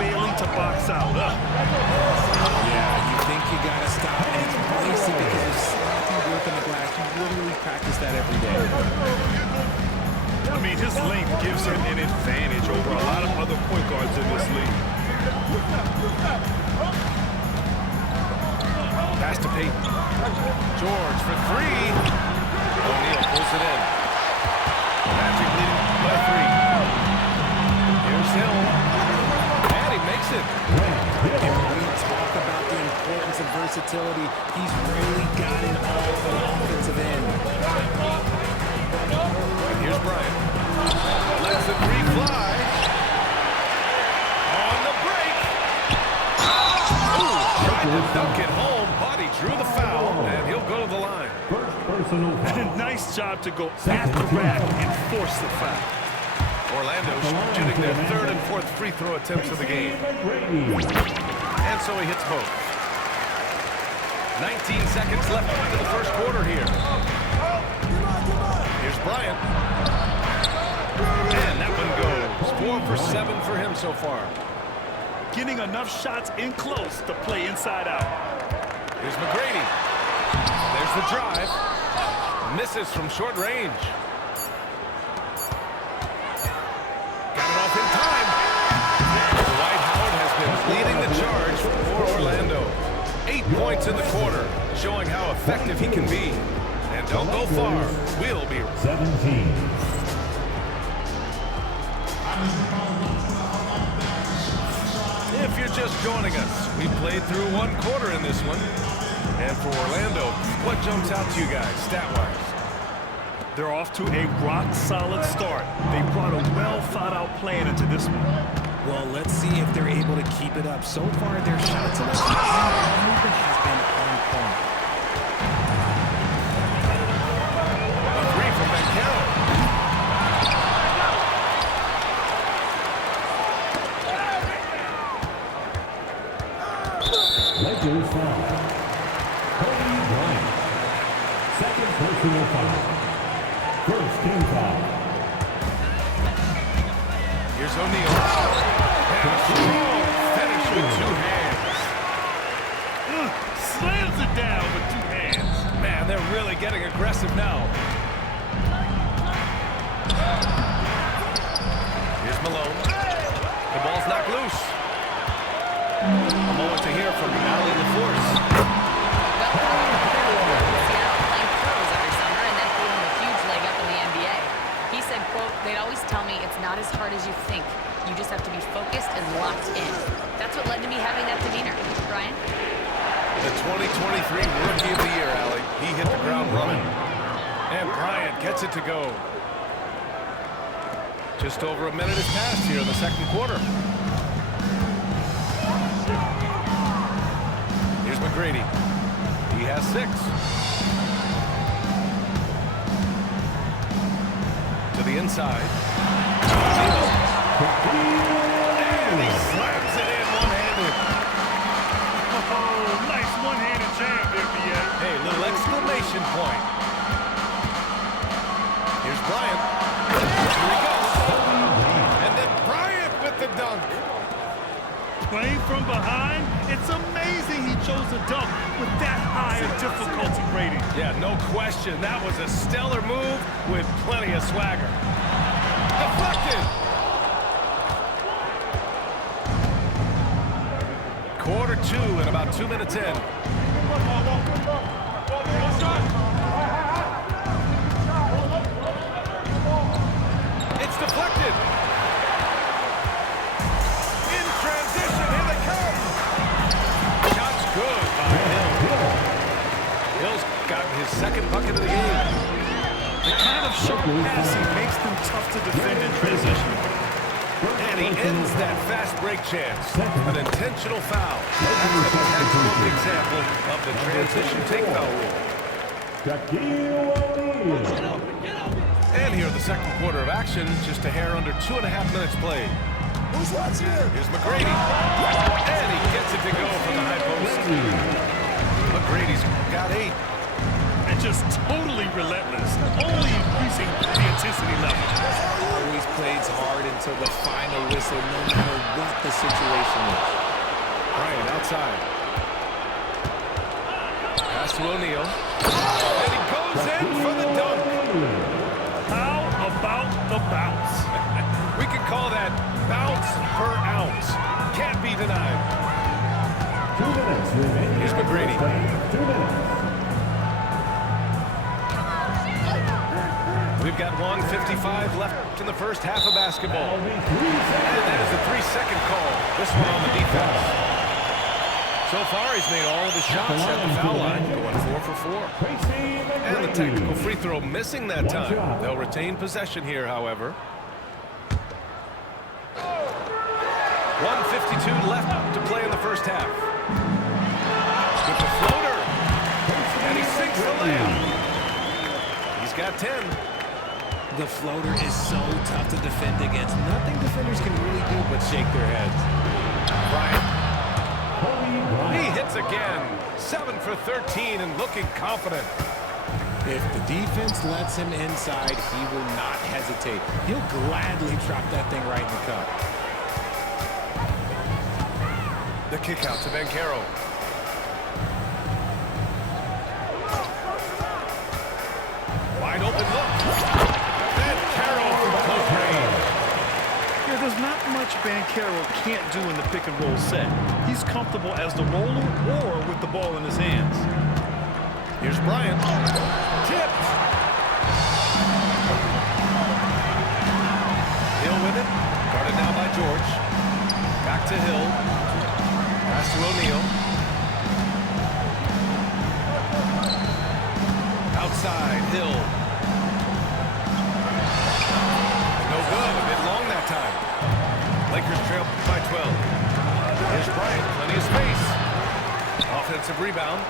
failing to box out. Yeah, you think you got to stop, and it's wasted because of sloppy work on the glass. You literally practice that every day. I mean, his length gives him an advantage over a lot of other point guards in this league. Pass to Payton. George for 3. O'Neal pulls it in. Magic leading by 3. Here's Hill. And he makes it. And when we talk about the importance of versatility, he's really got it all on the offensive end. And here's Bryant. Lets the 3 fly. On the break. Ooh, tried to dunk it home, but he drew the foul, and he'll go to the line. Nice job to go at the rack and force the foul. Orlando shooting their 3rd and 4th free throw attempts of the game. And so he hits both. 19 seconds left into the first quarter here. Here's Bryant. And that one goes. 4 for 7 for him so far. Getting enough shots in close to play inside out. Here's McGrady. There's the drive. Misses from short range. Got it off in time. Dwight Howard has been leading the charge for Orlando. 8 points in the quarter, showing how effective he can be. And don't go far. We'll be 17. If you're just joining us, we played through 1 quarter in this one. And for Orlando, what jumps out to you guys, stat-wise? They're off to a rock-solid start. They brought a well-thought-out plan into this one. Well, let's see if they're able to keep it up. So far, their shots and their movement has been on point. A 3 from Banchero. Lakers foul. Kobe Bryant. Second personal foul. First team foul. Here's O'Neal. And a strong finish with 2 hands. Slams it down with 2 hands. Man, they're really getting aggressive now. Here's Malone. The ball's knocked loose. A moment to hear from Allie LaForce. Seattle playing pros every summer and then gave him a huge leg up in the NBA. He said, quote, "They'd always tell me it's not as hard as you think. You just have to be focused and locked in." That's what led to me having that demeanor. Brian? The 2023 Rookie of the Year, Allie. He hit the ground running. And Bryant gets it to go. Just over a minute has passed here in the second quarter. Here's McGrady. He has 6. To the inside. And he slams it in one-handed. Oh, nice one-handed jam there, B.A. Hey, little exclamation point. Here's Bryant. Here he goes. And then Bryant with the dunk. Playing from behind, it's amazing he chose a dunk with that high of difficulty rating. Yeah, no question. That was a stellar move with plenty of swagger. Deflected. Quarter 2 and about 2 minutes in. It's deflected. In transition, here they come. Shot's good by Hill. Hill's gotten his second bucket of the game. The kind of sharp passing makes them tough to defend in transition. And he ends that fast break chance. An intentional foul. That's a textbook example of the transition take foul rule. Shaquille O'Neal. And here in the second quarter of action, just a hair under 2.5 minutes played. Who's watching here? Here's McGrady. And he gets it to go from the high post. McGrady's got 8. And just totally relentless, only increasing the intensity level. Always plays hard until the final whistle, no matter what the situation is. Bryant outside. Pass to O'Neal. And he goes in for the dunk. How about the bounce? We could call that bounce per ounce. Can't be denied. 2 minutes remaining. Here's McGrady. 2 minutes. We've got 1:55 left in the first half of basketball. And that is a 3-second call. This one on the defense. So far, he's made all of his shots at the foul line, going 4 for 4. And the technical free throw missing that time. They'll retain possession here, however. 1:52 left to play in the first half. With the floater. And he sinks the layup. He's got 10. The floater is so tough to defend against. Nothing defenders can really do but shake their heads. Bryant. He hits again. 7 for 13 and looking confident. If the defense lets him inside, he will not hesitate. He'll gladly drop that thing right in the cup. The kick out to Banchero. Wide open look. Banchero from close range. Yeah, there's not much Banchero can't do in the pick and roll set. He's comfortable as the roller or with the ball in his hands. Here's Bryant. Tipped. Hill with it. Guarded now by George. Back to Hill. Pass to O'Neal. Outside, Hill. No good, a bit long that time. Lakers trail by 12. Here's Bryant, plenty of space. Offensive rebound.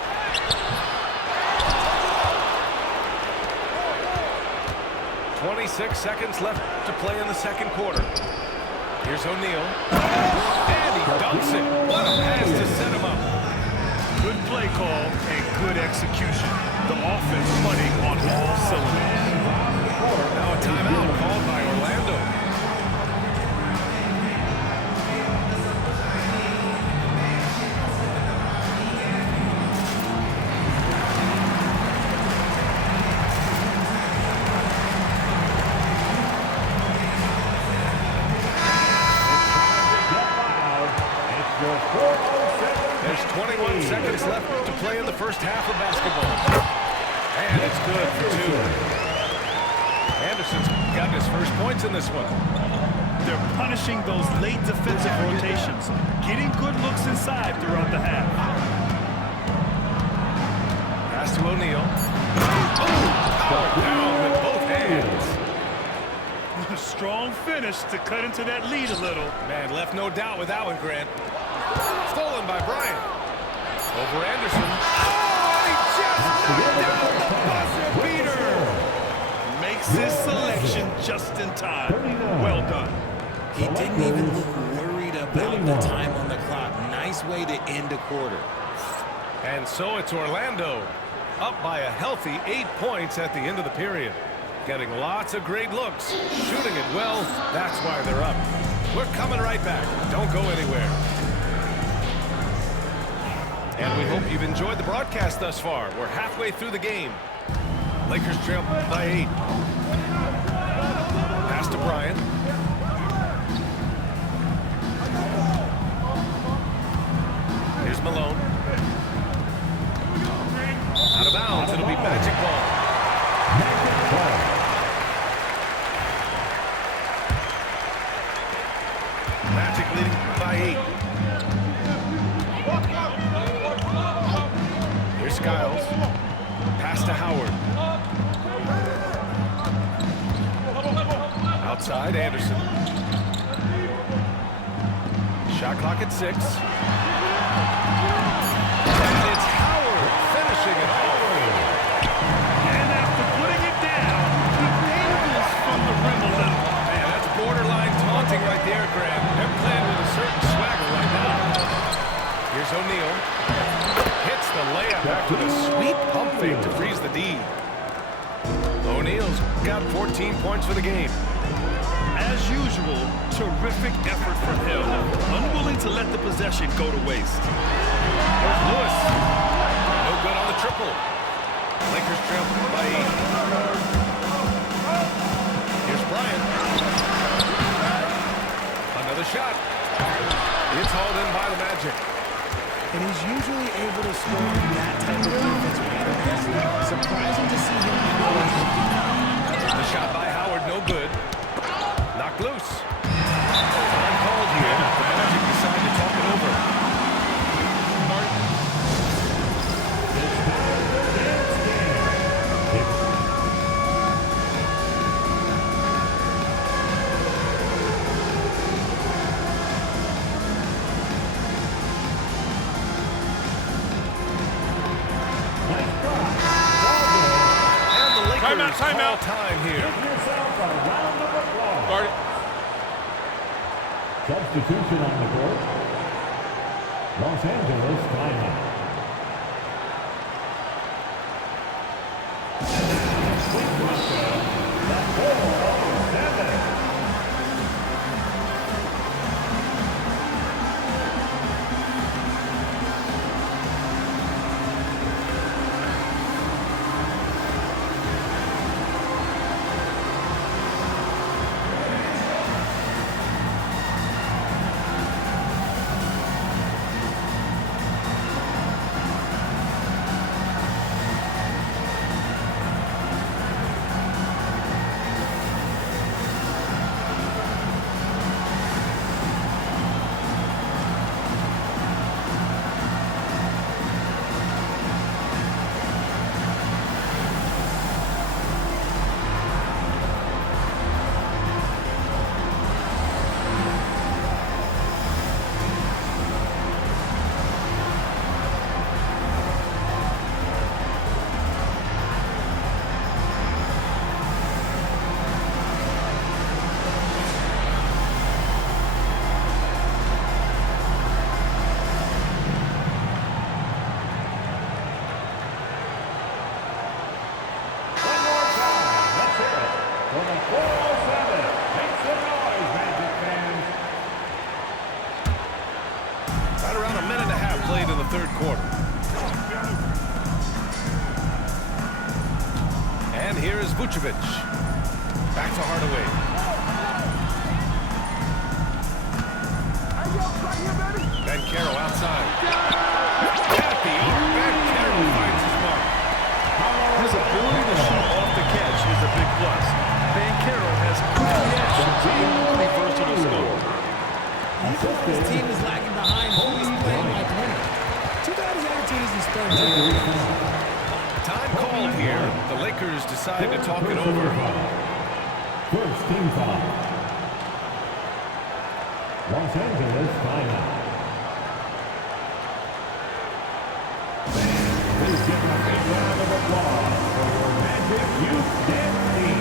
"26 seconds left to play in the second quarter. Here's O'Neal. And he dunks it. What a pass to set him up. Good play call and good execution. The offense running on all cylinders. Now a timeout called by Orlando. There's 21 seconds left to play in the first half of basketball. And it's good for 2. Anderson's got his first points in this one. They're punishing those late defensive rotations, getting good looks inside throughout the half. Pass to O'Neal. Oh, power down with both hands. Strong finish to cut into that lead a little. Man, left no doubt with that one, Grant. Stolen by Bryant. Over Anderson. Oh, he just knocked down the buzzer beater. Makes his selection just in time. Well done. He didn't even look worried about the time on the clock. Nice way to end a quarter. And so it's Orlando, up by a healthy 8 points at the end of the period. Getting lots of great looks, shooting it well, that's why they're up. We're coming right back. Don't go anywhere. And we hope you've enjoyed the broadcast thus far. We're halfway through the game. Lakers trail by 8. Pass to Bryant. Here's Malone. Out of bounds, it'll be Magic ball. Magic leading by 8. Here's Skiles. Pass to Howard. Outside, Anderson. Shot clock at 6. And it's Howard finishing it off. And after putting it down, he dangles from the rim a little. Man, that's borderline taunting right there, Graham. They're playing with a certain swagger right now. Here's O'Neal. Hits the layup after the sweet pump fake to freeze the D. O'Neal's got 14 points for the game. As usual, terrific effort from him. Unwilling to let the possession go to waste. There's Lewis. No good on the triple. Lakers trail by 8. Here's Bryant. Another shot. It's hauled in by the Magic. And he's usually able to score in that type of defense when surprising to see him do. The shot by Howard, no good. Knocked loose. Time called here. The Magic decide to talk it over. And the Lakers call time here. Guard it. Substitution on the court. Los Angeles timeout. Right around a minute and a half played in the third quarter. And here is Vucevic. Back to Hardaway. Bancaro outside. At the arc. Bancaro finds his mark. His ability to shoot off the catch is a big plus. Bancaro has quick reactions and a versatile score. Even when his team is lagging behind, he's playing like winner. Too bad his attitude isn't starting to. Time called here. The Lakers decide to talk it over. First team foul. Los Angeles timeout. Please give them a big round of applause for your Magic Youth Dance Team.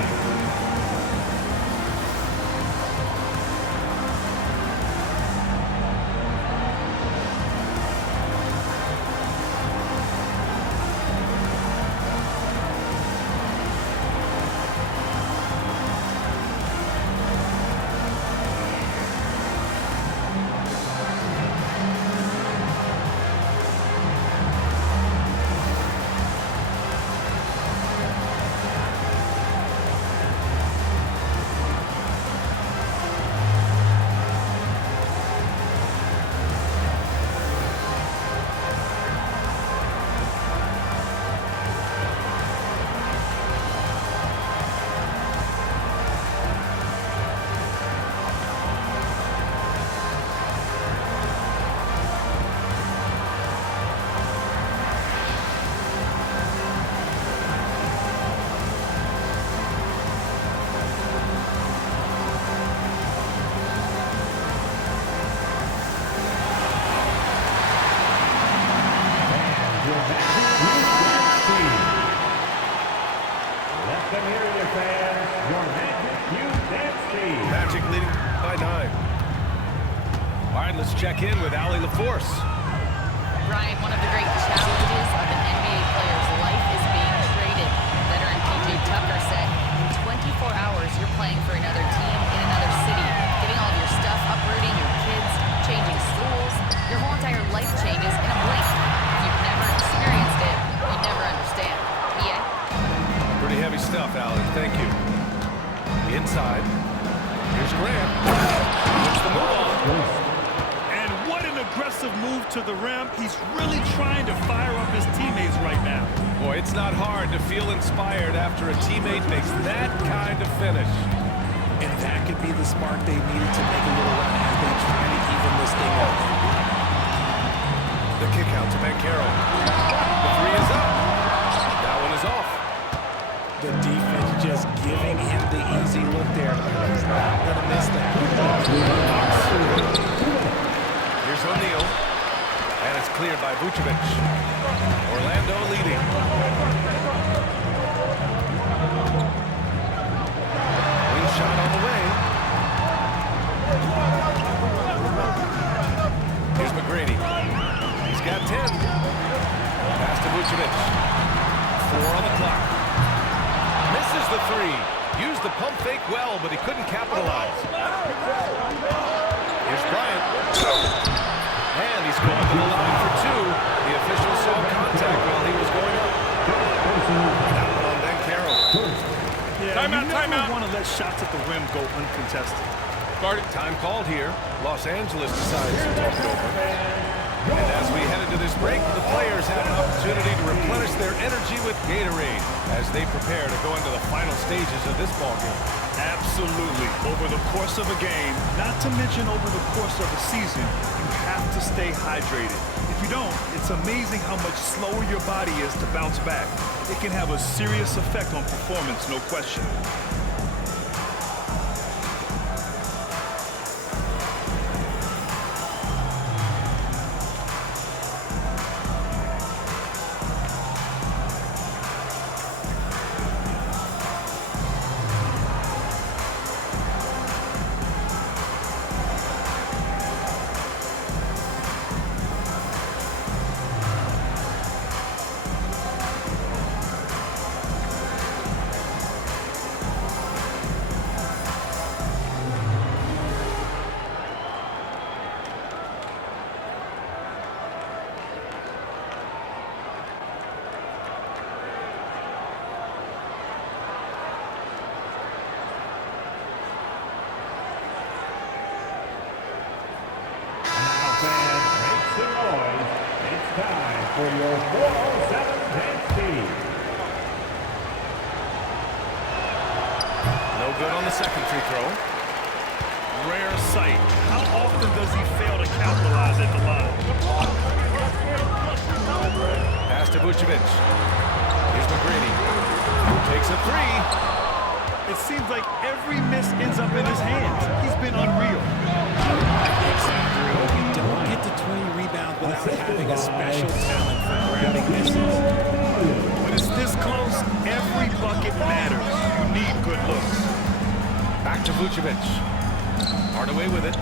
Magic leading by 9. All right, let's check in with Allie LaForce. Brian, one of the great challenges of an NBA player's life is being traded. Veteran PJ Tucker said, in 24 hours, you're playing for another team in another city, getting all of your stuff, uprooting your kids, changing schools. Your whole entire life changes in a blink. If you've never experienced it, you'd never understand. Yeah? Pretty heavy stuff, Allie. Thank you. Inside. Here's Grant. What's the move on? And what an aggressive move to the rim. He's really trying to fire up his teammates right now. Boy, it's not hard to feel inspired after a teammate makes that kind of finish. And that could be the spark they needed to make a little run as they try to even this thing up. The kick out to Bankero. The three is up. That one is off. The defense just giving him the easy look there. He's not going to miss that. Here's O'Neal. And it's cleared by Vucevic. Orlando leading. Wing shot on the way. Here's McGrady. He's got 10. Pass to Vucevic. 4 on the clock. Misses the three. Used the pump fake well, but he couldn't capitalize. Here's Bryant. And he's going to the line for 2. The official saw contact while he was going up. That one on Bankero. Yeah, timeout. You want to let shots at the rim go uncontested. Time called here. Los Angeles decides to talk it over. And as we head into this break, the players have an opportunity to replenish their energy with Gatorade as they prepare to go into the final stages of this ballgame. Absolutely. Over the course of a game, not to mention over the course of a season, you have to stay hydrated. If you don't, it's amazing how much slower your body is to bounce back. It can have a serious effect on performance, no question. For your 407 dance team. No good on the second free throw. Rare sight. How often does he fail to capitalize at the line? Pass to Vucevic. Here's McGrady. Takes a three. It seems like every miss ends up in his hands. He's been unreal. Exactly. You don't get to 20 rebounds without having a special talent for grabbing misses. When it's this close, every bucket matters. You need good looks. Back to Vucevic. Hard away with it.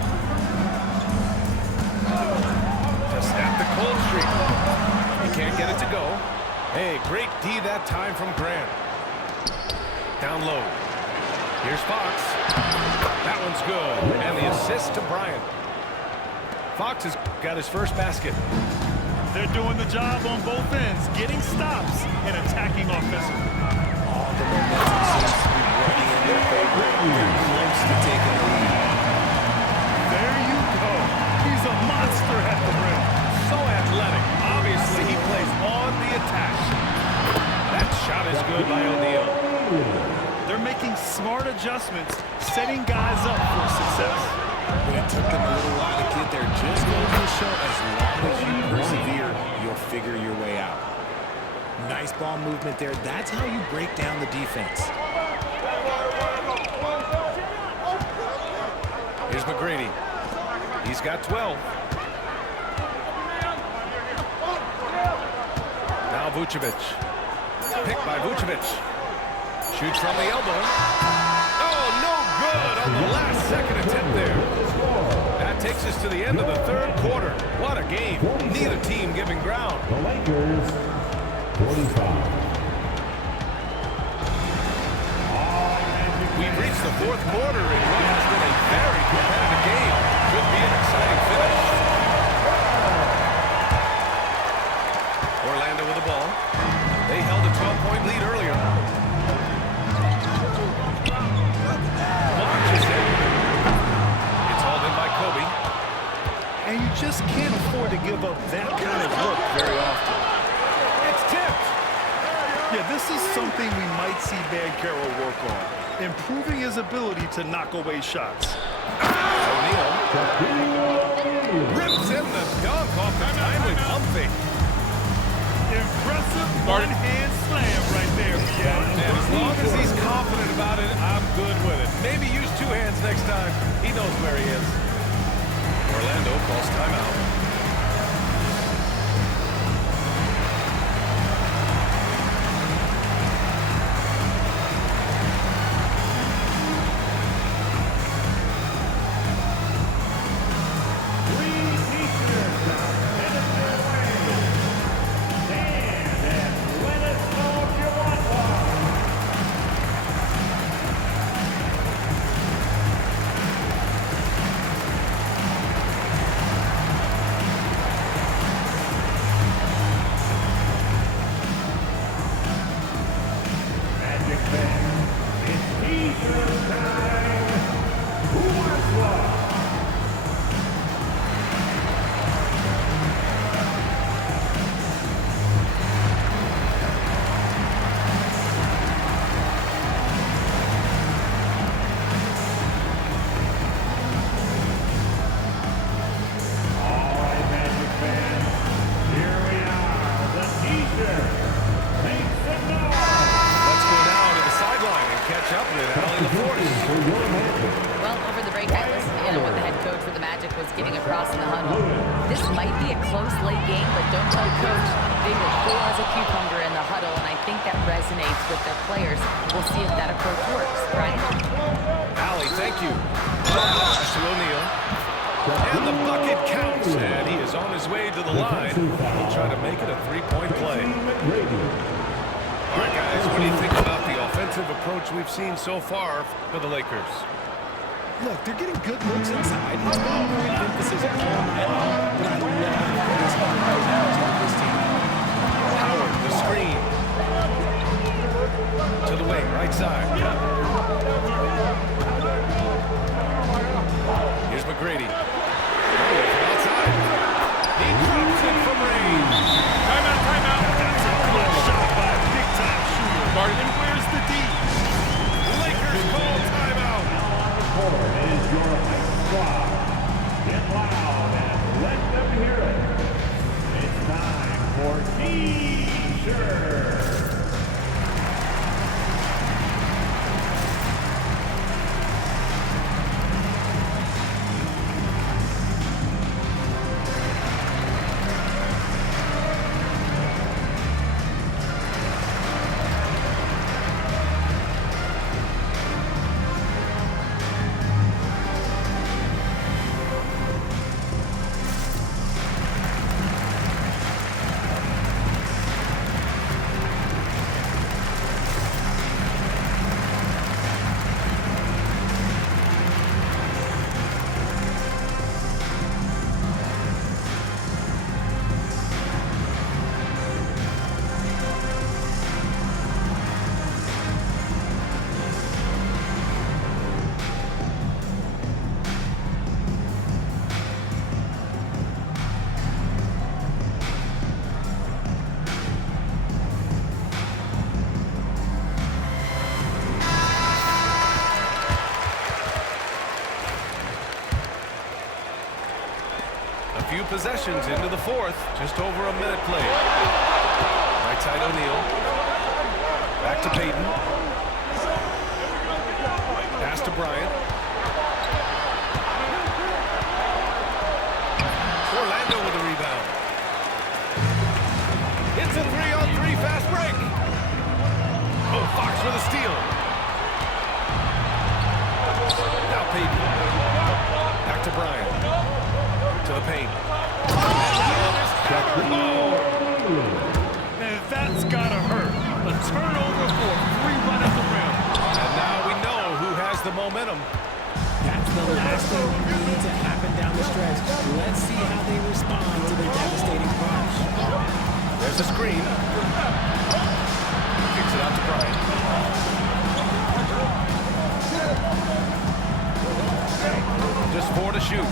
To snap the cold streak. He can't get it to go. Hey, great D that time from Grant. Down low. Here's Fox. That one's good. And the assist to Bryant. Fox has got his first basket. They're doing the job on both ends, getting stops and attacking offensively. All the momentum seems to be running in their favor. They're close to taking the lead. There you go. He's a monster at the rim. So athletic. Obviously, he plays on the attack. That shot is good by O'Neal. They're making smart adjustments, setting guys up for success. But it took them a little while to get there. Just goes to show as long as you persevere, you'll figure your way out. Nice ball movement there. That's how you break down the defense. Here's McGrady. He's got 12. Now Vucevic. Picked by Vucevic. Shoots from the elbow. Oh, no good on the last second attempt there. That takes us to the end of the third quarter. What a game. Neither team giving ground. The Lakers, 45. We've reached the fourth quarter in what has been a very competitive game. Could be an exciting finish. Orlando with the ball. They held a 12-point lead earlier. Launches it. It's hauled in by Kobe. And you just can't afford to give up that kind of look very often. It's tipped. Yeah, this is something we might see Banchero work on. Improving his ability to knock away shots. O'Neal rips in the dunk off the timely pump fake. Impressive one-hand slam right there, And as long as he's confident about it, I'm good with it. Maybe use two hands next time. He knows where he is. Orlando calls timeout. Well, over the break, I listened in on what the head coach for the Magic was giving across in the huddle. This might be a close late game, but don't tell coach. They were cool as a cucumber in the huddle, and I think that resonates with their players. We'll see if that approach works. Brian? Allie, thank you. Pass to O'Neal. And the bucket counts, and he is on his way to the line. He'll try to make it a three-point play. All right, guys, what do you think about the offensive approach we've seen so far for the Lakers? Look, they're getting good looks inside. It's been a point of emphasis all night long, but I love this offensive of this team. Howard, the screen. To the wing, right side. Here's McGrady. Outside. He drops it from range. Timeout, timeout. That's a clutch shot by a big-time shooter. And where's the D? Lakers call timeout. Is your high squad. Get loud and let them hear it. It's time for T-shirt. A few possessions into the fourth. Just over a minute played. Right side O'Neal. Back to Peyton. Pass to Bryant. Orlando with the rebound. It's a 3-on-3 fast break. Oh, Fox for the steal. Now Peyton. Back to Bryant. To the paint. And that's gotta hurt. A turnover for three right at the rim. And now we know who has the momentum. That's the last thing we need to happen down the stretch. Let's see how they respond to their devastating crash. There's a screen. Kicks it out to Bryant. Just 4 to shoot.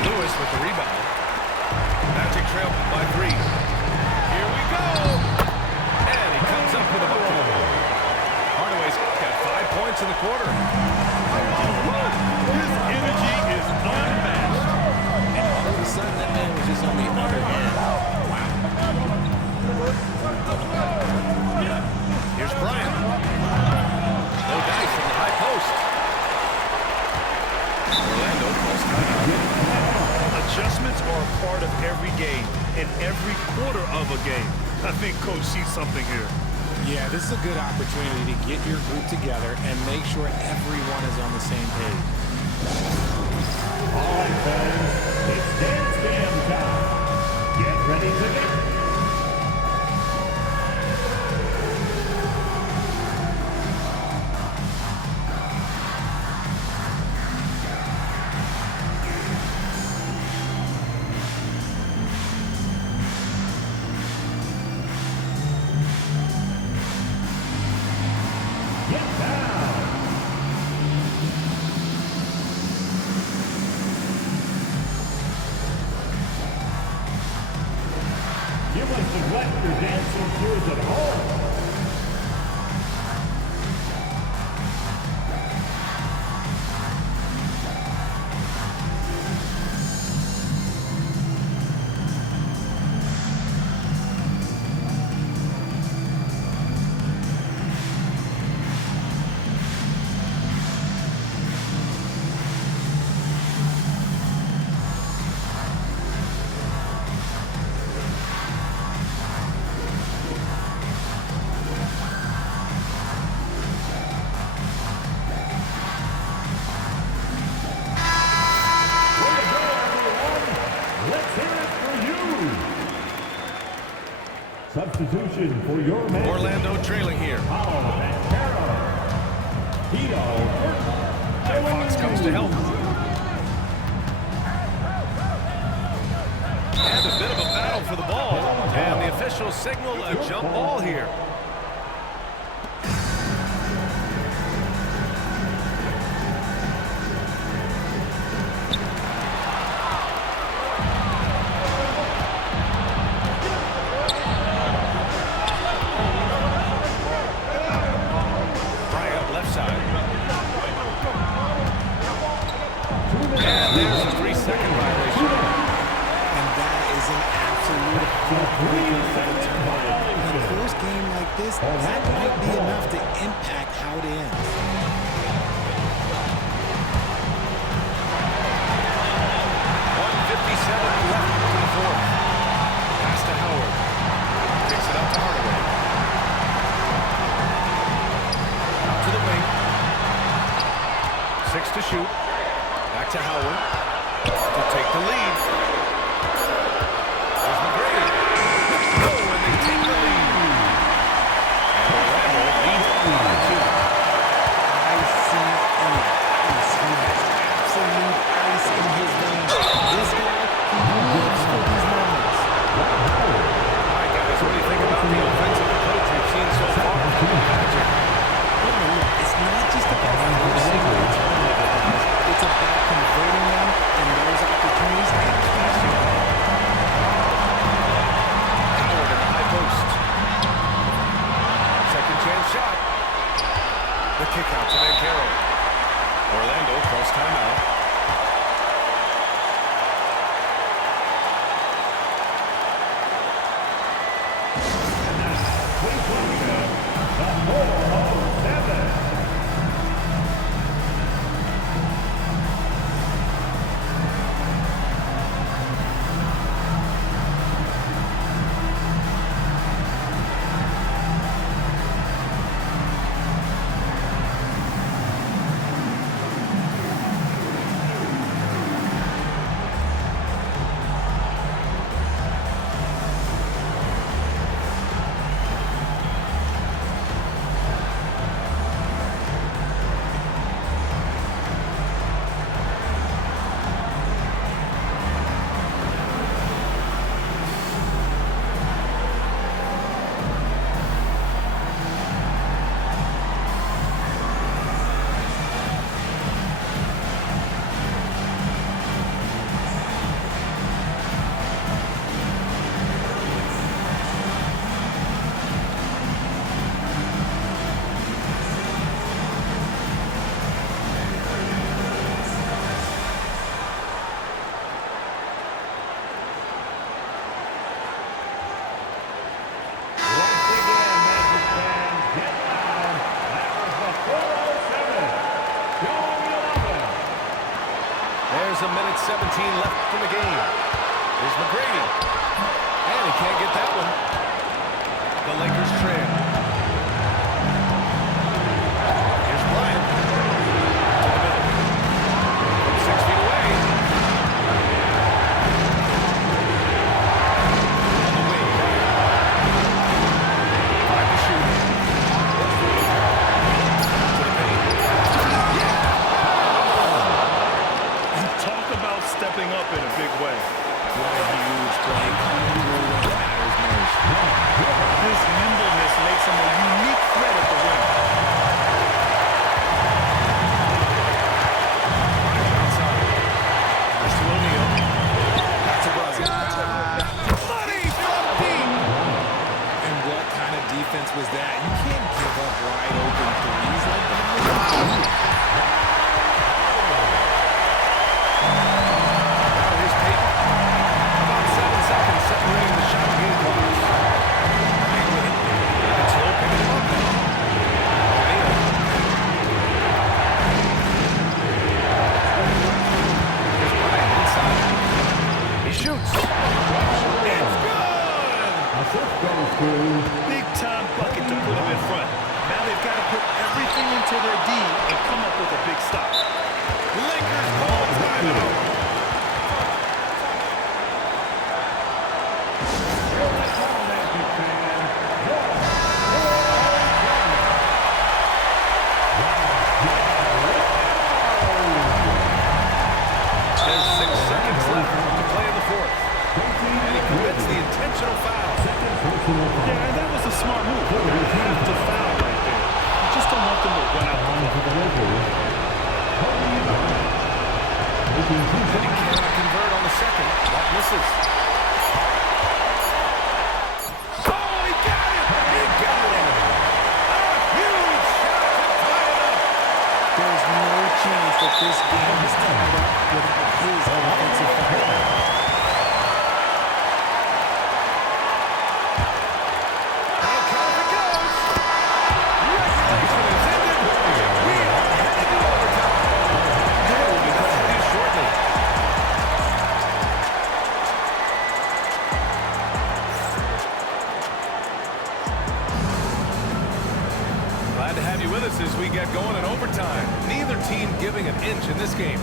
Lewis with the rebound. Magic trail by 3. Here we go. And he comes up with a bucket. Hardaway's got 5 points in the quarter. His energy is unmatched. And all of a sudden, that man was just on the other end. Here's Bryant. No dice from the high post. Orlando calls timeout. Adjustments are a part of every game and every quarter of a game. I think Coach sees something here. Yeah, this is a good opportunity to get your group together and make sure everyone is on the same page. All right, fans, it's dance jam time. Get ready to get. You must have left your dancing shoes at home. Substitution for your man. Orlando trailing here. And Fox comes to help. And a bit of a battle for the ball. And the officials signal a jump ball here. That might be enough to impact how it ends. 1:57 left in the fourth. Pass to Howard. Kicks it out to Hardaway. Out to the wing. 6 to shoot. Back to Howard to take the lead. There's McGrady. Oh, and they take the lead. It's about converting them in those opportunities and there's a minute 17 left in the game. Here's Mcgrady. And he can't get that one. The Lakers trail. Here's Bryant. To the middle. From 6 feet away. On the wing, Bryant. 5 to shoot. To the paint. And talk about stepping up in a big way. What a huge play. Coming through when it matters most. His nimbleness makes him a unique threat at the rim. Outside. Pass to O'Neal. That's a Bryant. Money from deep. And what kind of defense was that? You can't give up wide open threes like that. Separating the shot game clock. Big with it. It's low, picking him up now. O'Neal. Here's Bryant inside. He shoots. It's good! Big time bucket to put him in front. Now they've got to put everything into their D and come up with a big stop. Lakers call timeout. Intentional foul. Yeah, and that was a smart move. You have to foul right there. You just don't want them to run out the floor. And he cannot convert on the second. That misses. Oh, he got it! He got it! A huge shot to tie it up. There's no chance that this game is tied up without his offensive foul. As we get going in overtime, neither team giving an inch in this game.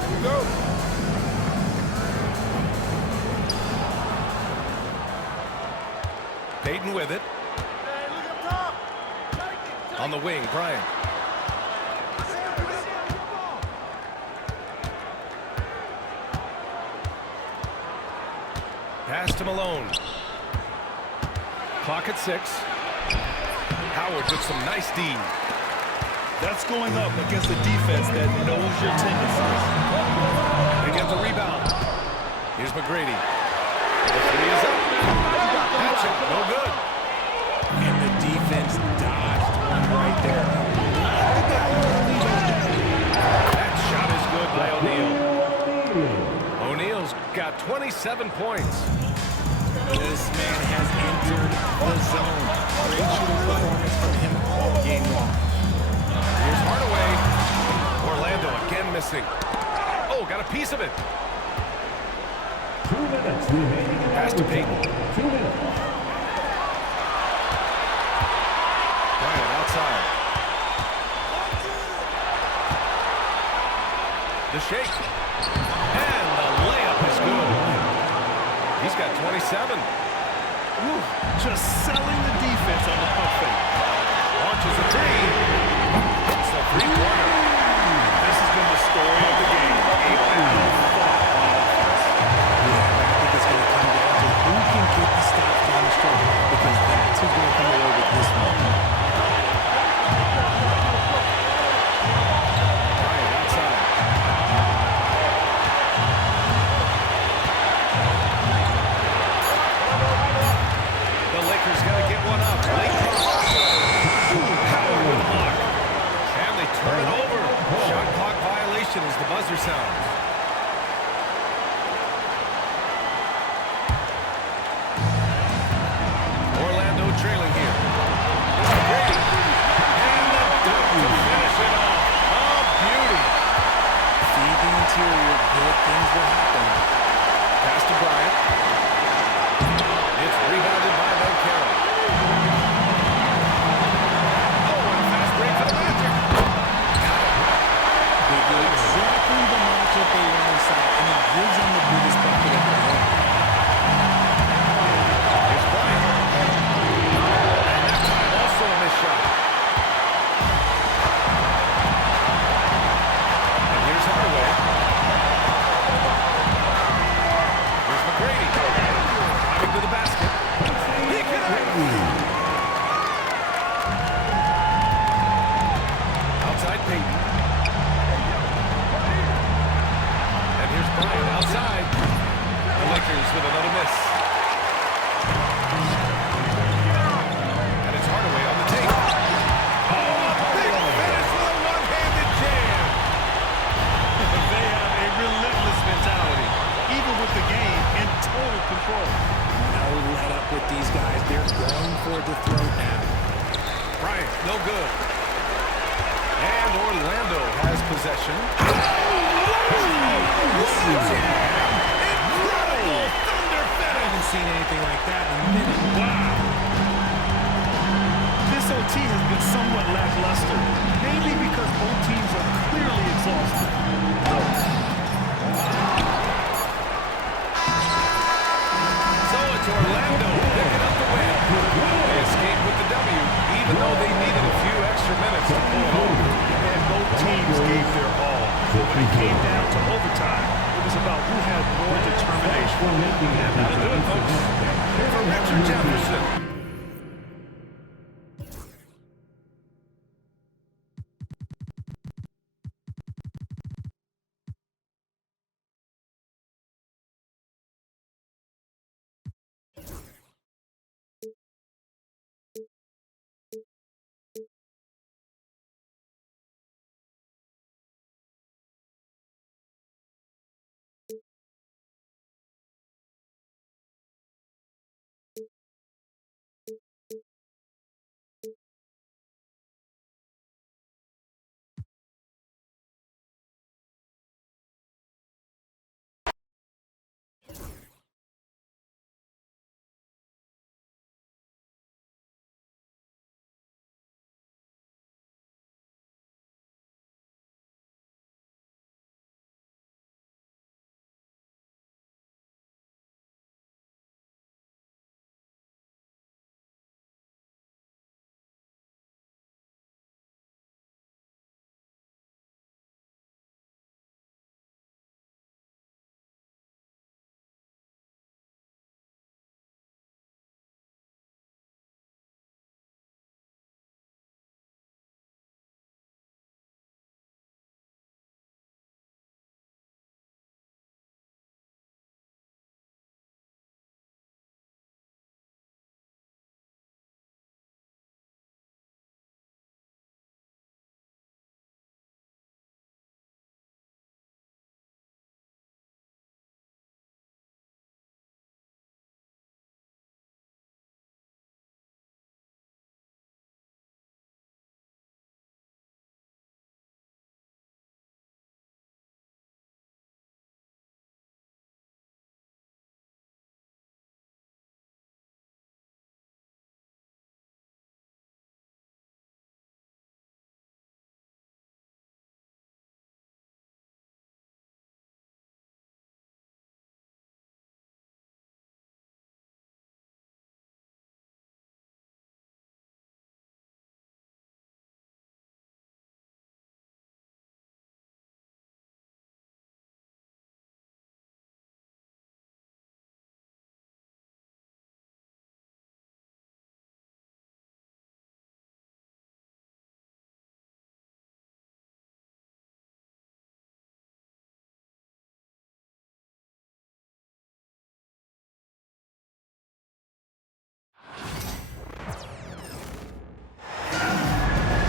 Here we go. Payton with it. On the wing, Bryant. Pass to Malone. Clock at 6. Howard with some nice D. That's going up against a defense that knows your tendencies. They get the rebound. Here's Mcgrady. The three is up. That's it. No good. And the defense dodged one right there. That shot is good by O'Neal. O'Neal's got 27 points. This man has entered the zone. Great shooting performance from him all game long. Here's Hardaway. Orlando again missing. Oh, got a piece of it. 2 minutes remaining. Pass to Payton. 2 minutes. Bryant outside. The shake. And the layup is good. He's got 27. Woo, just selling the defense on the pump fake. Launches a three. It's the three-pointer. This has been the story of the game. A battle fought on offense. Yeah, I think it's going to come down to who can get the stops down the stretch, because that's who's going to come away with this one. Bryant outside. The Lakers got to get one up. Late cross. Howard with a block. And they turn it over. Shot clock violation as the buzzer sounds. Orlando trailing here. Mcgrady. And the dunk to finish it off. three. No good. And Orlando has possession. Incredible thunder finish. I haven't seen anything like that in a minute. Wow. This OT has been somewhat lackluster, mainly because both teams are clearly exhausted. So it's Orlando picking up the win. They escaped with the W, even though they needed a few extra minutes to pull home. And both teams gave their all. But when it came down to overtime, it was about who had more determination. And that'll do it, folks. For Richard Jefferson.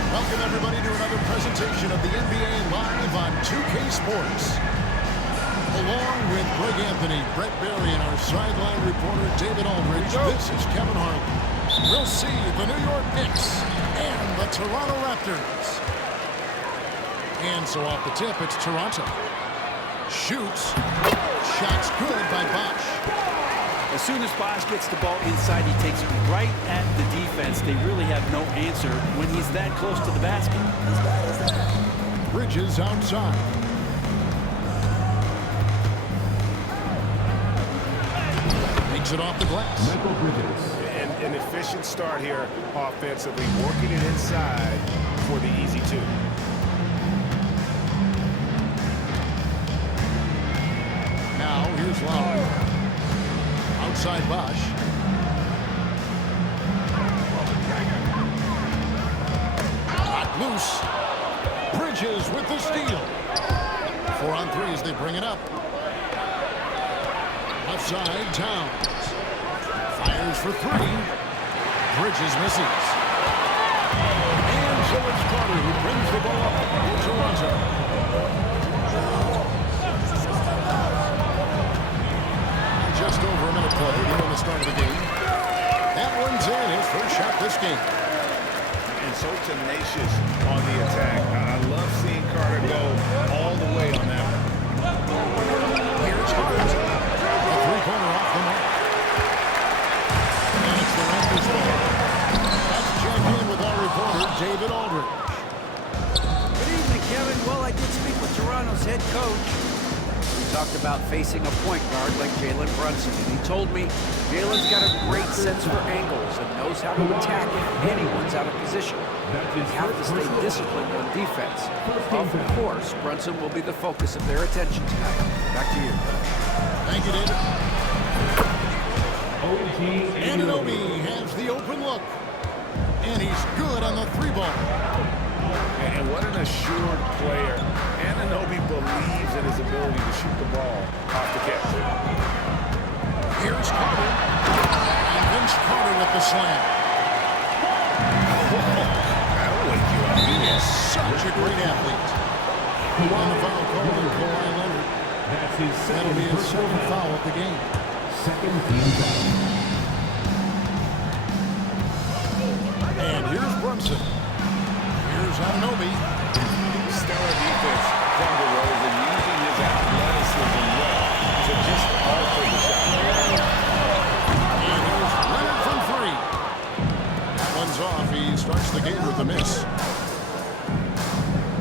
Welcome, everybody, to another presentation of the NBA Live on 2K Sports. Along with Greg Anthony, Brett Berry, and our sideline reporter, David Aldridge, this is Kevin Harlan. We'll see the New York Knicks and the Toronto Raptors. And so off the tip, it's Toronto. Shoots. Shot's good by Bosch. As soon as Bosch gets the ball inside, he takes it right at the defense. They really have no answer when he's that close to the basket. Bridges outside. Makes it off the glass. Michael Bridges. An efficient start here offensively, working it inside for the easy two. Now here's Lowry. Outside Bosch. Got loose. Bridges with the steal. 4 on 3 as they bring it up. Left side, Towns. Fires for 3. Bridges misses. And so it's Carter who brings the ball up for Toronto. Just over a minute played here in the start of the game. That one's in, his first shot this game. And so tenacious on the attack. I love seeing Carter go all the way on that one. Here's Carter. A three-pointer off the mark. And it's the Raptors ball. Let's check in with our reporter, David Aldridge. Good evening, Kevin. Well, I did speak with Toronto's head coach. We talked about facing a point guard like Jalen Brunson, and he told me Jalen's got a great sense for angles and knows how to attack if anyone's out of position. You have to stay disciplined on defense. Of course, Brunson will be the focus of their attention tonight. Back to you. Thank you, David. Anunoby has the open look. And he's good on the three ball. And what an assured player. Anunoby believes in his ability to shoot the ball off the catch. Here's Carter. And Vince Carter with the slam. That'll wake you up. He is such a great athlete. And the foul called on Kawhi Leonard. That'll be his second foul of the game. Second team foul. And here's Brunson. Here's Anunoby. Stellar defense from DeRozan, using his athleticism well to just alter the shot. And here's Leonard from three. That one's off. He starts the game with a miss.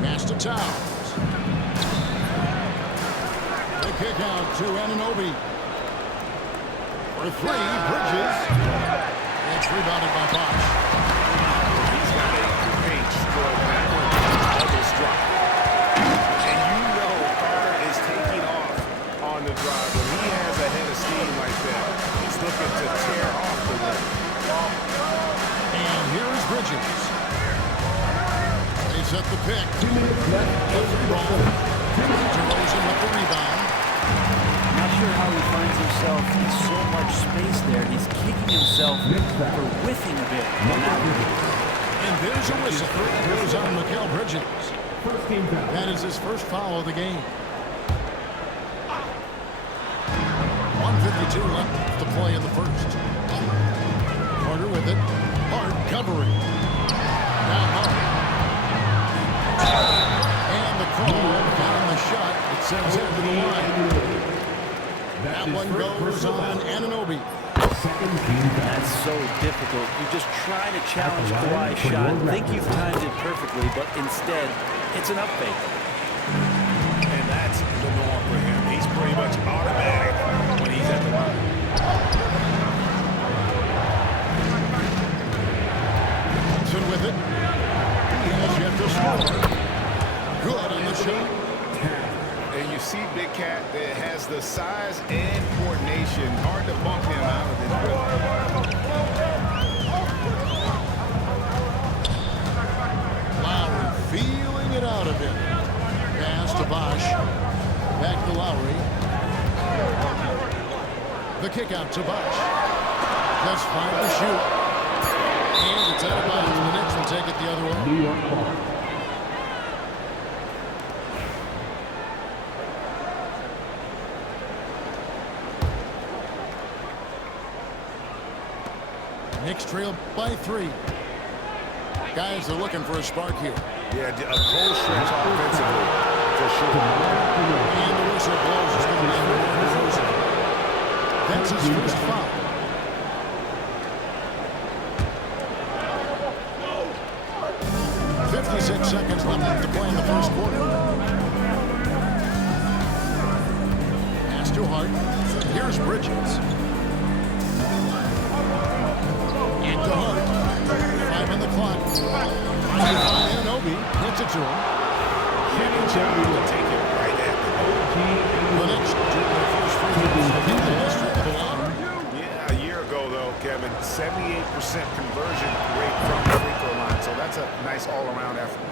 Pass to Towns. The kick out to Anunoby. For three, Bridges. It's rebounded by Bosch. He's got a great stroke. That one almost dropped. And you know Carter is taking off on the drive. When he has a head of steam like that, he's looking to tear off the rim. And here's Bridges. They set the pick. 2 minutes left. Ball. DeRozan with the rebound. Not sure how he finds himself in so much space there. He's kicking himself for whiffing a bit. And there's a whistle. It goes on Mikal Bridges. First team foul. That is his first foul of the game. 1:52 left to play in the first. Carter with it. Hart covering. Now Hart. And the call on the shot. It sends it to the line. That one goes on Anunoby. That's so difficult. You just try to challenge Kawhi's shot, think you've timed it perfectly, but instead, it's an up fake. And that's the norm for him. He's pretty much automatic when he's at the line. Hudson with it. He has yet to score. Good on the shot. And you see Big Cat that has the size and coordination. Hard to bump him out of this rhythm. Lowry feeling it out of him. Pass to Bosch. Back to Lowry. The kick out to Bosch. Just 5 to shoot. And it's out of bounds. The Knicks will take it the other way. New York ball. Knicks trail by 3. Guys are looking for a spark here. Yeah, a cold stretch offensively, for sure. And the whistle blows. It's going to be DeRozan. That's his first foul. .56 seconds left to play in the first quarter. Pass to Hart. Here's Bridges. And to Hart. 5 on the clock. Anunoby hits it to him. Good job to take it right at The Knicks took their first free throws in the history of the line. Yeah, a year ago, though, Kevin, 78% conversion rate from the free throw line. So that's a nice all-around effort.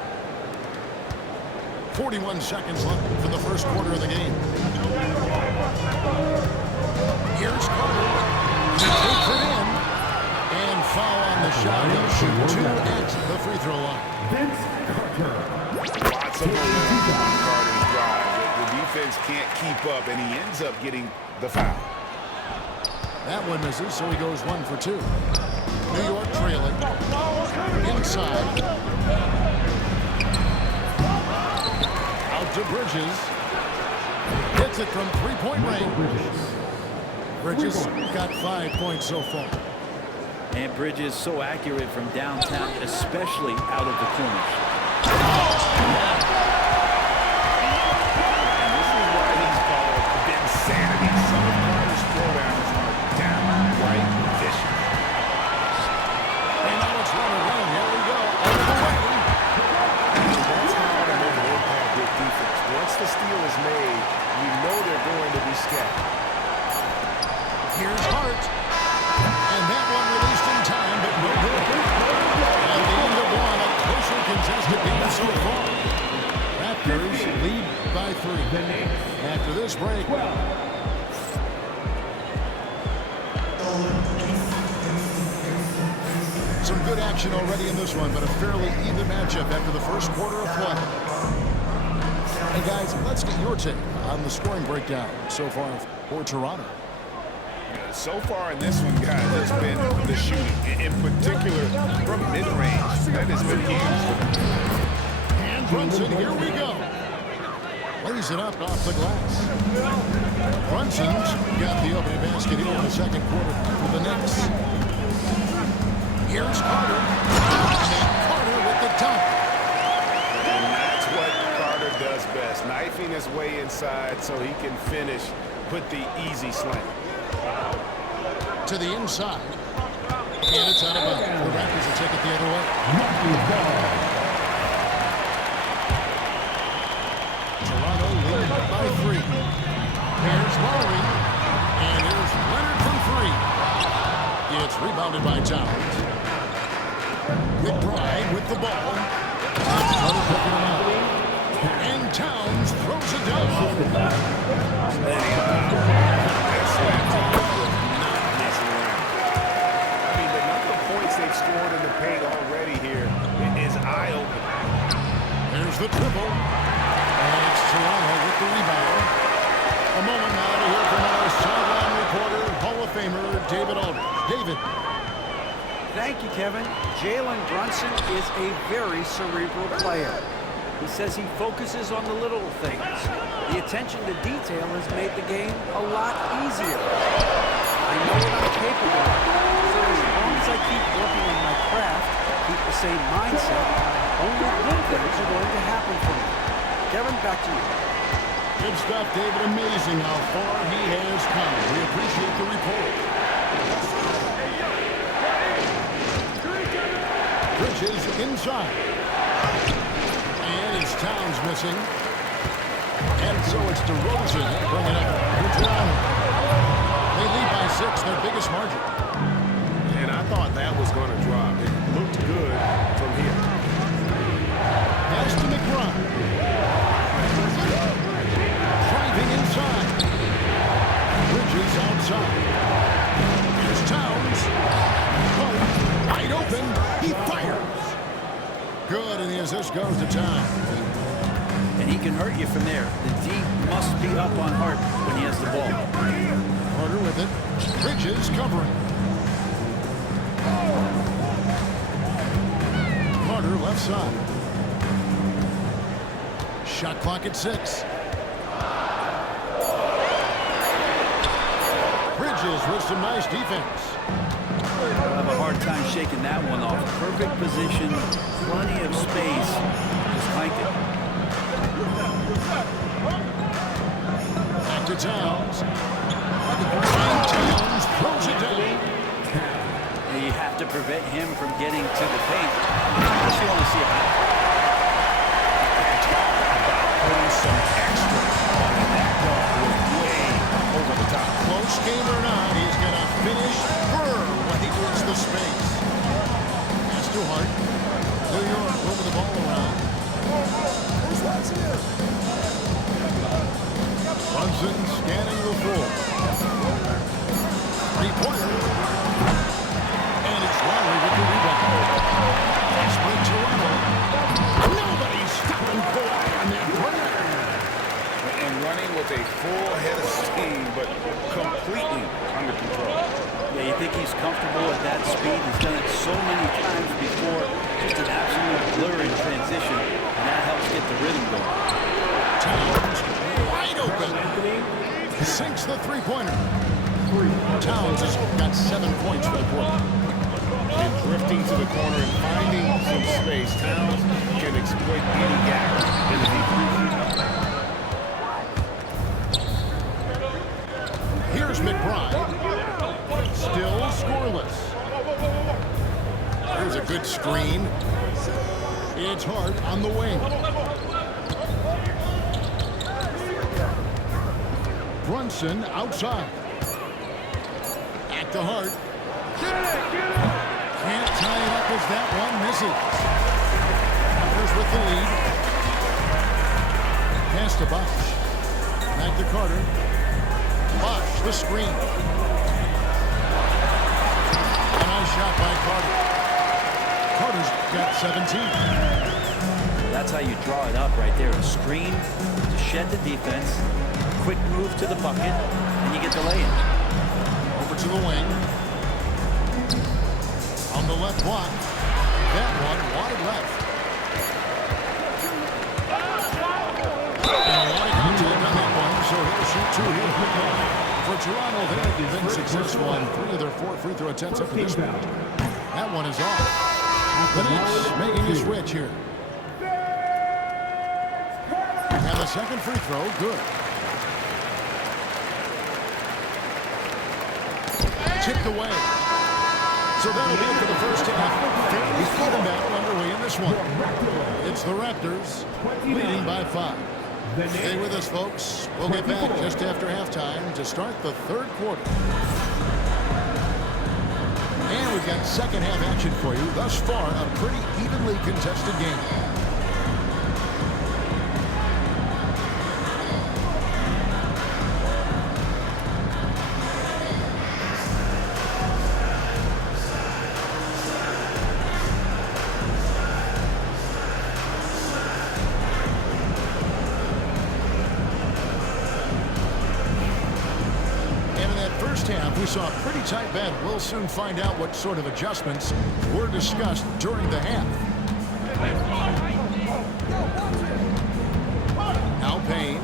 41 seconds left for the first quarter of the game. Here's Carter. He takes it in. And foul on the shot. He'll shoot 2 at the free throw line. Vince Carter. Lots of momentum on Carter's drive. The defense can't keep up, and he ends up getting the foul. That one misses, so he goes 1 for 2. New York trailing. Inside. Out to Bridges. Hits it from three-point range. Bridges got 5 points so far. And Bridges so accurate from downtown, especially out of the corners. And this is why he's called insanity. Some of Carter's throwdowns are downright vicious. And now it's run. Here we go. All the way. That's how to make an impact with defense. Once the steal is made, you know they're going to be scattered. Here's Hart. And that one released in time, but no good. At the end of one, a closer contested game so far. Raptors lead by 3. After this break. Some good action already in this one, but a fairly even matchup after the first quarter of play. Hey guys, let's get your take on the scoring breakdown so far for Toronto. So far in this one, guys, it's been the shooting, in particular from mid-range. That has been huge. And Brunson, here we go. Lays it up off the glass. Brunson's got the opening basket here in the second quarter for the Knicks. Here's Carter. And Carter with the dunk. And that's what Carter does best, knifing his way inside so he can finish with the easy slam. To the inside. And it's out of bounds. The Raptors will take it the other way. Toronto leading by 3. Here's Lowry. And here's Leonard from 3. It's rebounded by Towns. McBride with the ball. Carter picking him out. And Towns throws it down. They've scored in the paint already here. It is eye-opening. There's the dribble. And it's Toronto with the rebound. A moment now to hear from our sideline reporter, Hall of Famer David Aldridge. David. Thank you, Kevin. Jalen Brunson is a very cerebral player. He says he focuses on the little things. The attention to detail has made the game a lot easier. I know what I'm capable of. So as long as I keep working on my craft, keep the same mindset, only good things are going to happen for me. Kevin, back to you. Good stuff, David. Amazing how far he has come. We appreciate the report. Bridges inside. And it's Towns missing. And so it's DeRozan bringing up for Toronto. They lead by 6, their biggest margin. And I thought that was going to drop. It looked good from here. Pass to McBride. Driving inside. Bridges outside. Here's Towns. Wide open. He fires. Good, and the assist goes to Towns. And he can hurt you from there. The D must be up on Hart when he has the ball. Carter with it. Bridges covering. Carter left side. Shot clock at 6. Bridges with some nice defense. I'll have a hard time shaking that one off. Perfect position, plenty of space. Just clank it. Back to Towns. And Towns throws it down. And you have to prevent him from getting to the paint. Unless you want to see a high. Talk about putting some extra on it. That dunk was way over the top. Close game or not, he's going to finish firm when he gets the space. Pass to Hart. New York moving the ball around. Brunson scanning the floor. Three-pointer. And it's Lowry with the rebound. Split Toronto. Nobody's stopping Kawhi on that runner. And running with a full head of steam, but completely under control. Yeah, you think he's he's comfortable at that speed. He's done it so many times before. Just an absolute blur in transition, and that helps get the rhythm going. Towns wide open. Sinks the three-pointer. Towns has got 7 points for the quarter. And drifting to the corner and finding some space, Towns can exploit any gap in the defense. Here's McBride. Still scoreless. There's a good screen. It's Hart on the wing. Brunson outside. Back to Hart. Can't tie it up as that one misses. Raptors with the lead. Pass to Bosch. Back to Carter. Bosch, the screen. A nice shot by Carter. Carter's got 17. That's how you draw it up right there. A screen to shed the defense. Quick move to the bucket, and you get the lay-in. Over to the wing. On the left block. That one wide left. And a lot of contact on that one, so he'll shoot 2 here. For Toronto, they've been successful on 3 of their 4 free throw attempts up to this point. That one is off. The Knicks making a switch here. And the second free throw, good. Tipped away. So that'll be it for the first half. He's got a battle underway in this one. It's the Raptors leading by 5. Stay with us, folks. We'll get back just after halftime to start the third quarter. And we've got second half action for you. Thus far, a pretty evenly contested game. We saw a pretty tight battle. We'll soon find out what sort of adjustments were discussed during the half. Now Payne.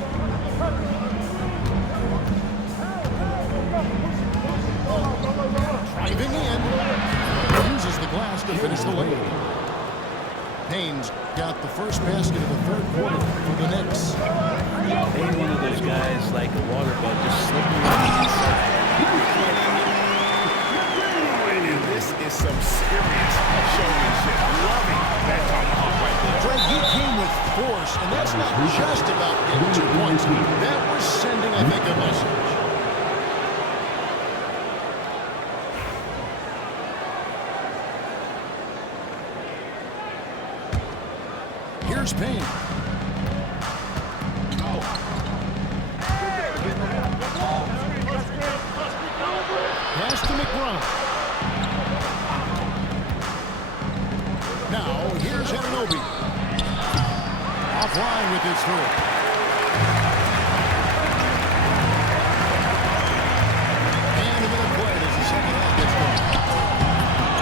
Driving in. Uses the glass to finish the lane. Payne's got the first basket of the third quarter for the Knicks. Payne, one of those guys like a water bug, just slipping on the inside. And this is some serious showmanship. Loving that tomahawk right there. Greg, he came with force, and that's not just about getting 2 points. That was sending, I think, a message. Here's Payne. Pass to McBride. Now, here's Anunoby. Offline with his 3. And a minute played as the second half gets going.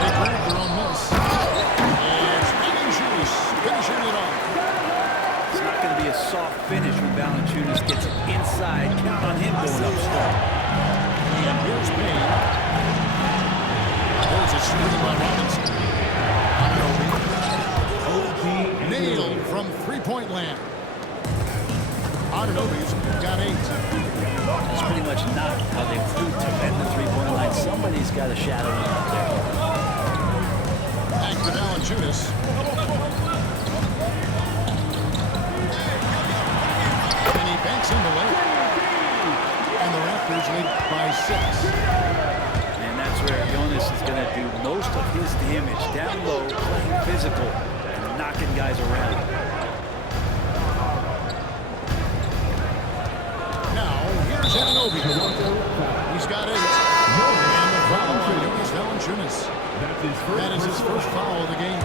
They grab their own miss. And Valanciunas finishing it off. It's not going to be a soft finish when Valanciunas gets it inside. Count on him going up strong. And here's Payne. There's a screen by Robinson. Nailed from three-point land. Anunoby's got 8. It's pretty much not how they flew to bend the three-point line. Somebody's got a shadow him out there. Back to Valanciunas. And he banks into late. And the Raptors lead by 6. And that's where Jonas is going to do most of his damage. Down low, playing physical, and knocking guys around. Now, here's Anunoby. He's got 8. And the foul on Jonas Valanciunas. That is his first foul of the game.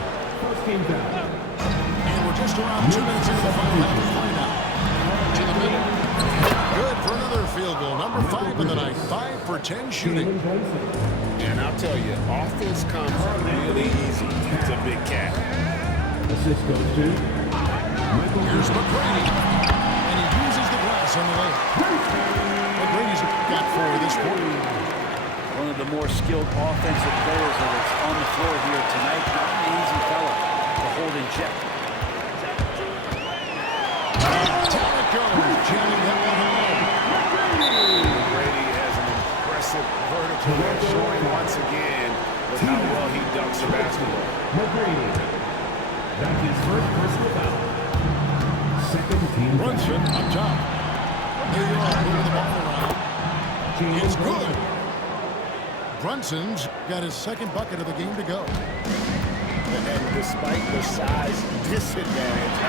And we're just around 2 minutes into the final half of play now. To the middle. Good for another field goal. Number 5 in the night. 5 for 10 shooting. And I'll tell you, offense comes really easy to Big Cat. Assist goes to Here's McGrady. And he uses the glass on the layup. McGrady's got 4 this quarter. One of the more skilled offensive players that is on the floor here tonight. Not an easy fella to hold in check. Derrick goes, jamming that one home. McGrady has an impressive vertical there, showing once again with how well he dunks the basketball. McGrady. That's his first personal foul. Second team Brunson up top. New York moving the ball around. It's good. Brunson's got his second bucket of the game to go. And despite the size disadvantage,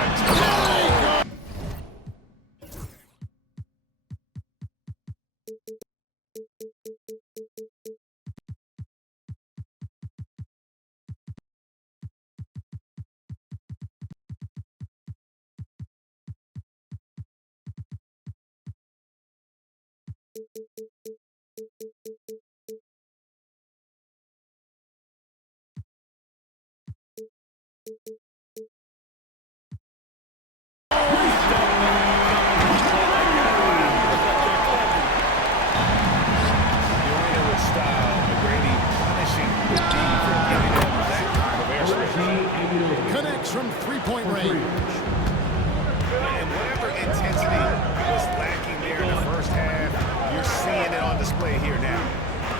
connects from three-point range. and whatever intensity was lacking there in the first half, you're seeing it on display here now.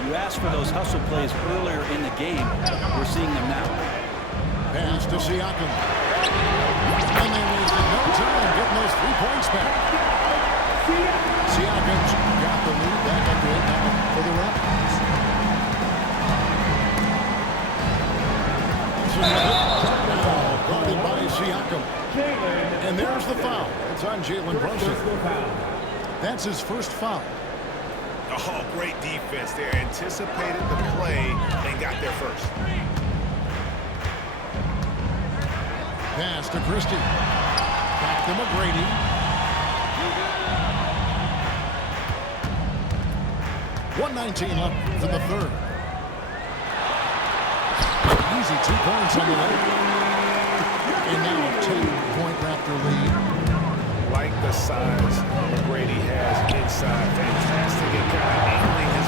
You asked for those hustle plays earlier in the game. We're seeing them now. Pass to Siakam. And they wasted no time getting those 3 points back. Siakam's got the lead back into it now for the Raptors. Guarded by Siakam. And there's the foul. It's on Jalen Brunson. That's his first foul. Oh, great defense there. Anticipated the play and got there first. Pass to Christie. Back to McGrady. .119 left for the third. Easy 2 points on the way. And now a 10-point Raptor lead. Like the size McGrady has inside. Fantastic at kind of angling his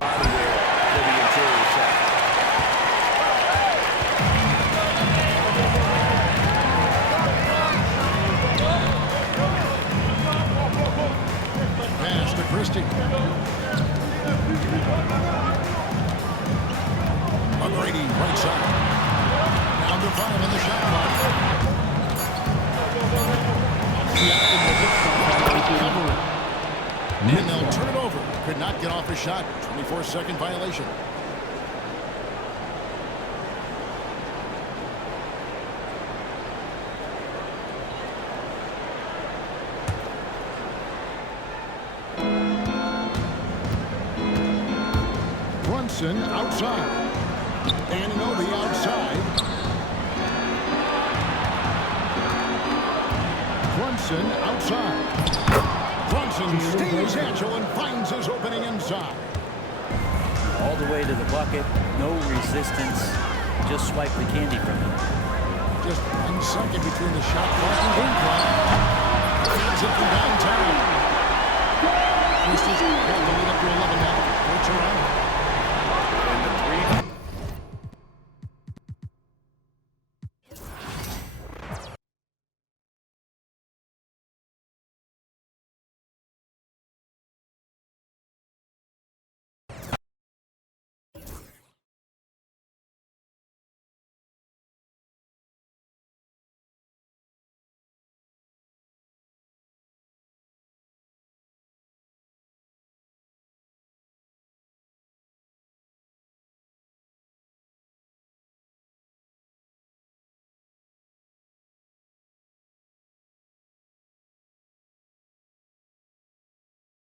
body there for the interior shot. Pass to Christie. McGrady right side. Down to 5 on the shot clock. And they'll turn it over. Could not get off his shot. 24-second violation. Brunson outside. Anunoby outside. Brunson outside. Brunson stays agile and finds his opening inside. All the way to the bucket. No resistance. Just swipe the candy from him. Just 1 second between the shot clock and game clock. Feeds it from downtown. Christie's got the lead up to 11 now. Which around.